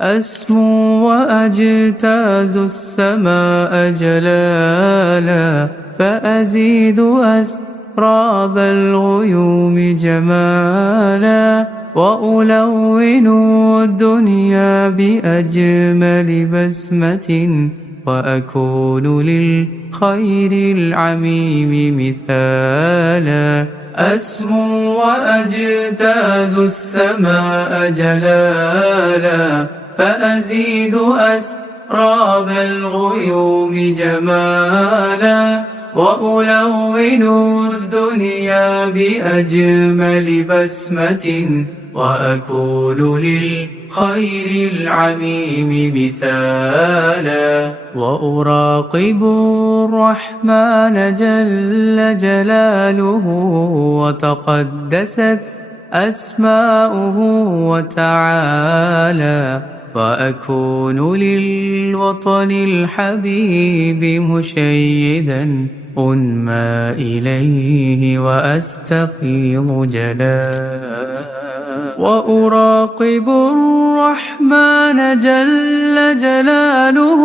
أسمو وأجتاز السماء جلالا، فأزيد أسراب الغيوم جمالا، وألون الدنيا بأجمل بسمة، وأكون للخير العميم مثالا. أسمو وأجتاز السماء جلالا، فأزيد أسراب الغيوم جمالا، وألون الدنيا بأجمل بسمة، وأكون للخير العميم مثالا. وأراقب الرحمن جل جلاله، وتقدست أسماؤه وتعالى، وأكون للوطن الحبيب مشيدا أنمى إليه وأستفيض جلالا. وأراقب الرحمن جل جلاله،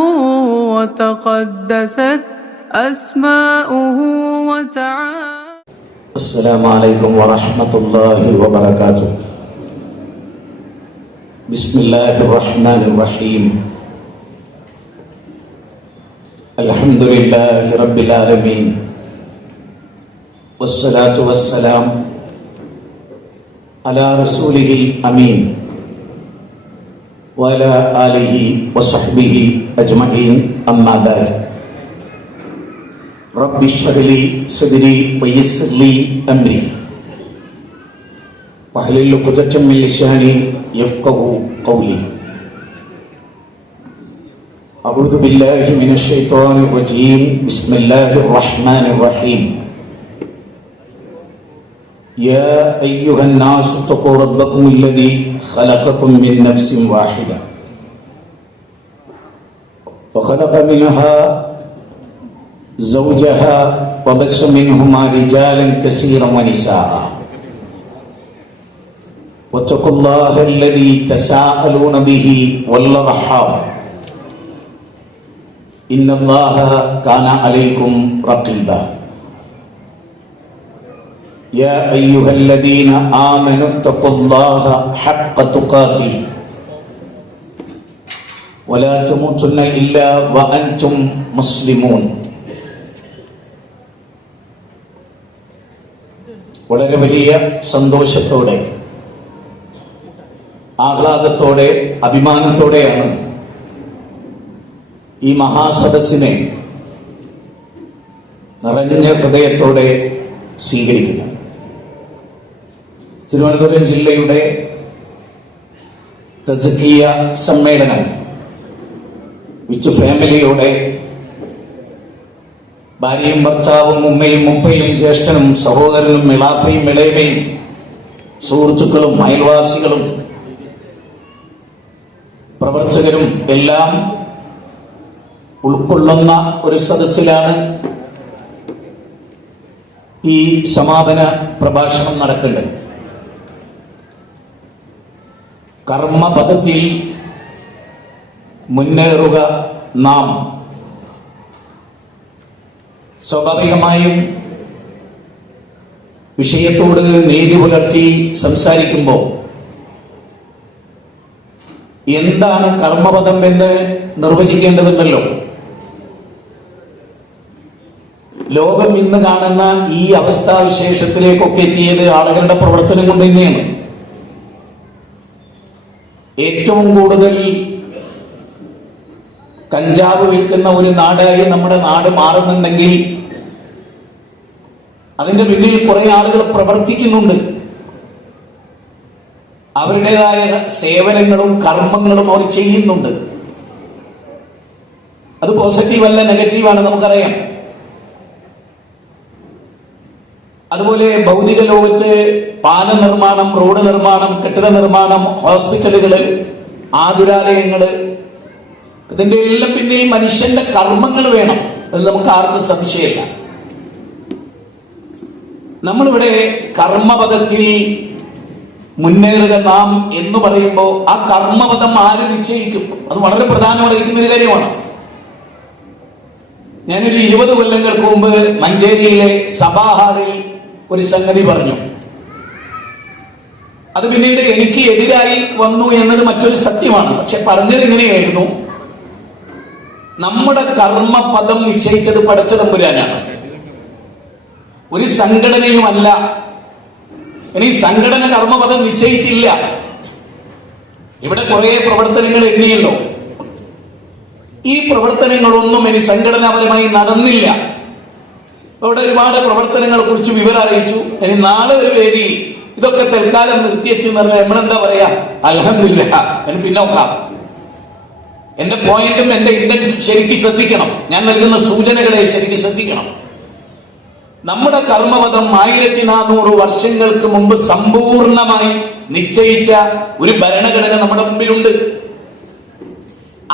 وتقدست أسماؤه وتعالى. السلام عليكم ورحمة الله وبركاته. بسم الله الرحمن الرحيم. الحمد لله رب العالمين، والصلاة والسلام على رسوله الأمين وعلى آله وصحبه أجمعين، أما بعد. رب اشرح لي صدري ويسر لي أمري واحلل عقدة من لساني يفقهوا قولي. أعوذ بالله من الشيطان الرجيم. بسم الله الرحمن الرحيم. يا أيها الناس اتقوا ربكم الذي خلقكم من نفس واحدة، وخلق منها زوجها، وبث منهما رجالا كثيرا ونساء، واتقوا الله الذي تساءلون به والأرحام، إن الله كان عليكم رقيبا. يا أيها الذين آمنوا اتقوا الله حق تقاته، ولا تموتن إلا وأنتم مسلمون. വളരെ വലിയ സന്തോഷത്തോടെ, ആഹ്ലാദത്തോടെ, അഭിമാനത്തോടെയാണ് ഈ മഹാസദസ്സിനെ നിറഞ്ഞ ഹൃദയത്തോടെ സ്വീകരിക്കുന്നത്. തിരുവനന്തപുരം ജില്ലയുടെ തസ്കിയ സമ്മേളനം വിച്ച് ഫാമിലിയോടെ, ഭാര്യയും ഭർത്താവും ഉമ്മയും ഉപ്പയും ജ്യേഷ്ഠനും സഹോദരനും ഇളാപ്പയും ഇളയമയും സുഹൃത്തുക്കളും അയൽവാസികളും പ്രവർത്തകരും എല്ലാം ഉൾക്കൊള്ളുന്ന ഒരു സദസ്സിലാണ് ഈ സമാപന പ്രഭാഷണം നടക്കേണ്ടത്. കർമ്മപഥത്തിൽ മുന്നേറുക നാം സ്വാഭാവികമായും വിഷയത്തോട് നീതി പുലർത്തി സംസാരിക്കുമ്പോൾ എന്താണ് കർമ്മപദം എന്ന് നിർവചിക്കേണ്ടതുണ്ടല്ലോ. ലോകം ഇന്ന് കാണുന്ന ഈ അവസ്ഥാവിശേഷത്തിലേക്കൊക്കെ എത്തിയത് ആളുകളുടെ പ്രവർത്തനം കൊണ്ട് തന്നെയാണ്. ഏറ്റവും കൂടുതൽ കഞ്ചാവ് വിൽക്കുന്ന ഒരു നാടായി നമ്മുടെ നാട് മാറുന്നുണ്ടെങ്കിൽ അതിന്റെ പിന്നിൽ കുറെ ആളുകൾ പ്രവർത്തിക്കുന്നുണ്ട്. അവരുടേതായ സേവനങ്ങളും കർമ്മങ്ങളും അവർ ചെയ്യുന്നുണ്ട്. അത് പോസിറ്റീവല്ല, നെഗറ്റീവാണ്, നമുക്കറിയാം. അതുപോലെ ഭൗതിക ലോകത്ത് പാല നിർമ്മാണം, റോഡ് നിർമ്മാണം, കെട്ടിട നിർമ്മാണം, ഹോസ്പിറ്റലുകള്, ആതുരാലയങ്ങള്, ഇതിന്റെ എല്ലാം പിന്നിൽ മനുഷ്യന്റെ കർമ്മങ്ങൾ വേണം. അത് നമുക്ക് ആർക്കും സംശയമില്ല. നമ്മളിവിടെ കർമ്മപദത്തിൽ മുന്നേറുക നാം എന്ന് പറയുമ്പോൾ ആ കർമ്മപദം ആര് നിശ്ചയിക്കും? അത് വളരെ പ്രധാനമായിരിക്കുന്ന ഒരു കാര്യമാണ്. ഞാനൊരു 20 കൊല്ലങ്ങൾക്ക് മുമ്പ് മഞ്ചേരിയിലെ സഭാ ഹാളിൽ ഒരു സംഗതി പറഞ്ഞു. അത് പിന്നീട് എനിക്ക് എതിരായി വന്നു എന്നത് മറ്റൊരു സത്യമാണ്. പക്ഷെ പറഞ്ഞത് ഇങ്ങനെയായിരുന്നു: നമ്മുടെ കർമ്മപദം നിശ്ചയിച്ചത് പടച്ച തമ്പുരാനാണ്, ഒരു സംഘടനയുമല്ല. ഇനി സംഘടന കർമ്മപദം നിശ്ചയിച്ചില്ല. ഇവിടെ കുറെ പ്രവർത്തനങ്ങൾ എണ്ണിയല്ലോ. ഈ പ്രവർത്തനങ്ങളൊന്നും ഇനി സംഘടനാപരമായി നടന്നില്ല. ഇവിടെ ഒരുപാട് പ്രവർത്തനങ്ങളെ കുറിച്ച് വിവരം അറിയിച്ചു. ഇനി നാളെ ഒരു വേദിയിൽ ഇതൊക്കെ തൽക്കാലം നിർത്തിവെച്ച് പറഞ്ഞാൽ നമ്മളെന്താ പറയാ, അൽഹംദുലില്ലാഹ്, അതിന് പിന്നെ നോക്കാം. എന്റെ പോയിന്റും എന്റെ ഇന്റൻസും ശരിക്കും ശ്രദ്ധിക്കണം. ഞാൻ നൽകുന്ന സൂചനകളെ ശരിക്കും ശ്രദ്ധിക്കണം. നമ്മുടെ കർമ്മപദം 1400 വർഷങ്ങൾക്ക് മുമ്പ് സമ്പൂർണമായി നിശ്ചയിച്ച ഒരു ഭരണഘടന നമ്മുടെ മുമ്പിലുണ്ട്.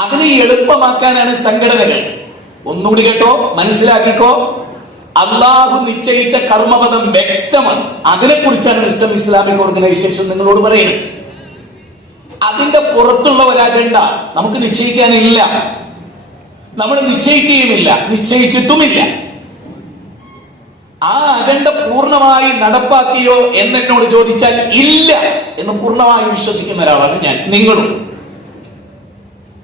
അതിനെ എളുപ്പമാക്കാനാണ് സംഘടനകൾ. ഒന്നുകൂടി കേട്ടോ, മനസ്സിലാക്കിക്കോ. അള്ളാഹു നിശ്ചയിച്ച കർമ്മപദം വ്യക്തമാണ്. അതിനെക്കുറിച്ചാണ് വിസ്ഡം ഇസ്ലാമിക് ഓർഗനൈസേഷൻ നിങ്ങളോട് പറയുന്നത്. അതിന്റെ പുറത്തുള്ള ഒരു അജണ്ട നമുക്ക് നിശ്ചയിക്കാനില്ല, നമ്മൾ നിശ്ചയിക്കുകയുമില്ല, നിശ്ചയിച്ചിട്ടുമില്ല. ആ അജണ്ട പൂർണ്ണമായി നടപ്പാക്കിയോ എന്നോട് ചോദിച്ചാൽ ഇല്ല എന്ന് പൂർണ്ണമായി വിശ്വസിക്കുന്ന ഒരാളാണ് ഞാൻ, നിങ്ങളും.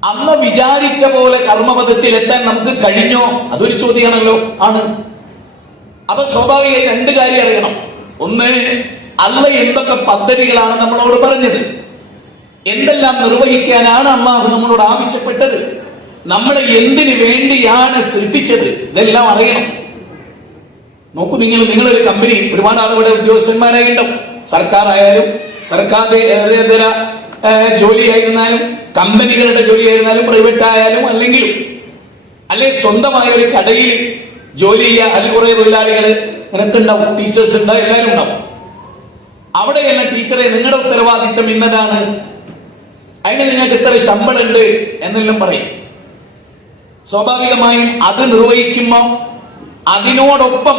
അന്ന് വിചാരിച്ച പോലെ കർമ്മപദത്തിൽ എത്താൻ നമുക്ക് കഴിഞ്ഞോ? അതൊരു ചോദ്യമാണല്ലോ. ആണ്. അപ്പൊ സ്വാഭാവികമായി 2 കാര്യം അറിയണം. ഒന്ന്, അല്ല എന്തൊക്കെ പദ്ധതികളാണ് നമ്മളോട് പറഞ്ഞത്, എന്തെല്ലാം നിർവഹിക്കാനാണ് അള്ളാഹു നമ്മളോട് ആവശ്യപ്പെട്ടത്, നമ്മളെ എന്തിനു വേണ്ടിയാണ് സൃഷ്ടിച്ചത്, ഇതെല്ലാം അറിയണം. നോക്കൂ, നിങ്ങളൊരു കമ്പനി, ഒരുപാട് ആളുകളുടെ ഉദ്യോഗസ്ഥന്മാരായി ഉണ്ടാവും. സർക്കാർ ആയാലും സർക്കാരേതര ജോലിയായിരുന്നാലും കമ്പനികളുടെ ജോലിയായിരുന്നാലും പ്രൈവറ്റ് ആയാലും അല്ലെങ്കിൽ സ്വന്തമായ ഒരു കടയിൽ ജോലി ചെയ്യുക, അല്ലെങ്കിൽ കുറെ തൊഴിലാളികൾ നിനക്ക് ഉണ്ടാവും, ടീച്ചേഴ്സ് ഉണ്ടാവും, എല്ലാവരും ഉണ്ടാവും. അവിടെയല്ല ടീച്ചറെ നിങ്ങളുടെ ഉത്തരവാദിത്തം ഇന്നതാണ്, അതിന് നിങ്ങൾക്ക് ഇത്ര ശമ്പളം ഉണ്ട് എന്നെല്ലാം പറയും. സ്വാഭാവികമായും അത് നിർവഹിക്കുമ്പോൾ അതിനോടൊപ്പം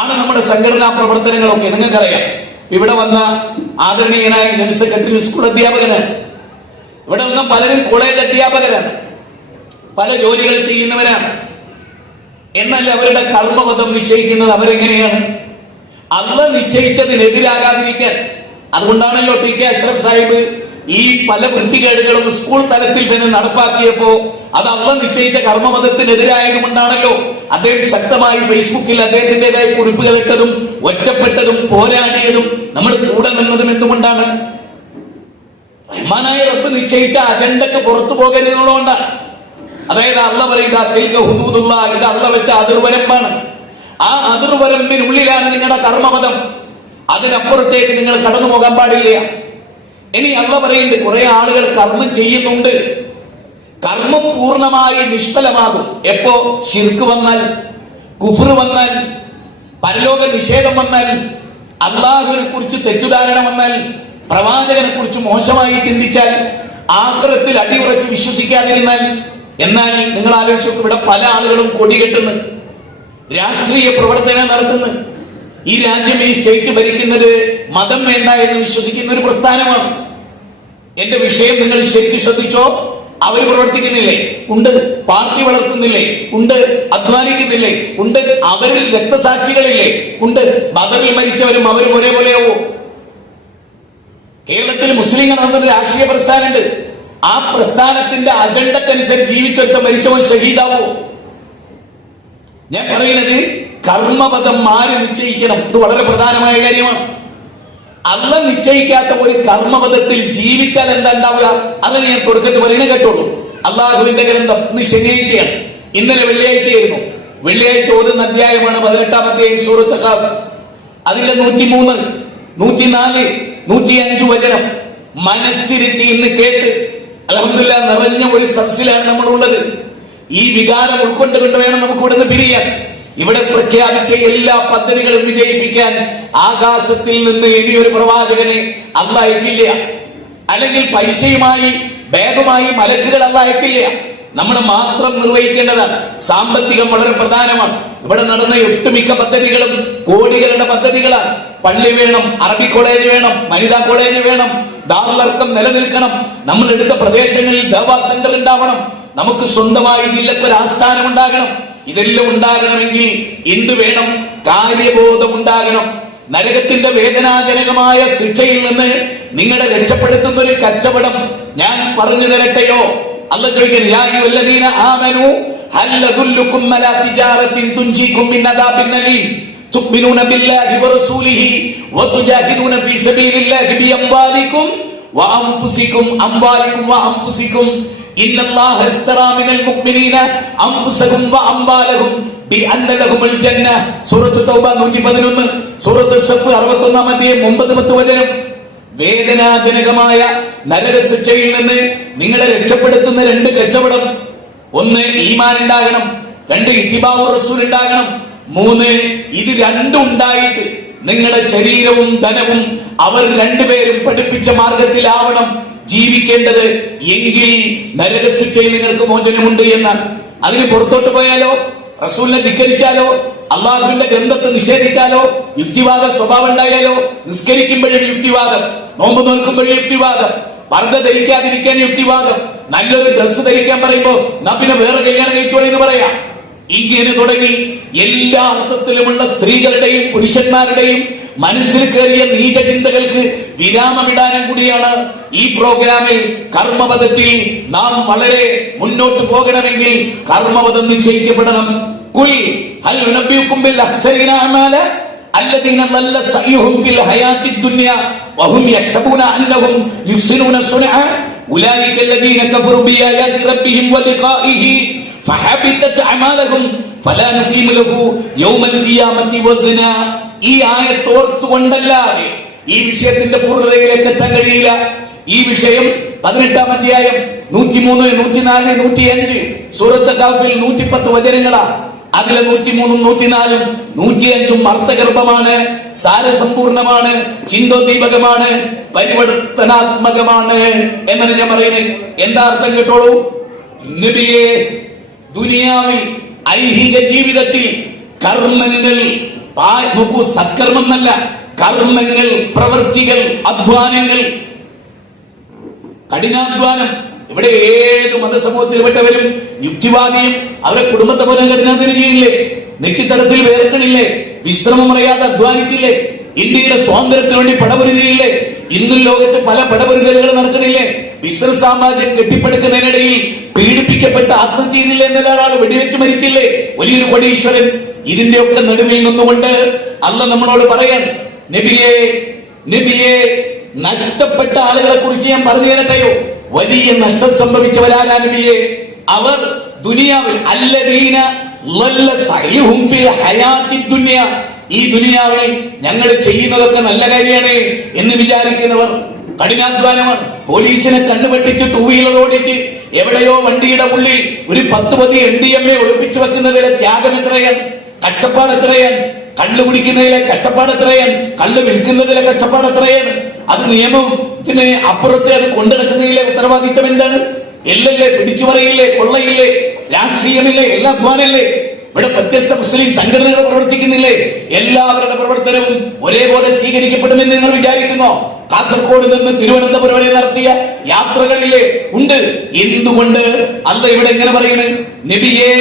ആണ് നമ്മുടെ സംഘടനാ പ്രവർത്തനങ്ങളൊക്കെ. നിങ്ങൾക്കറിയാം, ഇവിടെ വന്ന ആദരണീയനായ ജനറൽ സെക്രട്ടറി സ്കൂൾ അധ്യാപകനാണ്. ഇവിടെ വന്ന പലരും കോളേജ് അധ്യാപകരാണ്, പല ജോലികൾ ചെയ്യുന്നവരാണ്. എന്നാൽ അവരുടെ കർമ്മപദം നിശ്ചയിക്കുന്നത് അവരെങ്ങനെയാണ്? അള്ള നിശ്ചയിച്ചതിനെതിരാകാതിരിക്കാൻ. അതുകൊണ്ടാണല്ലോ ടി കെ അഷ്റഫ് സാഹിബ് ഈ പല വൃത്തികേടുകളും സ്കൂൾ തലത്തിൽ തന്നെ നടപ്പാക്കിയപ്പോ അത് അള്ള നിശ്ചയിച്ച കർമ്മപദത്തിനെതിരായതുകൊണ്ടാണല്ലോ അദ്ദേഹം ശക്തമായി ഫേസ്ബുക്കിൽ അദ്ദേഹത്തിൻ്റെതായ കുറിപ്പുകൾ ഇട്ടതും ഒറ്റപ്പെട്ടതും പോരാടിയതും നമ്മൾ കൂടെ നിന്നതും. എന്തുകൊണ്ടാണ്? റഹ്മാനായ റബ്ബ് നിശ്ചയിച്ച അജണ്ടക്ക് പുറത്തു പോകരുതെന്നുള്ളതുകൊണ്ടാണ്. അതായത് അള്ള പറയുക, ഇത് അള്ള വെച്ച അതിർവരമ്പാണ്. ആ അതിർവരമ്പിനുള്ളിലാണ് നിങ്ങളുടെ കർമ്മപദം. അതിനപ്പുറത്തേക്ക് നിങ്ങൾ കടന്നു പോകാൻ പാടില്ല. ഇനി അള്ള പറയുന്നുണ്ട്, കുറെ ആളുകൾ കർമ്മം ചെയ്യുന്നുണ്ട്, കർമ്മം പൂർണ്ണമായി നിഷ്ഫലമാകും. എപ്പോ? ശിർക്ക് വന്നാൽ, കുഫ്ർ വന്നാൽ, പരലോക നിഷേധം വന്നാൽ, അള്ളാഹുവിനെ കുറിച്ച് തെറ്റുധാരണ വന്നാൽ, പ്രവാചകനെ കുറിച്ച് മോശമായി ചിന്തിച്ചാൽ, ആഖിറത്തിൽ അടിയുറച്ച് വിശ്വസിക്കാതിരുന്നാൽ. എന്നാൽ നിങ്ങൾ ആലോചിച്ച് നോക്ക്, ഇവിടെ പല ആളുകളും കൊടികെട്ടുന്നു, രാഷ്ട്രീയ പ്രവർത്തനം നടത്തുന്നു. ഈ രാജ്യം, ഈ സ്റ്റേറ്റ് ഭരിക്കുന്നത് മതം വേണ്ട എന്ന് വിശ്വസിക്കുന്ന ഒരു പ്രസ്ഥാനമാണ്. എന്റെ വിഷയം നിങ്ങൾ ശരിക്കും ശ്രദ്ധിച്ചോ. അവർ പ്രവർത്തിക്കുന്നില്ലേ? ഉണ്ട്. പാർട്ടി വളർത്തുന്നില്ലേ? ഉണ്ട്. അധ്വാനിക്കുന്നില്ലേ? ഉണ്ട്. അവരിൽ രക്തസാക്ഷികളില്ലേ? ഉണ്ട്. ബദറിൽ മരിച്ചവരും അവരും ഒരേപോലെയാവോ? കേരളത്തിൽ മുസ്ലിങ്ങൾ എന്നൊരു രാഷ്ട്രീയ പ്രസ്ഥാനമുണ്ട്. ആ പ്രസ്ഥാനത്തിന്റെ അജണ്ടക്കനുസരിച്ച് ജീവിച്ചൊരുത്തം മരിച്ചവൻ ഷഹീദാവോ? ഞാൻ പറയുന്നത് കർമ്മപദം ആര് നിശ്ചയിക്കണം? ഇത് വളരെ പ്രധാനമായ കാര്യമാണ്. അള്ള നിശ്ചയിക്കാത്ത ഒരു കർമ്മപദത്തിൽ ജീവിച്ചാൽ എന്താ ഉണ്ടാവുക? അങ്ങനെ ഞാൻ തുടക്കത്തിൽ പറയുന്നത് കേട്ടോളൂ. അള്ളാഹുവിന്റെ ഗ്രന്ഥം ഇന്ന് ശനിയാഴ്ചയാണ്, ഇന്നലെ വെള്ളിയാഴ്ചയായിരുന്നു. വെള്ളിയാഴ്ച ഓതുന്ന അധ്യായമാണ് 18-ാം അധ്യായം സൂറത്ത് ഖാഫ്. അതിന്റെ 103, 104, 105 വചനം മനസ്സിരുത്തി ഇന്ന് കേട്ട് അൽഹംദുലില്ലാഹ് നിറഞ്ഞ ഒരു സദസ്സിലാണ് നമ്മളുള്ളത്. ഈ വികാരം ഉൾക്കൊണ്ടുകൊണ്ട് വേണം നമുക്ക് ഇവിടുന്ന് പിരിയാൻ. ഇവിടെ പ്രഖ്യാപിച്ച എല്ലാ പദ്ധതികളും വിജയിപ്പിക്കാൻ ആകാശത്തിൽ നിന്ന് ഇനിയൊരു പ്രവാചകനെ അല്ല അയക്കില്ല. അല്ലെങ്കിൽ പൈസയുമായി ബാഗുമായി മലക്കുകൾ അല്ല അയക്കില്ല. നമ്മൾ മാത്രം നിർവഹിക്കേണ്ടതാണ്. സാമ്പത്തികം വളരെ പ്രധാനമാണ്. ഇവിടെ നടന്ന ഒട്ടുമിക്ക പദ്ധതികളും കോടികളുടെ പദ്ധതികളാണ്. പള്ളി വേണം, അറബി കോളേജ് വേണം, വനിതാ കോളേജ് വേണം, ദാറുൽ നിലനിൽക്കണം, നമ്മൾ എടുത്ത പ്രദേശങ്ങളിൽ ദഅവാ സെന്റർ ഉണ്ടാവണം, നമുക്ക് സ്വന്തമായി ജില്ലക്കൊരു ആസ്ഥാനം ഉണ്ടാകണം. ഇതെല്ലാം ഉണ്ടാകണമെങ്കിൽ എന്ത് വേണം? കാര്യബോധം ഉണ്ടാകണം. നരകത്തിന്റെ വേദനാജനകമായ ശിക്ഷയിൽ നിന്ന് നിങ്ങളെ രക്ഷപ്പെടുത്തുന്ന ഒരു കച്ചവടം ഞാൻ പറഞ്ഞു തരട്ടെയോ? അല്ലാഹു ചോദിക്കുന്നു, യാ അയ്യുഹല്ലദീന ആമനൂ ഹൽ അദുല്ലുകും അലാ തിജാറത്തിൻ തുൻജീകും മിൻ അദാബിൻ അലീം തുഅ്മിനൂന ബില്ലാഹി വറസൂലിഹി വതുജാഹിദൂന ഫീ സബീലില്ലാഹി ബിഅംവാലികും വഅൻഫുസികും വഅൻഫുസികും ഇന്നല്ലാഹ ഇസ്തറാ മിനൽ മുഅ്മിനീന അൻഫുസഹും വഅംവാലഹും ബിഅന്ന ലഹുമുൽ ജന്ന. സൂറത്ത് തൗബ 111, സൂറത്ത് സഫ് 61-ാം അധ്യായം 9-10 വചനം. വേദനാജനകമായ നരകശിക്ഷയിൽ നിന്ന് നിങ്ങളെ രക്ഷപ്പെടുത്തുന്ന രണ്ട് കച്ചവടം: ഒന്ന്, ഈമാൻ ഉണ്ടാകണം; രണ്ട്, ഇത്തിബാഉർ റസൂൽ ഉണ്ടാകണം; മൂന്ന്, ഇത് രണ്ടും ഉണ്ടായിട്ട് നിങ്ങളുടെ ശരീരവും ധനവും അവർ രണ്ടുപേരും പഠിപ്പിച്ച മാർഗത്തിലാവണം ജീവിക്കേണ്ടത്. എങ്കിൽ നരകശിക്ഷയിൽ നിങ്ങൾക്ക് മോചനമുണ്ട് എന്നാണ്. അതിന് പുറത്തോട്ട് പോയാലോ, റസൂലിനെ ധിക്കരിച്ചാലോ, അള്ളാഹുവിന്റെ ഗ്രന്ഥത്തെ നിഷേധിച്ചാലോ, യുക്തിവാദ സ്വഭാവം ഉണ്ടായാലോ, നിസ്കരിക്കുമ്പോഴും യുക്തിവാദം, നോമ്പ് നോൽക്കുമ്പോഴും യുക്തിവാദം, പർദ്ദ ധരിക്കാതിരിക്കാൻ യുക്തിവാദം, നല്ലൊരു ഡ്രസ്സ് ധരിക്കാൻ പറയുമ്പോ നാ പിന്നെ വേറെ കല്യാണം കഴിച്ചോളി എന്ന് പറയാം. ഇങ്ങനെ തുടങ്ങി എല്ലാ അർത്ഥത്തിലുമുള്ള സ്ത്രീകളുടെയും പുരുഷന്മാരുടെയും മനസ്സിൽ കയറിയ നീച ചിന്തകൾക്ക് വിരാമമിടാനും കൂടിയാണ് ഈ പ്രോഗ്രാമിൽ കർമ്മപദത്തിൽ നാം വളരെ മുന്നോട്ട് പോകണമെങ്കിൽ കർമ്മപദം നിശ്ചയിക്കപ്പെടണം. കുൽ ഹൽ നുനബ്ബിയുകും ബിൽ അഖ്സരീന അഅമാല അല്ലദീന ളല്ല സയ്യുഹും ഫിൽ ഹയാത്തിദ് ദുനിയ വഹും യഹ്സബൂന അന്നഹും യുഹ്സിനൂന സുനഅ ഉലൈക അല്ലദീന കഫറു ബിആയാതി റബ്ബിഹിം വലിഖാഇഹി ഫഹബിതത് അഅമാലഹും ഫലാ നുഖീമു ലഹു യൗമൽ ഖിയാമത്തി വസ്ന. ഈ ആയത്ത് ഓർത്തുകൊണ്ടല്ലാതെ ഈ വിഷയത്തിന്റെ പൂർണ്ണതയിലേക്ക് എത്താൻ കഴിയില്ല. ഈ വിഷയം 18-ാം അധ്യായം 103, 104, 105 സൂറത്ത് കഹ്ഫിൽ 110 വചനങ്ങളാ. അതിലെ 103, 104, 105 അർത്ഥഗർഭമാണ്, സാരസമ്പൂർണമാണ്, ചിന്തോദ്ദീപകമാണ്, പരിവർത്തനാത്മകമാണ് എന്നാണ് ഞാൻ പറയുന്നത്. എന്താ അർത്ഥം കേട്ടോളൂ. നബിയെ, ദുനിയാവിൽ ഐഹിക ജീവിതത്തിൽ കർമ്മങ്ങൾ, നോക്കൂ, സത്കർമ്മം എന്നല്ല, കർമ്മങ്ങൾ, പ്രവൃത്തികൾ, അധ്വാനങ്ങൾ, കഠിനാധ്വാനം. ഇവിടെ ഏത് മതസമൂഹത്തിൽപ്പെട്ടവരും യുക്തിവാദിയും അവരുടെ കുടുംബത്തെ പോലെ കഠിനാധ്വാനം ചെയ്യില്ലേ? നെറ്റിത്തടത്തിൽ വേർക്കണില്ലേ? വിശ്രമം അറിയാതെ അധ്വാനിച്ചില്ലേ? ഇന്ത്യയുടെ സ്വാതന്ത്ര്യത്തിന് വേണ്ടി പടപൊരുതിയില്ലേ? ഇന്നും ലോകത്ത് പല പടപൊരുതലുകൾ നടക്കണില്ലേ? ബിസിനസ് സാമ്രാജ്യം കെട്ടിപ്പടുക്കുന്നതിനിടയിൽ പീഡിപ്പിക്കപ്പെട്ട ആത്മഹത്യ ചെയ്തില്ലേ? എന്നൊരാൾ വെടിവെച്ച് മരിച്ചില്ലേ? വലിയൊരു കോടീശ്വരൻ. ഇതിന്റെ ഒക്കെ നടുവിൽ നിന്നുകൊണ്ട് അല്ലാഹു നമ്മളോട് പറയാൻ, നബിയെ നഷ്ടപ്പെട്ട ആളുകളെ കുറിച്ച് ഞാൻ പറഞ്ഞു തരട്ടെയോ? വലിയ നഷ്ടം സംഭവിച്ചവരാരാ നബിയെ? അവർ ദുനിയാവിൽ അല്ലദീന ളല്ല സയ്യുഹും ഫിൽ ഹയാത്തിദ് ദുനിയ, ഈ ദുനിയാവിൽ ഞങ്ങൾ ചെയ്യുന്നതൊക്കെ നല്ല കാര്യമാണ് എന്ന് വിചാരിക്കുന്നവർ. കഠിനാധ്വാനമാണ്. പോലീസിനെ കണ്ണുപെട്ടിച്ച് 2 വീലർ ഓടിച്ച് എവിടെയോ വണ്ടിയുടെ ഉള്ളിൽ ഒരു 10 പൊതി MDMA ഒളിപ്പിച്ചു വെക്കുന്നതിലെ ത്യാഗം എത്രയാണ്, കഷ്ടപ്പാട് എത്രയാണ്, കള്ളു കുടിക്കുന്നതിലെ കഷ്ടപ്പാട് എത്രയാണ്, കള്ളു വിൽക്കുന്നതിലെ കഷ്ടപ്പാട് എത്രയാണ്, അത് നിയമത്തിന് അപ്പുറത്തെ അത് കൊണ്ടുനടക്കുന്നതിലെ ഉത്തരവാദിത്തം എന്താണ്? എല്ലല്ലേ, പിടിച്ചു പറയില്ലേ, കൊള്ളയില്ലേ, രാഷ്ട്രീയമില്ലേ, എല്ലാ അധ്വാനല്ലേ? ഇവിടെ വ്യത്യസ്ത മുസ്ലിം സംഘടനകൾ പ്രവർത്തിക്കുന്നില്ലേ? എല്ലാവരുടെ പ്രവർത്തനവും ഒരേപോലെ സ്വീകരിക്കപ്പെടുമെന്ന് നിങ്ങൾ വിചാരിക്കുന്നോ? കാസർഗോഡ് നിന്ന് തിരുവനന്തപുരം വരെ നടത്തിയ യാത്രകളില്ലേ? ഉണ്ട്. എന്തുകൊണ്ട് അല്ലാഹു ഇവിടെ എങ്ങനെ പറയുന്നത്? നബിയെ,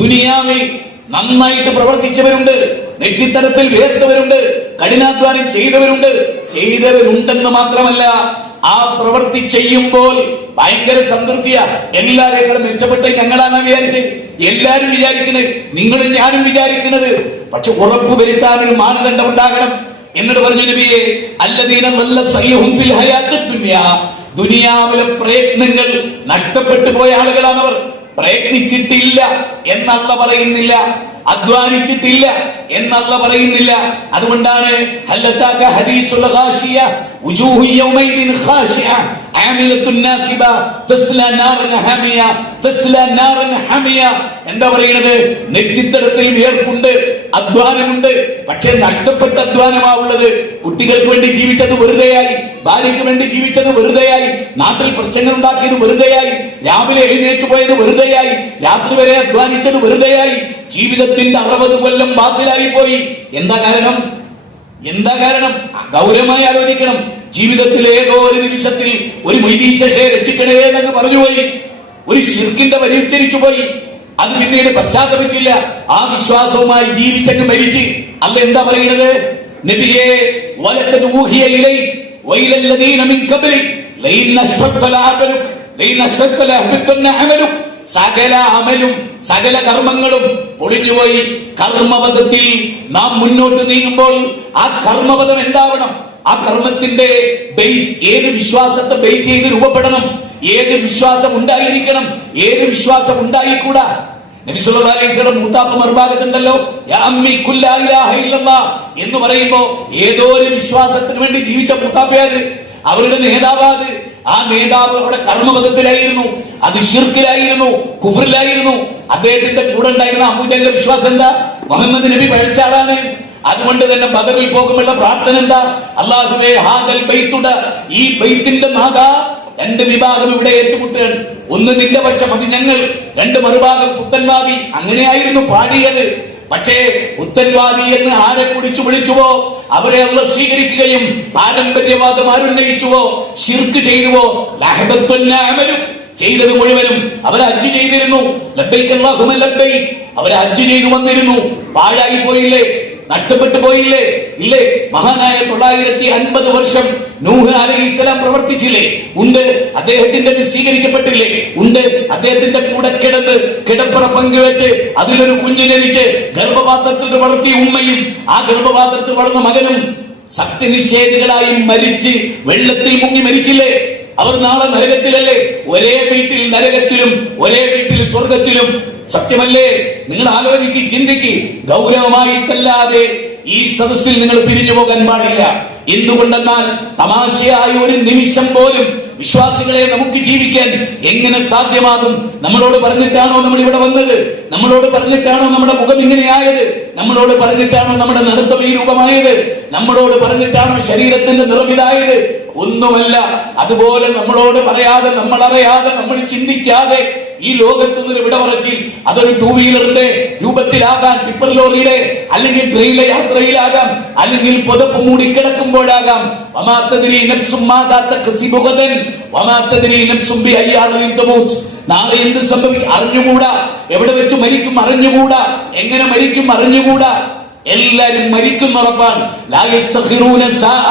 ദുനിയാവിൽ നന്നായിട്ട് പ്രവർത്തിച്ചവരുണ്ട്, നെറ്റിത്തരത്തിൽ വേർത്തവരുണ്ട്, കഠിനാധ്വാനം ചെയ്തവരുണ്ടെന്ന് മാത്രമല്ല, ആ പ്രവൃത്തി ചെയ്യുമ്പോൾ ഭയങ്കര സംതൃപ്തിയാ. എല്ലാവരെക്കാളും മെച്ചപ്പെട്ട ഞങ്ങളാണ് വിചാരിച്ചത്. എല്ലാരും വിചാരിക്കുന്നത്, നിങ്ങളും ഞാനും വിചാരിക്കുന്നത്. പക്ഷെ ഉറപ്പുവരുത്താൻ ഒരു മാനദണ്ഡം ഉണ്ടാകണം. എന്നിട്ട് പറഞ്ഞു നബിയെ, അല്ലദീന ളല്ല സയ്യുഹും ഫിൽ ഹയാത്തിദ് ദുനിയ, ദുനിയാവിലെ പ്രയത്നങ്ങൾ നഷ്ടപ്പെട്ടു പോയ ആളുകളാണവർ. പ്രയത്നിച്ചിട്ടില്ല എന്നല്ല പറയുന്നില്ല, അധ്വാനിച്ചിട്ടില്ല എന്നല്ല പറയുന്നില്ല. അതുകൊണ്ടാണ് ഹല്ലതാക ഹദീസുൽ ഖാശിയ വജൂഹു യൗമൈദിൻ ഖാശിയ ആമിലത്തുൻ നാസിബ തസ്ലാ നാറൻ ഹമിയ തസ്ലാ നാറൻ ഹമിയ. എന്താ പറയുന്നത്? നെറ്റിത്തടത്തിൽ വിയർപ്പുണ്ട്, അധ്വാനമുണ്ട്, പക്ഷെ നഷ്ടപ്പെട്ട അധ്വാനമാവുള്ളത്. കുട്ടികൾക്ക് വേണ്ടി ജീവിച്ചത് വെറുതെയായി, ഭാര്യയ്ക്ക് വേണ്ടി ജീവിച്ചത് വെറുതെയായി, നാട്ടിൽ പ്രശ്നങ്ങൾ ഉണ്ടാക്കിയത് വെറുതെയായി, രാവിലെ എഴുന്നേറ്റ് പോയത് വെറുതെയായി, രാത്രി വരെ അധ്വാനിച്ചത് വെറുതെയായി, ജീവിതത്തിന്റെ 60 കൊല്ലം ബാത്തിലായി പോയി. എന്താ കാരണം? എന്താ കാരണം? ഗൗരവമായി ആലോചിക്കണം. ജീവിതത്തിൽ ഏതോ ഒരു നിമിഷത്തിൽ ഒരു മൊയ്തീശയെ രക്ഷിക്കണേ എന്നങ്ങ് പറഞ്ഞുപോയി, ഒരു ശിർക്കിന്റെ വരി ഉച്ചരിച്ചു പോയി. അത് പിന്നീട് പശ്ചാത്തപിച്ചില്ല. ആ വിശ്വാസവുമായി ജീവിച്ചങ്ങ് മരിച്ച്. അല്ല എന്താ പറയുന്നത്? നബിയേ വലഖദ് ഊഹിയ ഇലൈക വഇലല്ലദീന മിൻ ഖബ്ലിക ലഇൻ അശ്റക്ത ലഅമലുക ലഇൻ അശ്റക്ത ലഅഹ്ബതന്ന അമലുക. സകല അമലും സകല കർമ്മങ്ങളും പൊളിഞ്ഞുപോയി. കർമ്മപഥത്തിൽ നാം മുന്നോട്ട് നീങ്ങുമ്പോൾ ആ കർമ്മപഥം എന്താവണം? ആ കർമ്മത്തിന്റെ ബേസ് ഏത് വിശ്വാസത്തെ ബേസ് ചെയ്ത് രൂപപ്പെടണം? ഏത് വിശ്വാസം ഉണ്ടായിരിക്കണം? ഏത് വിശ്വാസം ഉണ്ടായിക്കൂടാ? നബി സല്ലല്ലാഹു അലൈഹി വസല്ലം മൂത്താപ്പ മറുഭാഗത്തുണ്ടല്ലോ, യാ അമ്മി ഖുൽ ലാ ഇലാഹ ഇല്ലല്ലാഹ് എന്ന് പറയുമ്പോ ഏതോ ഒരു വിശ്വാസത്തിന് വേണ്ടി ജീവിച്ച മൂത്താപ്പയത്, അവരുടെ നേതാവാത്. ആ നേതാവ് അവിടെ കർമ്മപഥത്തിലായിരുന്നു, അത് ശിർക്കിലായിരുന്നു, കുഫറിലായിരുന്നു. അദ്ദേഹത്തിന്റെ കൂടെ ഉണ്ടായിരുന്ന അബൂജഹലിന്റെ വിശ്വാസം എന്താ? മുഹമ്മദ് നബി പഴച്ച ആളാണ്. അതുകൊണ്ട് തന്നെ ബദറിൽ പോകുമ്പോഴുള്ള പ്രാർത്ഥന എന്താ? അല്ലാഹുവേ ഹാദൽ ബൈത്തുട, ഈ ബൈത്തിന്റെ നാഥ, രണ്ട് വിഭാഗം ഇവിടെ ഏറ്റുമുട്ടുകയാണ്. ഒന്ന് നിന്റെ പക്ഷം, അത് ഞങ്ങൾ. രണ്ട് മറുഭാഗം പുത്തൻവാദി. അങ്ങനെയായിരുന്നു പാടിയത്. പക്ഷേ പുത്തൻവാദി എന്ന് ആരെ കുറിച്ചു വിളിച്ചുവോ അവരെ അല്ലാഹു സ്വീകരിക്കുകയും പാരമ്പര്യവാദം ആരുന്നയിച്ചുവോ ശിർക്ക് ചെയ്തുവോ ലഹബത്തുന്ന അമലു, ചെയ്തത് മുഴുവനും അവർ ഹജ്ജ് ചെയ്തിരുന്നു. ലബ്ബൈക അല്ലാഹുമ്മ ലബ്ബൈക, അവർ ഹജ്ജ് ചെയ്തു വന്നിരുന്നു. പാഴായി പോയില്ലേ? നഷ്ടപ്പെട്ടു പോയില്ലേ? ഇല്ലേ? മഹാനായ 950 വർഷം നൂഹ് അലൈഹിസ്സലാം പ്രവർത്തിച്ചില്ലേ? ഉണ്ട്. അദ്ദേഹത്തിന്റെ സ്വീകരിക്കപ്പെട്ടില്ലേ? ഉണ്ട്. അദ്ദേഹത്തിന്റെ കൂടെ കിടന്ന് കിടപ്പറ പങ്കുവെച്ച് അതിലൊരു കുഞ്ഞു ജനിച്ച് ഗർഭപാത്രത്തിൽ വളർത്തിയ ഉമ്മയും ആ ഗർഭപാത്രത്തിൽ വളർന്ന മകനും സത്യനിഷേധികളായി മരിച്ച് വെള്ളത്തിൽ മുങ്ങി മരിച്ചില്ലേ? അവർ നാളെ നരകത്തിലല്ലേ? ഒരേ വീട്ടിൽ നരകത്തിലും ഒരേ വീട്ടിൽ സ്വർഗത്തിലും. സത്യമല്ലേ? നിങ്ങൾ ആലോചിക്ക്, ചിന്തിക്ക്. ഗൗരവമായിട്ടല്ലാതെ ഈ സദസ്സിൽ നിങ്ങൾ പിരിഞ്ഞു പോകാൻ പാടില്ല. എന്തുകൊണ്ടെന്നാൽ തമാശയായ ഒരു നിമിഷം പോലും വിശ്വാസികളെ നമുക്ക് ജീവിക്കാൻ എങ്ങനെ സാധ്യമാകും? നമ്മളോട് പറഞ്ഞിട്ടാണോ നമ്മൾ ഇവിടെ വന്നത്? നമ്മളോട് പറഞ്ഞിട്ടാണോ നമ്മുടെ മുഖം ഇങ്ങനെയായത്? നമ്മളോട് പറഞ്ഞിട്ടാണോ നമ്മുടെ നടത്തം ഈ രൂപമായത്? നമ്മളോട് പറഞ്ഞിട്ടാണോ ശരീരത്തിന്റെ നിറമിതായത്? ഒന്നുമല്ല. അതുപോലെ നമ്മളോട് പറയാതെ, നമ്മൾ അറിയാതെ, നമ്മൾ ചിന്തിക്കാതെ ഈ ലോകത്ത് നിന്ന് വിട പറച്ചിൽ, അതൊരു 2 വീലറിന്റെ രൂപത്തിലാകാം, ടിപ്പർ ലോറിയുടെ അല്ലെങ്കിൽ ട്രെയിനിലെ യാത്രയിലാകാം, അല്ലെങ്കിൽ പുതപ്പ് മൂടി കിടക്കുമ്പോഴാകാം. വമാ തദ്രി നഫ്സും മാദാ തക്സിബു ഗദൻ വമാ തദ്രി നഫ്സും ബിഅയ്യി അർളിൻ തമൂത്. നാളെ എന്ത് സംഭവിക്കും അറിഞ്ഞുകൂടാ. എവിടെ വെച്ച് മരിക്കും അറിഞ്ഞുകൂടാ. എങ്ങനെ മരിക്കും അറിഞ്ഞുകൂടാ. എല്ലാരും മരിക്കുന്നുറപ്പാണ്. ലാ യസ്തഖിറൂന സാഅ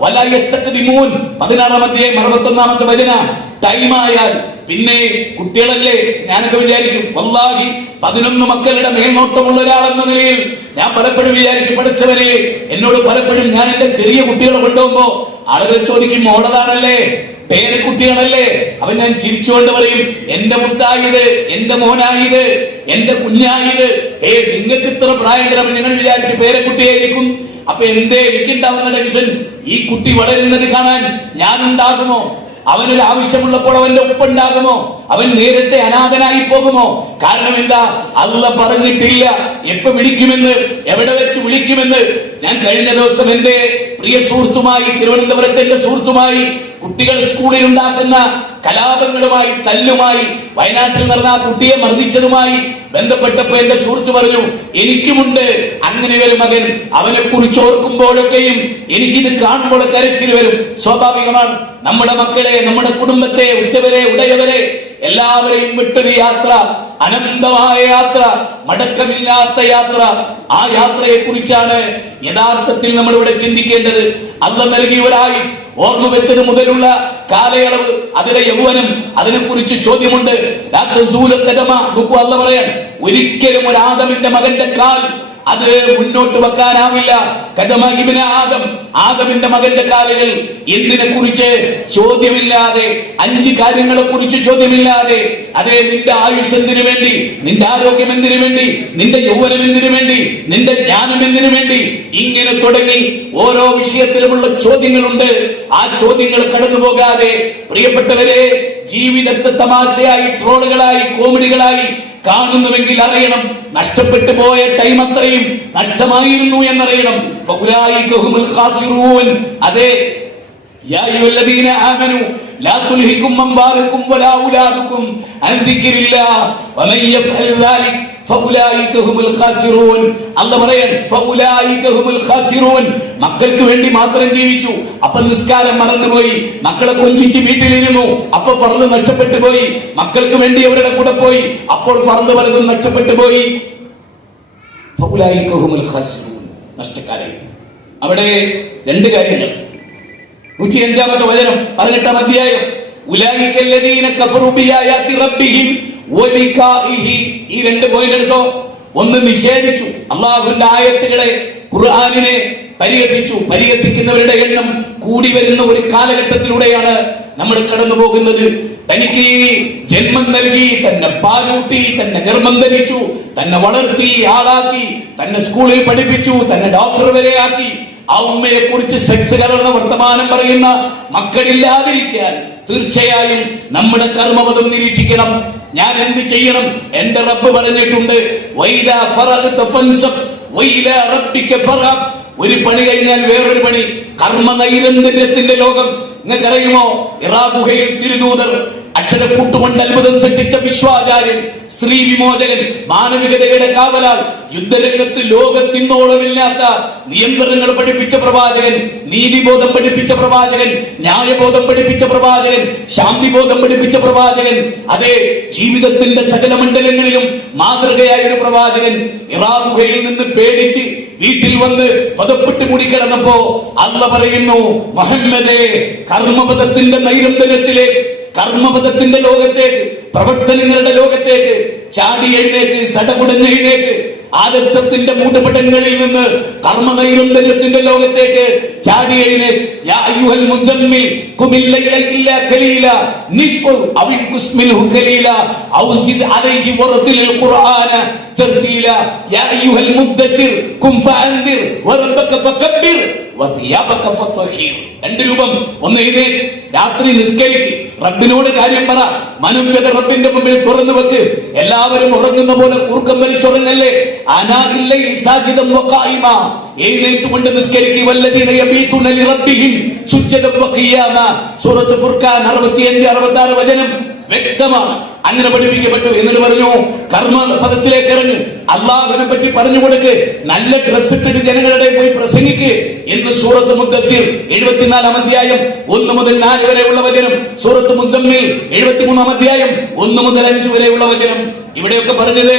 വലാ യസ്തഖ്ദിമൂൻ. 16-ാം അധ്യായം 61-ാമത്തെ വചനം. ടൈമായാൽ പിന്നെ കുട്ടികളല്ലേ? ഞാനൊക്കെ വിചാരിക്കും, വല്ലാഹി 11 മക്കളുടെ മേൽനോട്ടമുള്ള ഒരാളെന്ന നിലയിൽ ഞാൻ പലപ്പോഴും വിചാരിക്കും, പഠിച്ചവരെ, എന്നോട് പലപ്പോഴും ഞാൻ എന്റെ ചെറിയ കുട്ടികളെ കൊണ്ടുപോകുമ്പോ ആളുകൾ ചോദിക്കും, മോളതാണല്ലേ, പേരക്കുട്ടികളല്ലേ? അപ്പൊ ഞാൻ ചിരിച്ചുകൊണ്ട് പറയും, എന്റെ മുത്തായത്, എന്റെ മോനായത്, എന്റെ കുഞ്ഞായത്. നിങ്ങൾക്ക് ഇത്ര പ്രായം തരാൻ നിങ്ങൾ വിചാരിച്ച് പേരക്കുട്ടിയായിരിക്കും. അപ്പൊ എന്തേ എനിക്കുണ്ടാവുന്ന ടെൻഷൻ? ഈ കുട്ടി വളരുന്നത് കാണാൻ ഞാനുണ്ടാകുമോ? അവനൊരു ആവശ്യമുള്ളപ്പോൾ അവന്റെ ഒപ്പുണ്ടാകുമോ? അവൻ നേരത്തെ അനാഥനായി പോകുമോ? കാരണം എന്താ? അല്ലാഹ് പറഞ്ഞിട്ടില്ല എപ്പോ വിളിക്കുമെന്ന്, എവിടെ വെച്ച് വിളിക്കുമെന്ന്. ഞാൻ കഴിഞ്ഞ ദിവസം എന്റെ പ്രിയ സുഹൃത്തുമായി, തിരുവനന്തപുരത്തെ എന്റെ സുഹൃത്തുമായി, കുട്ടികൾ സ്കൂളിൽ ഉണ്ടാക്കുന്ന കലാപങ്ങളുമായി, തല്ലുമായി, വയനാട്ടിൽ നടന്ന ആ കുട്ടിയെ മർദ്ദിച്ചതുമായി ബന്ധപ്പെട്ടപ്പോ എന്റെ സുഹൃത്ത് പറഞ്ഞു, എനിക്കുമുണ്ട് അങ്ങനെ ഒരു മകൻ. അവനെ കുറിച്ച് ഓർക്കുമ്പോഴൊക്കെയും എനിക്കിത് കാണുമ്പോൾ കരച്ചിൽ വരും. സ്വാഭാവികമാണ്. നമ്മുടെ മക്കളെ, നമ്മുടെ കുടുംബത്തെ, ഉറ്റവരെ, ഉടയവരെ എല്ലാവരെയും വിട്ടൊരു യാത്ര, അനന്തമായ യാത്ര, മടക്കമില്ലാത്ത യാത്ര. ആ യാത്രയെ കുറിച്ചാണ് യഥാർത്ഥത്തിൽ നമ്മൾ ഇവിടെ ചിന്തിക്കേണ്ടത്. അല്ലാഹ് നൽകിയ ഒരായുസ്, ഓർമ്മ വെച്ചത് മുതലുള്ള കാലയളവ്, അതിലെ യൗവനം, അതിനെക്കുറിച്ച് ചോദ്യമുണ്ട്. അല്ലാഹ് പറയാൻ, ഒരിക്കലും ഒരു ആദമിന്റെ മകന്റെ കാൽ അത് മുന്നോട്ട് വെക്കാനാവില്ല. കദമ ഇബ്നു ആദം, ആദമിന്റെ മകന്റെ കാലുകൾ. എന്തിനെ കുറിച്ച് ചോദ്യമില്ലാതെ, 5 കാര്യങ്ങളെ കുറിച്ച് ചോദ്യമില്ലാതെ. അതേ, നിന്റെ ആയുസ് എന്തിനു വേണ്ടി, നിന്റെ ആരോഗ്യം എന്തിനു വേണ്ടി, നിന്റെ യൗവനം എന്തിനു വേണ്ടി, നിന്റെ ജ്ഞാനം എന്തിനു വേണ്ടി, ഇങ്ങനെ തുടങ്ങി ഓരോ വിഷയത്തിലുമുള്ള ചോദ്യങ്ങളുണ്ട്. ആ ചോദ്യങ്ങൾ കടന്നു പോകാതെ പ്രിയപ്പെട്ടവരെ, ജീവിതത്തെ തമാശയായി, ട്രോളുകളായി, കോമഡികളായി കാണുന്നുവെങ്കിൽ അറിയണം, നഷ്ടപ്പെട്ടു പോയ ടൈം അത്രയും നഷ്ടമായിരുന്നു എന്നറിയണം. അതെ, യാ അയ്യുഹല്ലദീന ആമനൂ ലാ തുൽഹികും അംവാലുകും വലാ ഔലാദുകും അൻ ദിക്രില്ലാഹ് വമൻ യഫ്അൽ ദാലിക ഫൗലായിക ഹുമുൽ ഖാസിറൂൻ. അല്ലാഹു പറയാൻ ഫൗലായിക ഹുമുൽ ഖാസിറൂൻ. മക്കൾക്ക് വേണ്ടി മാത്രം ജീവിച്ചു, അപ്പൊ നിസ്കാരം മറന്നുപോയി. മക്കളെ കൊഞ്ചിച്ച് വീട്ടിലിരുന്നു, അപ്പൊ ഫർള് നഷ്ടപ്പെട്ടു പോയി. മക്കൾക്ക് വേണ്ടി അവരുടെ കൂടെ പോയി, അപ്പോൾ ഫർള് പലതും നഷ്ടപ്പെട്ടു പോയി. ഫൗലായിക ഹുമുൽ ഖാസിറൂൻ, നഷ്ടക്കാരായി. അവിടെ രണ്ട് കാര്യങ്ങൾ. 105-ാമത്തെ വചനം 18-ാം അധ്യായം. ഉലൈക അല്ലദീന കഫറു ബിആയാതി റബ്ബിഹിം വലിഖാഇഹി. ഈ രണ്ട് പോയിന്റ് എടുത്തോ. ഒന്ന്, നിഷേധിച്ചു അല്ലാഹുവിന്റെ ആയത്തുകളെ, ഖുർആനിനെ പരിഹസിച്ചു. പരിഹസിക്കുന്നവരുടെ എണ്ണം കൂടി വരുന്ന ഒരു കാലഘട്ടത്തിലൂടെയാണ് നമ്മൾ കടന്നു പോകുന്നത്. തനിക്ക് ജന്മം നൽകി, തന്നെ പാലൂട്ടി, തന്നെ ഗർഭം ധരിച്ചു, തന്നെ വളർത്തി ആളാക്കി, തന്നെ സ്കൂളിൽ പഠിപ്പിച്ചു, തന്നെ ഡോക്ടർ വരെ ആക്കി, ആ ഉമ്മയെ കുറിച്ച് സെക്സ് കലർന്ന വർത്തമാനം പറയുന്ന മക്കളില്ലാതിരിക്കാൻ തീർച്ചയായും നമ്മുടെ കർമ്മപദം നിരീക്ഷിക്കണം. ഞാൻ എന്ത് ചെയ്യണം? എന്റെ റബ്ബ് പറഞ്ഞിട്ടുണ്ട്, വൈലാ ഫറഗ്ത ഫൻസബ് വൈലാ റബ്ബിക ഫർഹബ്. ഒരു പണി കഴിഞ്ഞാൽ വേറൊരു പണി. കർമ്മ നൈരന്തര്യത്തിന്റെ ലോകം നിങ്ങൾക്കറിയുമോ? ഇറാ ഗുഹയിൽ തിരുദൂതർ, അക്ഷരക്കൂട്ടുകൊണ്ട് അത്ഭുതം സൃഷ്ടിച്ച വിശ്വാചാര്യൻ, സ്ത്രീ വിമോചകൻ, മാനവികതയുടെ കാവലാൽ, യുദ്ധരംഗത്ത് ലോകത്തിന്നോളമില്ലാത്ത നിയന്ത്രണങ്ങൾ പഠിപ്പിച്ച പ്രവാചകൻ, നീതിബോധം പഠിപ്പിച്ച പ്രവാചകൻ, ന്യായബോധം പഠിപ്പിച്ച പ്രവാചകൻ, ശാന്തിബോധം പഠിപ്പിച്ച പ്രവാചകൻ, അതെ, ജീവിതത്തിന്റെ സകല മണ്ഡലങ്ങളിലും മാതൃകയായ ഒരു പ്രവാചകൻ ഇറാ ഗുഹയിൽ നിന്ന് പേടിച്ച് വീട്ടിൽ വന്ന് പദപ്പെട്ട് മൂടിക്കിടന്നപ്പോ അല്ലാഹു പറയുന്നു, മുഹമ്മദേ, കർമ്മപദത്തിന്റെ നൈരന്തര്യത്തിലേക്ക്, കർമ്മപദത്തിന്റെ ലോകത്തേക്ക്, പ്രവർത്തനങ്ങളുടെ ലോകത്തേക്ക് ചാടി എഴുന്നേക്ക്, സടകുടഞ്ഞെഴുന്നേക്ക്. ആലസ്യത്തിന്റെ മൂടുപടങ്ങളിൽ നിന്ന് കർമ്മനൈരന്തര്യത്തിന്റെ ലോകത്തേക്ക് ചാടി എഴുന്നേക്ക്. യാ അയ്യുഹൽ മുസമ്മിൽ ഖുമിൽ ലൈല ഇല്ലാ ഖലീല നിസ്ഫു അവ ഇൻകുസ് മിൻഹു ഖലീല ഔ സിദ് അലൈഹി വറതിൽ ഖുർആന തർതീല. യാ അയ്യുഹൽ മുദ്ദസിർ ഖും ഫഅൻദിർ വറബ്ബക ഫകബ്ബിർ വസിയാബക ഫതഹീർ. രണ്ട് രൂപം. ഒന്ന്, എഴുന്നേക്ക്, രാത്രി നിസ്കരിക്ക്, റബ്ബിനോട് കാര്യം പറ, മനുഷ്യത റബ്ബിന്റെ മുമ്പിൽ തുറന്നു വെക്ക്. എല്ലാവരും ഉറങ്ങുന്ന പോലെ കൂർക്കം വലിച്ചുറങ്ങല്ലേ. എഴുന്നേറ്റുകൊണ്ട് നിസ്കരിക്കുക. വല്ലദീന യബീതുന ലിറബ്ബിഹിം സുജ്ജദൻ വഖിയാമ. സൂറത്ത് ഫുർഖാൻ 65-66 വചനം വ്യക്തമാണ്. അങ്ങനെ പഠിപ്പിക്കപ്പെട്ടു. എന്നിട്ട് പറഞ്ഞു, കർമ്മ പദത്തിലേക്ക് ഇറങ്ങ്, അള്ളാഹുവിനെ പറ്റി പറഞ്ഞു കൊടുക്ക്, നല്ല ഡ്രസ് ഇട്ടിട്ട് ജനങ്ങളുടെ പോയി പ്രസംഗിക്ക് എന്ന് സൂറത്ത് മുദ്ദസ്സിർ 74-ാം അധ്യായം 1 മുതൽ 4 വരെയുള്ള വചനം. സൂറത്ത് മുസമ്മിൽ 73-ാം അധ്യായം 1 മുതൽ 5 വരെയുള്ള വചനം. ഇവിടെയൊക്കെ പറഞ്ഞത്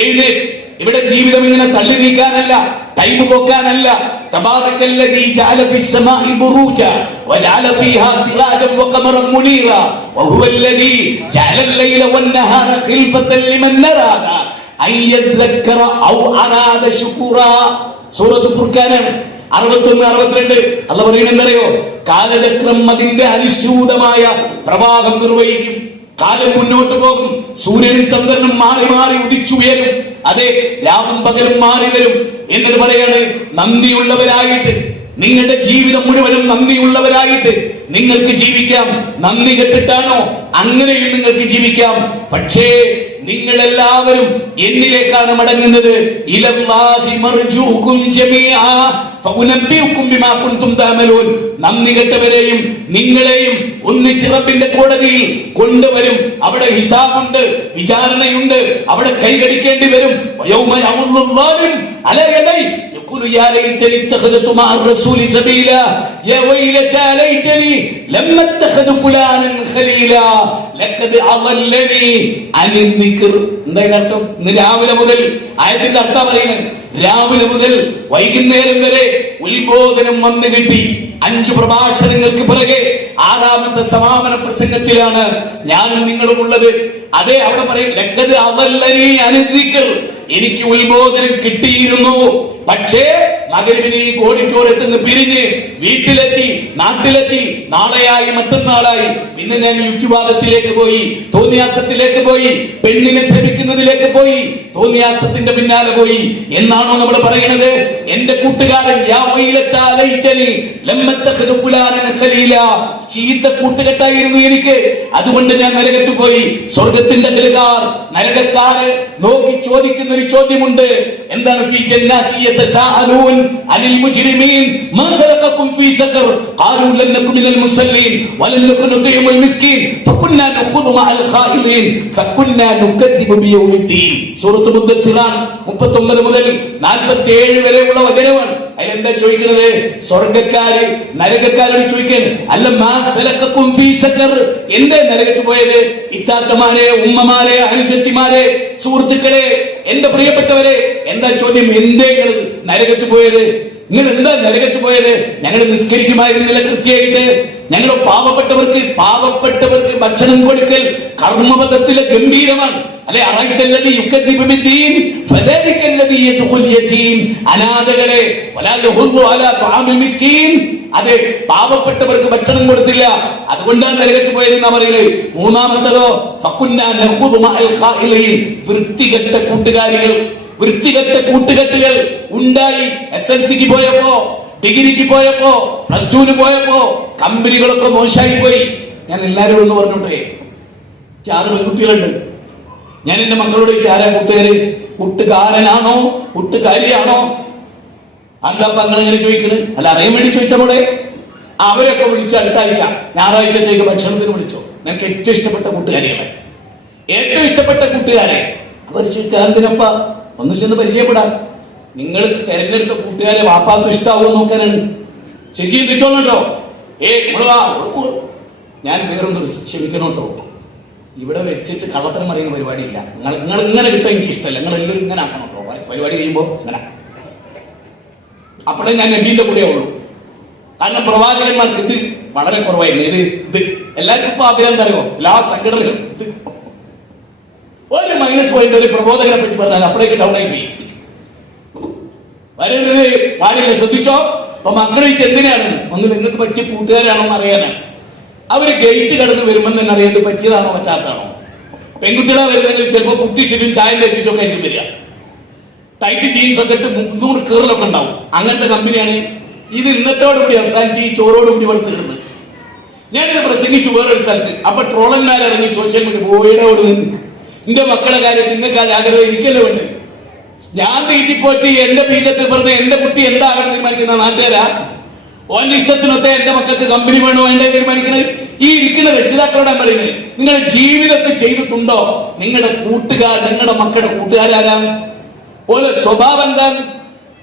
എഴുന്നേറ്റ്. ഇവിടെ ജീവിതം ഇങ്ങനെ തള്ളി നീക്കാനല്ല, ടൈം പോക്കാനല്ല. തബാറക്കല്ലദീ ജഅല ഫിസ്സമാഇ ബുറൂജ വജഅല ഫീഹാ സിറാജൻ വഖമറൻ മുനീറ വഹുവല്ലദീ ജഅലൽ ലൈല വന്നഹാറ ഖിൽഫത്തൻ ലിമൻ നറാദ അൻ യദ്ദക്കറ ഔ അറാദ ശുകൂറാ. സൂറത്ത് ഫുർഖാൻ 61-62 അല്ലാഹു പറയുന്നത് എന്തറിയോ? കാലചക്രം അതിന്റെ അനുസ്യൂതമായ പ്രവാഹം നിർവഹിക്കും. കാലം മുന്നോട്ട് പോകും. സൂര്യനും ചന്ദ്രനും മാറി മാറി ഉദിച്ചുയരും. അതെ, രാവും പകലും മാറി വരും. എന്നിട്ട് പറയാണ്, നന്ദിയുള്ളവരായിട്ട് നിങ്ങളുടെ ജീവിതം മുഴുവനും നന്ദിയുള്ളവരായിട്ട് നിങ്ങൾക്ക് ജീവിക്കാം. നന്ദി കെട്ടിട്ടാണോ? അങ്ങനെയും നിങ്ങൾക്ക് ജീവിക്കാം. പക്ഷേ നിങ്ങളെല്ലാവരും എന്നിലേക്കാണ് മടങ്ങുന്നത്. ഇലല്ലാഹി മർജൂകും ജമീഅ ഫഉനബ്ബിഉകും ബിമാ കുൻതും തഅമലൂൻ. നന്ദി കെട്ടവരെയും നിങ്ങളെയും ഒന്നിച്ച് റബ്ബിന്റെ കോടതിയിൽ കൊണ്ടുവരും. അവിടെ ഹിസാബുണ്ട്, വിചാരണയുണ്ട്, അവിടെ കൈകടിക്കേണ്ടി വരും. യൗമ യഉല്ലു ളാലിം അലാ യദൈ യഖൂലു യാ ലൈതനി ഇത്തഖദതു മഅ റസൂലി സബീല യാ വൈലതാ ലൈതനി ലം അത്തഖദു ഫുലാനൻ ഖലീല ലഖദ് അളല്ലനി അനിൻ ദിക്ർ. എന്താ അർത്ഥം? ഇന്ന് രാവിലെ മുതൽ ആയത്തിന്റെ അർത്ഥം പറയുന്നത്, രാവിലെ മുതൽ വൈകുന്നേരം വരെ ഉത്ബോധനം വന്നു കിട്ടി. 5 പ്രഭാഷണങ്ങൾക്ക് പിറകെ 6ാമത്തെ സമാപന പ്രസംഗത്തിലാണ് ഞാനും നിങ്ങളും ഉള്ളത്. അതെ, അവിടെ പറയും, ലഖദ് അളല്ലനി അനിൻ ദിക്ർ. എനിക്ക് ഉത്ബോധനം കിട്ടിയിരുന്നു, പക്ഷേ മഗ്‌രിബിന് ഈ ഓഡിറ്റോറിയത്തിൽ നിന്ന് പിരിഞ്ഞ് വീട്ടിലെത്തി, നാട്ടിലെത്തി, നാളെയായി മറ്റന്നാളായി. പിന്നെ ഞാൻ യുക്തിവാദത്തിലേക്ക് പോയി, തോന്നിയാസത്തിലേക്ക് പോയി, പെണ്ണിനെ സേവിക്കുന്നതിലേക്ക് പോയി, തോന്നിയാസത്തിന്റെ പിന്നാലെ പോയി എന്നാണോ നമ്മൾ പറയുന്നത്? എന്റെ കൂട്ടുകാരൻ ചീത്ത കൂട്ടുകെട്ടായിരുന്നു എനിക്ക്, അതുകൊണ്ട് ഞാൻ നരകത്തിൽ പോയി. സ്വർഗത്തിന്റെ കിലുകാർ, നരകക്കാര് നോക്കി ചോദിക്കുന്ന ഒരു ചോദ്യമുണ്ട്. എന്താണ്? ഫീ ജന്നാതി യതശാഅലൂൻ അനിൽ മുജ്രിമീൻ മാ സലഖകും ഫീ സഖർ ഖാലൂ ലൻ നകുന മിനൽ മുസല്ലീൻ വലൻ നകുന നുതഇമുൽ മിസ്കീൻ ഫകുന്നാ നഖുദു മഅൽ ഖായിലീൻ ഫകുന്നാ നുകദ്ദിബു ബിയൗമിദ്ദീൻ. സൂറത്ത് സൂറത്ത് മുദ്ദസ്സിറാൻ 39 മുതൽ 47 വരെയുള്ള വചനമാണ്. അതിലെന്താ ചോദിക്കുന്നത്? സ്വർഗക്കാര് നരകക്കാരോട് ചോദിക്കാൻ, അല്ല മാ സലക്കക്കും ഫീ സഖർ, എന്റെ നരകത്ത് പോയത്? ഇത്താത്തമാരെ, ഉമ്മമാരെ, അനുജത്തിമാരെ, സുഹൃത്തുക്കളെ, എന്റെ പ്രിയപ്പെട്ടവരെ, എന്താ ചോദ്യം? എന്തേ നിങ്ങൾ നരകത്ത് പോയത്? നിങ്ങൾ എന്താ നരകത്ത് പോയത്? ഞങ്ങൾ നിസ്കരിക്കുമായിരുന്നില്ല കൃത്യമായിട്ട്. ഞങ്ങൾ പാവപ്പെട്ടവർക്ക് ഭക്ഷണം കൊടുക്കൽ കർമ്മപഥത്തിലെ ഗംഭീരമാണ്. അല്ലെ, അനാഥകളെ, അതെ, പാവപ്പെട്ടവർക്ക് ഭക്ഷണം കൊടുത്തില്ല, അതുകൊണ്ടാണ് നരകത്ത് പോയത് എന്നാ പറയുന്നത്. മൂന്നാമത്തതോ വൃത്തികെട്ട കൂട്ടുകെട്ടുകൾ ഉണ്ടായി. SLCക്ക് പോയപ്പോ, ഡിഗ്രിക്ക് പോയപ്പോ, +2 പോയപ്പോ കമ്പനികളൊക്കെ മോശമായി പോയി. ഞാൻ എല്ലാവരോടും ഒന്ന് പറഞ്ഞോട്ടെ, 6 പെൺകുട്ടികളുണ്ട്. ഞാൻ എന്റെ മക്കളോട് ആരാ കൂട്ടുകാര്? കൂട്ടുകാരനാണോ കൂട്ടുകാരിയാണോ? അന്തപ്പ അങ്ങനെ ചോദിക്കണ്? അല്ല, അറിയാൻ വേണ്ടി ചോദിച്ചപ്പോടെ അവരൊക്കെ വിളിച്ചു. അടുത്ത ആഴ്ച ഞായറാഴ്ചത്തേക്ക് ഭക്ഷണത്തിന് വിളിച്ചോ. നിനക്ക് ഏറ്റവും ഇഷ്ടപ്പെട്ട കൂട്ടുകാരികളെ, ഏറ്റവും ഇഷ്ടപ്പെട്ട കൂട്ടുകാരെ അവർ ചോദിച്ചാൽ എന്തിനപ്പ? ഒന്നുമില്ലെന്ന് പരിചയപ്പെടാം. നിങ്ങൾ തെരഞ്ഞെടുത്ത കൂട്ടുകാരെ വാപ്പാക്ക് ഇഷ്ടാവുമെന്ന് നോക്കാനാണ്. ശരിക്കും ചിന്തിച്ചോളട്ടോ. ഞാൻ വേറൊന്ന് ക്ഷമിക്കണം കേട്ടോ, ഇവിടെ വെച്ചിട്ട് കള്ളത്തരം അറിയുന്ന പരിപാടിയില്ല. നിങ്ങൾ ഇങ്ങനെ കിട്ടാൻ എനിക്ക് ഇഷ്ടമല്ല. നിങ്ങൾ എല്ലാവരും ഇങ്ങനെ ആക്കണം കേട്ടോ. പരിപാടി കഴിയുമ്പോ ഇങ്ങനെ. അപ്പോഴേ ഞാൻ നബീന്റെ കൂടെ ഉള്ളൂ. കാരണം പ്രവാചകന്മാർക്ക് ഇത് വളരെ കുറവായിരുന്നു. ഇത് എല്ലാവർക്കും ഇപ്പൊ ആഗ്രഹം തരുമോ? എല്ലാ സംഘടനകളും ഇത് ഒരു -പോയിന്റ് ഒരു പ്രബോധകനെ പറ്റി പറഞ്ഞാൽ അപ്പോഴേക്ക് ഡൗണായി പോയി. വരരുത്, പാടില്ല. ശ്രദ്ധിച്ചോ. അപ്പൊ മക്കളിച്ച് എന്തിനാണ്? ഒന്ന് നിങ്ങൾക്ക് പറ്റിയ കൂട്ടുകാരാണോ എന്ന് അറിയാനാണ്. അവര് ഗേറ്റ് കടന്ന് വരുമ്പോൾ തന്നെ അറിയാം ഇത് പറ്റിയതാണോ പറ്റാത്തതാണോ. പെൺകുട്ടികളെ വരുന്നെങ്കിൽ ചിലപ്പോൾ കുത്തിയിട്ടിട്ടും ചായം വെച്ചിട്ടൊക്കെ ആയിരിക്കും വരിക. ടൈറ്റ് ജീൻസ് ഒക്കെ ഇട്ട് 300 കീറലൊക്കെ ഉണ്ടാവും. അങ്ങനത്തെ കമ്പനിയാണ് ഇത്. ഇന്നത്തോടുകൂടി അവസാനിച്ച് ഈ ചോറോടുകൂടി ഇവിടെ തീർന്ന്. ഞാനിത് പ്രസംഗിച്ചു വേറൊരു സ്ഥലത്ത്. അപ്പൊ ട്രോളന്മാരിറങ്ങി സോഷ്യൽ മീഡിയ പോയിടോട് നിന്ന് എന്റെ മക്കളെ കാര്യത്തിൽ നിങ്ങൾക്ക് ആ ജാഗ്രത എനിക്കല്ലേ വേണ്ട. ഞാൻ തീറ്റിപ്പോറ്റി എന്റെ ബീജത്തിൽ പറഞ്ഞ എന്റെ കുട്ടി എന്താകാൻ തീരുമാനിക്കുന്ന നാട്ടുകാരാ? ഓന്റെ ഇഷ്ടത്തിനൊത്തെ എന്റെ മക്കൾക്ക് കമ്പനി വേണോ വേണ്ടേ തീരുമാനിക്കണത്? ഈ ഇരിക്കുന്ന രക്ഷിതാക്കളോടാൻ പറയുന്നത്, നിങ്ങളുടെ ജീവിതത്തിൽ ചെയ്തിട്ടുണ്ടോ? നിങ്ങളുടെ നിങ്ങളുടെ മക്കളുടെ കൂട്ടുകാരാരാം? ഓരോ സ്വഭാവം എന്താ?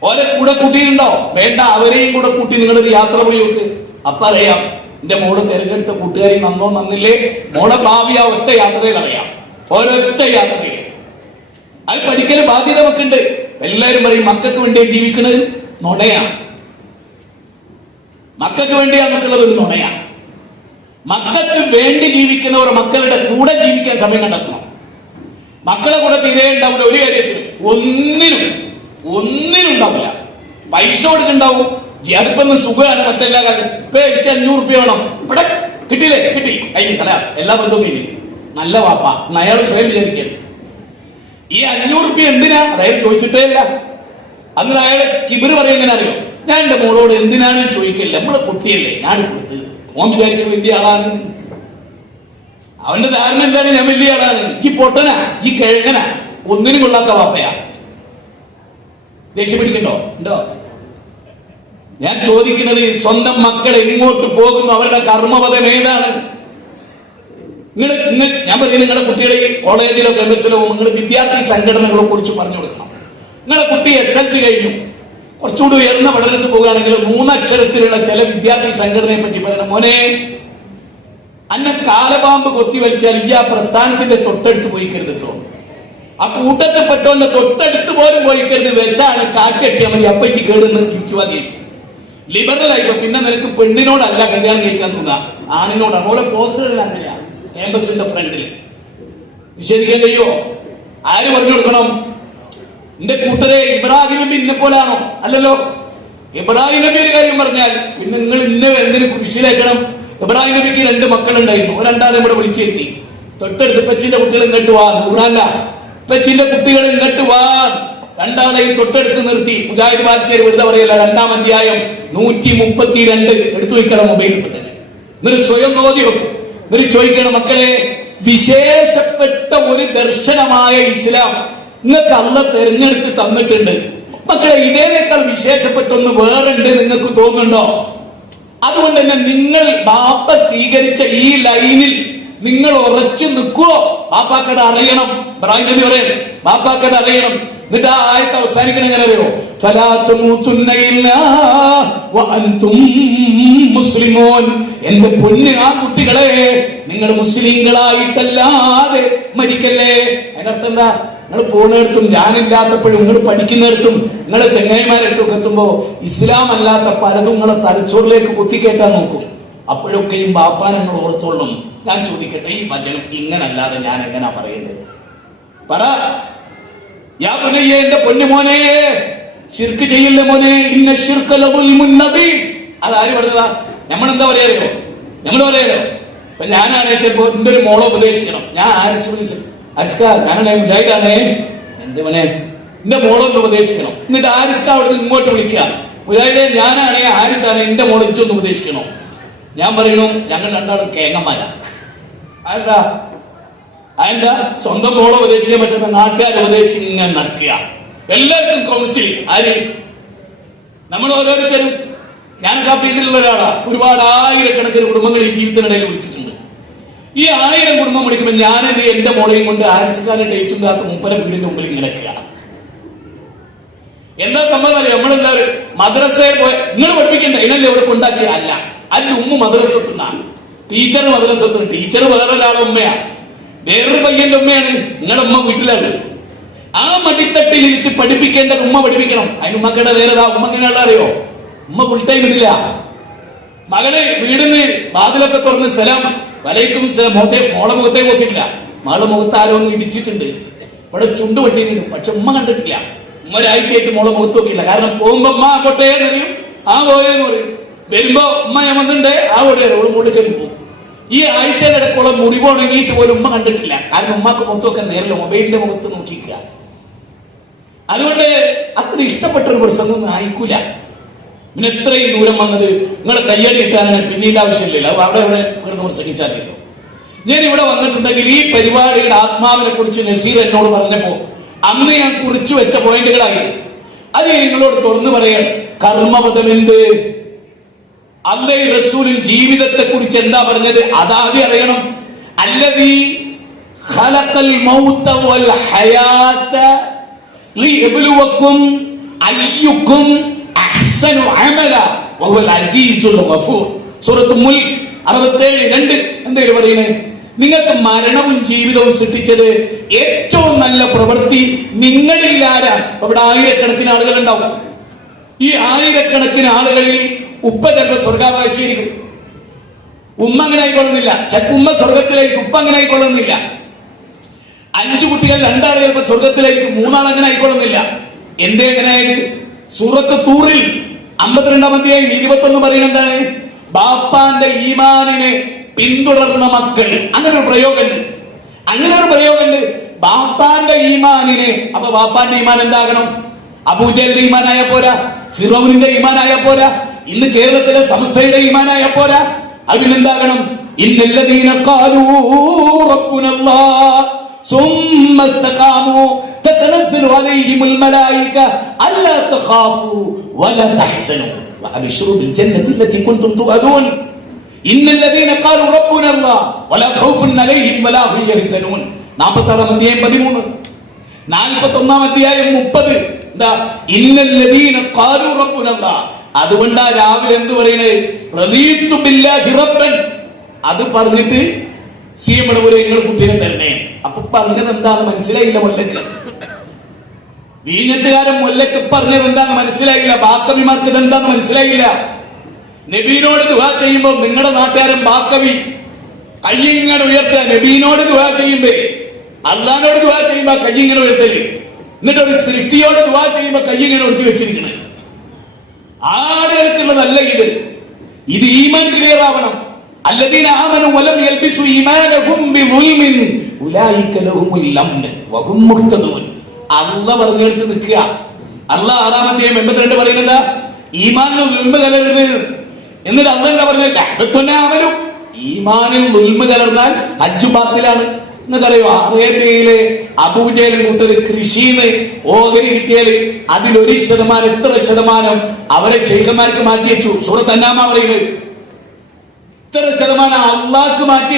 ഓരോ കൂടെ കൂട്ടിയിട്ടുണ്ടോ? വേണ്ട, അവരെയും കൂടെ കൂട്ടി നിങ്ങളൊരു യാത്ര പോയി നോക്ക്. അപ്പൊ അറിയാം എന്റെ മോള് തെരഞ്ഞെടുത്ത കൂട്ടുകാരി നന്നോ നന്നില്ലേ. മോളെ ഭാവി ആ ഒറ്റ യാത്രയിൽ അറിയാം. ഒരൊറ്റ യാത്രയിൽ അത് പഠിക്കൽ ബാധ്യത നമുക്കുണ്ട്. എല്ലാവരും പറയും മക്കൾക്ക് വേണ്ടിയാ ജീവിക്കണത്. നുണയാണ്. മക്കൾക്ക് വേണ്ടിയാ നമുക്കുള്ളത് ഒരു നുണയാണ്. മക്കൾക്ക് വേണ്ടി ജീവിക്കുന്നവർ മക്കളുടെ കൂടെ ജീവിക്കാൻ സമയം കണ്ടെത്തണം. മക്കളെ കൂടെ തീരെ ഉണ്ടാവില്ല. ഒരു കാര്യത്തിലും ഒന്നിനും ഉണ്ടാവില്ല. പൈസ കൊടുക്കുന്നുണ്ടാവും. അതിപ്പൊന്ന് സുഖമാണ്. മറ്റെല്ലാ കാര്യം ഇപ്പൊ എനിക്ക് 500 റുപ്യ വേണം. ഇവിടെ കിട്ടിയില്ലേ? കിട്ടി. അതിന് കളയാ എല്ലാ ബന്ധവും ഇനി നല്ല വാപ്പ അയാൾ സ്വയം വിചാരിക്കൽ. ഈ 500 റുപ്യ എന്തിനാ? അതായത് ചോദിച്ചിട്ടേ ഇല്ല. അന്ന് അയാളെ കിബിറ് പറയുന്നതിന് അറിയോ? ഞാൻ എന്റെ മോളോട് എന്തിനാണ് ചോദിക്കില്ല, നമ്മളെ കുട്ടിയല്ലേ, ഞാൻ കൊടുത്ത്. ഓൻ വിചാരിക്കുന്ന വലിയ ആളാണ്. അവന്റെ ധാരണ എന്താണ്? ഞാൻ വലിയ ആളാണ്. ഈ പൊട്ടനാ, ഈ കിഴങ്ങനാ, ഒന്നിനും കൊള്ളാത്ത വാപ്പയാ. ദേഷ്യം പിടിക്കണ്ടോ? ഉണ്ടോ? ഞാൻ ചോദിക്കുന്നത്, സ്വന്തം മക്കൾ എങ്ങോട്ട് പോകുന്നു? അവരുടെ കർമ്മപഥം ഏതാണ്? ഞാൻ പറയുന്നത്, നിങ്ങളുടെ കുട്ടികളെ കോളേജിലോ ക്യാമ്പസിലോ നിങ്ങൾ വിദ്യാർത്ഥി സംഘടനകളെ കുറിച്ച് പറഞ്ഞു കൊടുക്കണം. നിങ്ങളുടെ കുട്ടി SLC കഴിഞ്ഞു, കുറച്ചുകൂടി ഉയർന്ന പഠനത്തിൽ പോകുകയാണെങ്കിൽ 3 അക്ഷരത്തിലുള്ള ചില വിദ്യാർത്ഥി സംഘടനയെ പറ്റി പറയണം. മോനെ, അന്നെ കാലപാമ്പ് കൊത്തിവലിച്ചാൽ ഈ ആ പ്രസ്ഥാനത്തിന്റെ തൊട്ടടുത്ത് പോയിക്കരുത് കേട്ടോ. ആ കൂട്ടത്തിൽപ്പെട്ടോന്റെ തൊട്ടടുത്ത് പോലും പോയിക്കരുത്. വിഷാണ്, കാറ്റെട്ടിയാൽ മതി, അപ്പയ്ക്ക് കേടുന്ന് യുക്തിവാദി. ലിബറൽ ആയിപ്പോ പിന്നെ നിനക്ക് പെണ്ണിനോടല്ല കല്യാണം കഴിക്കാൻ തോന്നുക, ആണിനോടാണ്. അതുപോലെ പോസ്റ്ററിൽ അങ്ങനെയാണ് ക്യാമ്പസിന്റെ ഫ്രണ്ടിൽ. നിഷേധിക്കാൻ കഴിയോ? ആര് പറഞ്ഞു കൊടുക്കണം? എന്റെ കൂട്ടരെ, ഇബ്രാഹിം നബി ഇന്നെ പോലാണോ? അല്ലല്ലോ. ഇബ്രാഹിം നബിയുടെ കാര്യം പറഞ്ഞാൽ പിന്നെ നിങ്ങൾ എന്തിനു കുരിശിലേക്കണം? ഇബ്രാഹിം നബിക്ക് 2 മക്കളുണ്ടായിരുന്നു. രണ്ടാളും ഇവിടെ വിളിച്ചെത്തി. തൊട്ടടുത്ത് പെച്ചിന്റെ കുട്ടികൾ ഇങ്ങോട്ട് വാ, നൂറല്ല, പെച്ചിന്റെ കുട്ടികൾ ഇങ്ങോട്ട് വാ. രണ്ടാളെയും തൊട്ടടുത്ത് നിർത്തി. മുജാഹിദ് ബാദ്ശേരി വെറുതെ പറയല്ല. 2-ാം അധ്യായം 132 എടുത്തു വയ്ക്കണം മൊബൈൽ. ഇപ്പൊ തന്നെ എന്നിട്ട് സ്വയം നോക്കി വെക്കും. എന്നിട്ട് ചോദിക്കണം, മക്കളെ, വിശേഷപ്പെട്ട ഒരു ദർശനമായ ഇസ്ലാം നിങ്ങൾക്ക് അള്ളാഹ് തെരഞ്ഞെടുത്ത് തന്നിട്ടുണ്ട്. മക്കളെ, ഇതേനേക്കാൾ വിശേഷപ്പെട്ടൊന്ന് വേറുണ്ട് നിങ്ങൾക്ക് തോന്നുന്നുണ്ടോ? അതുകൊണ്ട് തന്നെ നിങ്ങൾ ബാപ്പ സ്വീകരിച്ച ഈ ലൈനിൽ നിങ്ങൾ ഉറച്ചു നിൽക്കുവോ? ബാപ്പാക്കത് അറിയണം. ഇബ്രാഹിം നബി പറയണം ബാപ്പാക്കത് അറിയണം. എന്നിട്ട് ആ ആയത്ത് അവസാനിക്കണം എങ്ങനെ അറിയോ? ഫലാ തമൂതുന്ന ഇല്ലാ വഅൻതും മുസ്ലിമൂൻ. എന്റെ പൊന്ന് ആ കുട്ടികളെ, നിങ്ങൾ മുസ്ലിങ്ങളായിട്ടല്ലാതെ മരിക്കല്ലേ. അതിനർത്ഥം എന്താ? നിങ്ങൾ പോകുന്നിടത്തും, ഞാനില്ലാത്തപ്പോഴും നിങ്ങൾ പഠിക്കുന്നിടത്തും നിങ്ങളെ ചെങ്ങായിമാരൊക്കെ എത്തുമ്പോ ഇസ്ലാം അല്ലാത്ത പലതും നിങ്ങളെ തലച്ചോറിലേക്ക് കുത്തിക്കേറ്റാൻ നോക്കും. അപ്പോഴൊക്കെയും ബാപ്പാൻ നിങ്ങൾ ഓർത്തോളും. ഞാൻ ചോദിക്കട്ടെ, ഈ വചനം ഇങ്ങനല്ലാതെ ഞാൻ എങ്ങനാ പറയേണ്ടത്? പറ. യാ ബുനയ്യ, എന്റെ പൊന്നുമോനെ, ശിർക്ക് ചെയ്യില്ല മോനെ. ഇന്ന ശിർക ലദുൽമുൻ നദീം. അതാര് പറഞ്ഞതാ? നമ്മളെന്താ പറയാറിയോ? നമ്മൾ പറയാലോ. ഇപ്പൊ ഞാനാണ് ചിലപ്പോ എന്റെ ഒരു മോളെ ഉപദേശിക്കണം. ഞാൻ ആരിസ്ക, ഞാനാണേ മുജാഹിദാണേ, എന്റെ മോനെ എന്റെ മോളൊന്ന് ഉപദേശിക്കണം. എന്നിട്ട് ആരിസ്ക അവിടെ നിന്ന് ഇങ്ങോട്ട് വിളിക്കുക, മുജാഹിദേ ഞാനാണേ ആരിസാണ് എന്റെ മോളെ ഇച്ചൊന്ന് ഉപദേശിക്കണം. ഞാൻ പറയുന്നു ഞങ്ങൾ രണ്ടാളും കേങ്ങന്മാരാ. അതെന്താ? സ്വന്തം മോളെ ഉപദേശിക്കാൻ പറ്റുന്ന നാട്ടുകാർ ഉപദേശിച്ച് ഇങ്ങനെ നടക്കുക. എല്ലാവർക്കും കൗൺസിലിംഗ്. ആര്? നമ്മൾ ഓരോരുത്തരും. ഞാൻ ആ ഫീൽഡിലുള്ള ഒരാളാ. ഒരുപാട് ആയിരക്കണക്കിന് കുടുംബങ്ങൾ ഈ ജീവിതത്തിനിടയിൽ വിളിച്ചിട്ടുണ്ട്. ഈ 1000 കുടുംബം വിളിക്കുമ്പോൾ ഞാൻ എന്റെ മോളെയും കൊണ്ട് ആരിസ്കാരുടെ ഡേറ്റും കാത്ത് മുപ്പര വീടിന്റെ മുമ്പിൽ ഇങ്ങനെ എന്താ സംഭവം അറിയാം? നമ്മളെല്ലാവരും മദ്രസയിൽ പോയ നിങ്ങൾ പഠിപ്പിക്കണ്ട, ഇതിനല്ലേ ഇവിടെ കൊണ്ടാക്കിയ അല്ല. അതിന്റെ ഉമ്മ മദ്രസത്തുനിന്നാണ്, ടീച്ചർ മദ്രസത്തിന്. ടീച്ചർ വേറൊരാളെ ഉമ്മയാണ്, വേറൊരു പയ്യന്റെ ഉമ്മയാണ്. നിങ്ങളുടെ ഉമ്മ വീട്ടിലാണ്. ആ മടിത്തട്ടിൽ ഇരുത്തി പഠിപ്പിക്കേണ്ടത് ഉമ്മ പഠിപ്പിക്കണം. അതിന് ഉമ്മക്കടെ വേറെതാ. ഉമ്മ എങ്ങനെയുള്ള അറിയോ? ഉമ്മ ഫുൾ ടൈം ഇല്ല. മകള് വീടിന് വാതിലൊക്കെ തുറന്ന് സലാം വലൈക്കും മോളെ മുഖത്തെ നോക്കിയിട്ടില്ല. മകളെ മുഖത്ത് ആരോ ഒന്ന് ഇടിച്ചിട്ടുണ്ട്, ഇവിടെ ചുണ്ട് പൊട്ടിയിട്ടുണ്ട്. പക്ഷെ ഉമ്മ കണ്ടിട്ടില്ല. ഉമ്മ ഒരാഴ്ചയായിട്ട് മോളെ മുഖത്ത് നോക്കിയില്ല. കാരണം പോകുമ്പോ ഉമ്മ പോട്ടെ എന്നറിയും, ആ പോയെന്ന് പറയും. വരുമ്പോ ഉമ്മ ഞാൻ വന്നിട്ടുണ്ട്, ആ ഓടിയാലും ഓള് മുകളിൽ കയറി പോകും. ഈ ആഴ്ചയിലിടക്കുള്ള മുറിവ് ഉണങ്ങിയിട്ട് പോലും ഉമ്മ കണ്ടിട്ടില്ല. കാരണം ഉമ്മക്ക് മുഖത്ത് നോക്കാൻ നേരില്ല, മൊബൈലിന്റെ മുഖത്ത് നോക്കിക്കുക. അതുകൊണ്ട് അത്ര ഇഷ്ടപ്പെട്ടൊരു പ്രസംഗമൊന്നും ആയിക്കൂല. പിന്നെ എത്രയും ദൂരം വന്നത് നിങ്ങളെ കയ്യടി കിട്ടാനാണ് പിന്നീട് ആവശ്യമില്ലല്ലോ. അവിടെ ഇവിടെ ഇവിടുന്ന് പ്രസംഗിച്ചാലോ. ഞാൻ ഇവിടെ വന്നിട്ടുണ്ടെങ്കിൽ ഈ പരിപാടിയുടെ ആത്മാവിനെ കുറിച്ച് നസീർ എന്നോട് പറഞ്ഞപ്പോ അന്ന് ഞാൻ കുറിച്ചു വെച്ച പോയിന്റുകളായി. അത് നിങ്ങളോട് തുറന്നു പറയാൻ. കർമ്മപദം എന്ത്? അല്ലാഹു റസൂലും ജീവിതത്തെ കുറിച്ച് എന്താ പറഞ്ഞത്? അതാദ്യം അറിയണം. അല്ലദീ ഖലഖൽ മൗത വൽ ഹയാത ലിയബ്ലുവക്കും അയ്യുക്കും അഹ്സനു അമല വഹുവൽ അസീസുൽ ഗഫൂർ. സൂറത്ത് മുൽക്ക് 67:2 എന്തേലും പറയുന്നത്? നിങ്ങൾക്ക് മരണവും ജീവിതവും സൃഷ്ടിച്ചത് ഏറ്റവും നല്ല പ്രവൃത്തി നിങ്ങളിൽ ആരാണ്? ഇവിടെ ആയിരക്കണക്കിന് ആളുകൾ ഉണ്ടാവും. ഈ ആയിരക്കണക്കിന് ആളുകളിൽ ഉപ്പ ചിലപ്പോൾ സ്വർഗാവകാശിയായിരിക്കും. ഉമ്മ അങ്ങനെ ആയിക്കൊള്ളുന്നില്ല. ഉമ്മ സ്വർഗത്തിലായിരിക്കും, ഉപ്പ അങ്ങനെ ആയിക്കൊള്ളുന്നില്ല. 5 കുട്ടികൾ 2 ആൾ ചിലപ്പോൾ സ്വർഗത്തിലായിരിക്കും, 3 ആൾ അങ്ങനെ ആയിക്കൊള്ളുന്നില്ല. എന്തേ എങ്ങനെയായത്? സൂറത്ത് തൂറിൽ 52-ാം അധ്യായം 21 പറയുന്നത് എന്താണ്? ബാപ്പാന്റെ ഈമാനിനെ പിന്തുടർന്ന മക്കൾ. അങ്ങനെ ഒരു പ്രയോഗമുണ്ട്. ബാപ്പാന്റെ ഈമാനിനെ. അപ്പൊ ബാപ്പാന്റെ ഈമാൻ എന്താകണം? അബൂജഹലിന്റെ ഈമാനായ പോരാ, ഫിറൗനിന്റെ ഈമാനായ പോരാ, ഇന്ന് കേരളത്തിലെ സംസ്ഥയുടെ ഈമാനായ പോരാ. അതിനെന്താകണം? ഇന്നല്ലദീന ഖാലൂ റബ്ബുനല്ലാഹ് സുമ്മ ഇസ്തഖാമൂ തതനസ്സലു അലൈഹിമുൽ മലായിക അല്ലാ തഖാഫൂ വലാ തഹ്സനൂ വഅബ്ശിറൂ ബിൽ ജന്നത്തി അല്ലതി കുൻതും തുഅദൂൻ. ഇന്നല്ലദീന ഖാലൂ റബ്ബുനല്ലാഹ് വലാ ഖൗഫുൻ അലൈഹിം വലാ ഹും യഹ്സനൂൻ. 46-ാം അധ്യായം 13. 41-ാം അധ്യായം 30. എന്താ? ഇന്നല്ലദീന ഖാലൂ റബ്ബുനല്ലാഹ്. അതുകൊണ്ടാ രാവിലെ എന്ത് പറയുന്നത്? റദീതു ബില്ലാഹി റബ്ബൻ. അത് പറഞ്ഞിട്ട് സിഎംയുടെ നിങ്ങൾ കുട്ടീനെ തരണേ. അപ്പൊ പറഞ്ഞത് എന്താന്ന് മനസ്സിലായില്ല മുല്ലക്ക്. വീഞ്ഞത്തുകാരൻ മുല്ലക്ക് പറഞ്ഞത് എന്താന്ന് മനസ്സിലായില്ല. ബാക്കവിമാർക്ക് ഇതെന്താന്ന് മനസ്സിലായില്ല. നബീനോട് ദുആ ചെയ്യുമ്പോൾ നിങ്ങളുടെ നാട്ടുകാരൻ ബാക്കവി കയ്യിങ്ങനെ ഉയർത്തുക. നബീനോട് ദുആ ചെയ്യുമ്പോ, അള്ളാഹിനോട് ദുആ ചെയ്യുമ്പോ കയ്യിങ്ങനെ ഉയർത്തല്. എന്നിട്ട് ഒരു സൃഷ്ടിയോട് ദുആ ചെയ്യുമ്പോ കയ്യിങ്ങനെ ഉയർത്തി വെച്ചിരിക്കണേ. ആളുകൾക്കുള്ളതല്ല ഇത്. ഇത് ഈമാൻ ക്ലിയർ ആവണം. الذين آمنوا ولم يلبسوا إيمانهم بظلم أولئك لهم الأمن وهم مهتدون. അള്ളാഹ് പറഞ്ഞെടുത്ത് നിൽക്കുക. അള്ളാഹ് 6-ാം അധ്യായം 82 പറയുന്നത് ഈമാനിൽ ദുൽമ കലരുത്. എന്നിട്ട് അള്ളാഹ് എന്താ പറഞ്ഞത്? ഈമാനിൽ ദുൽമ കലർന്നാൽ ഹജ്ജ് ബാത്തിലാണ്. എന്നറിയോ? അറേബ്യയിലെ അബൂജഹലും കൂട്ടര് കൃഷിന്ന് ഓഹരി കിട്ടിയാല് അതിൽ1% എത്ര ശതമാനം അവരെ ശൈഖന്മാർക്ക് മാറ്റി വെച്ചു. സൂറത്ത് അന്നാമ പറയുന്നത് ഇത്ര ശതമാനം അള്ളാഹ്ക്ക് മാറ്റി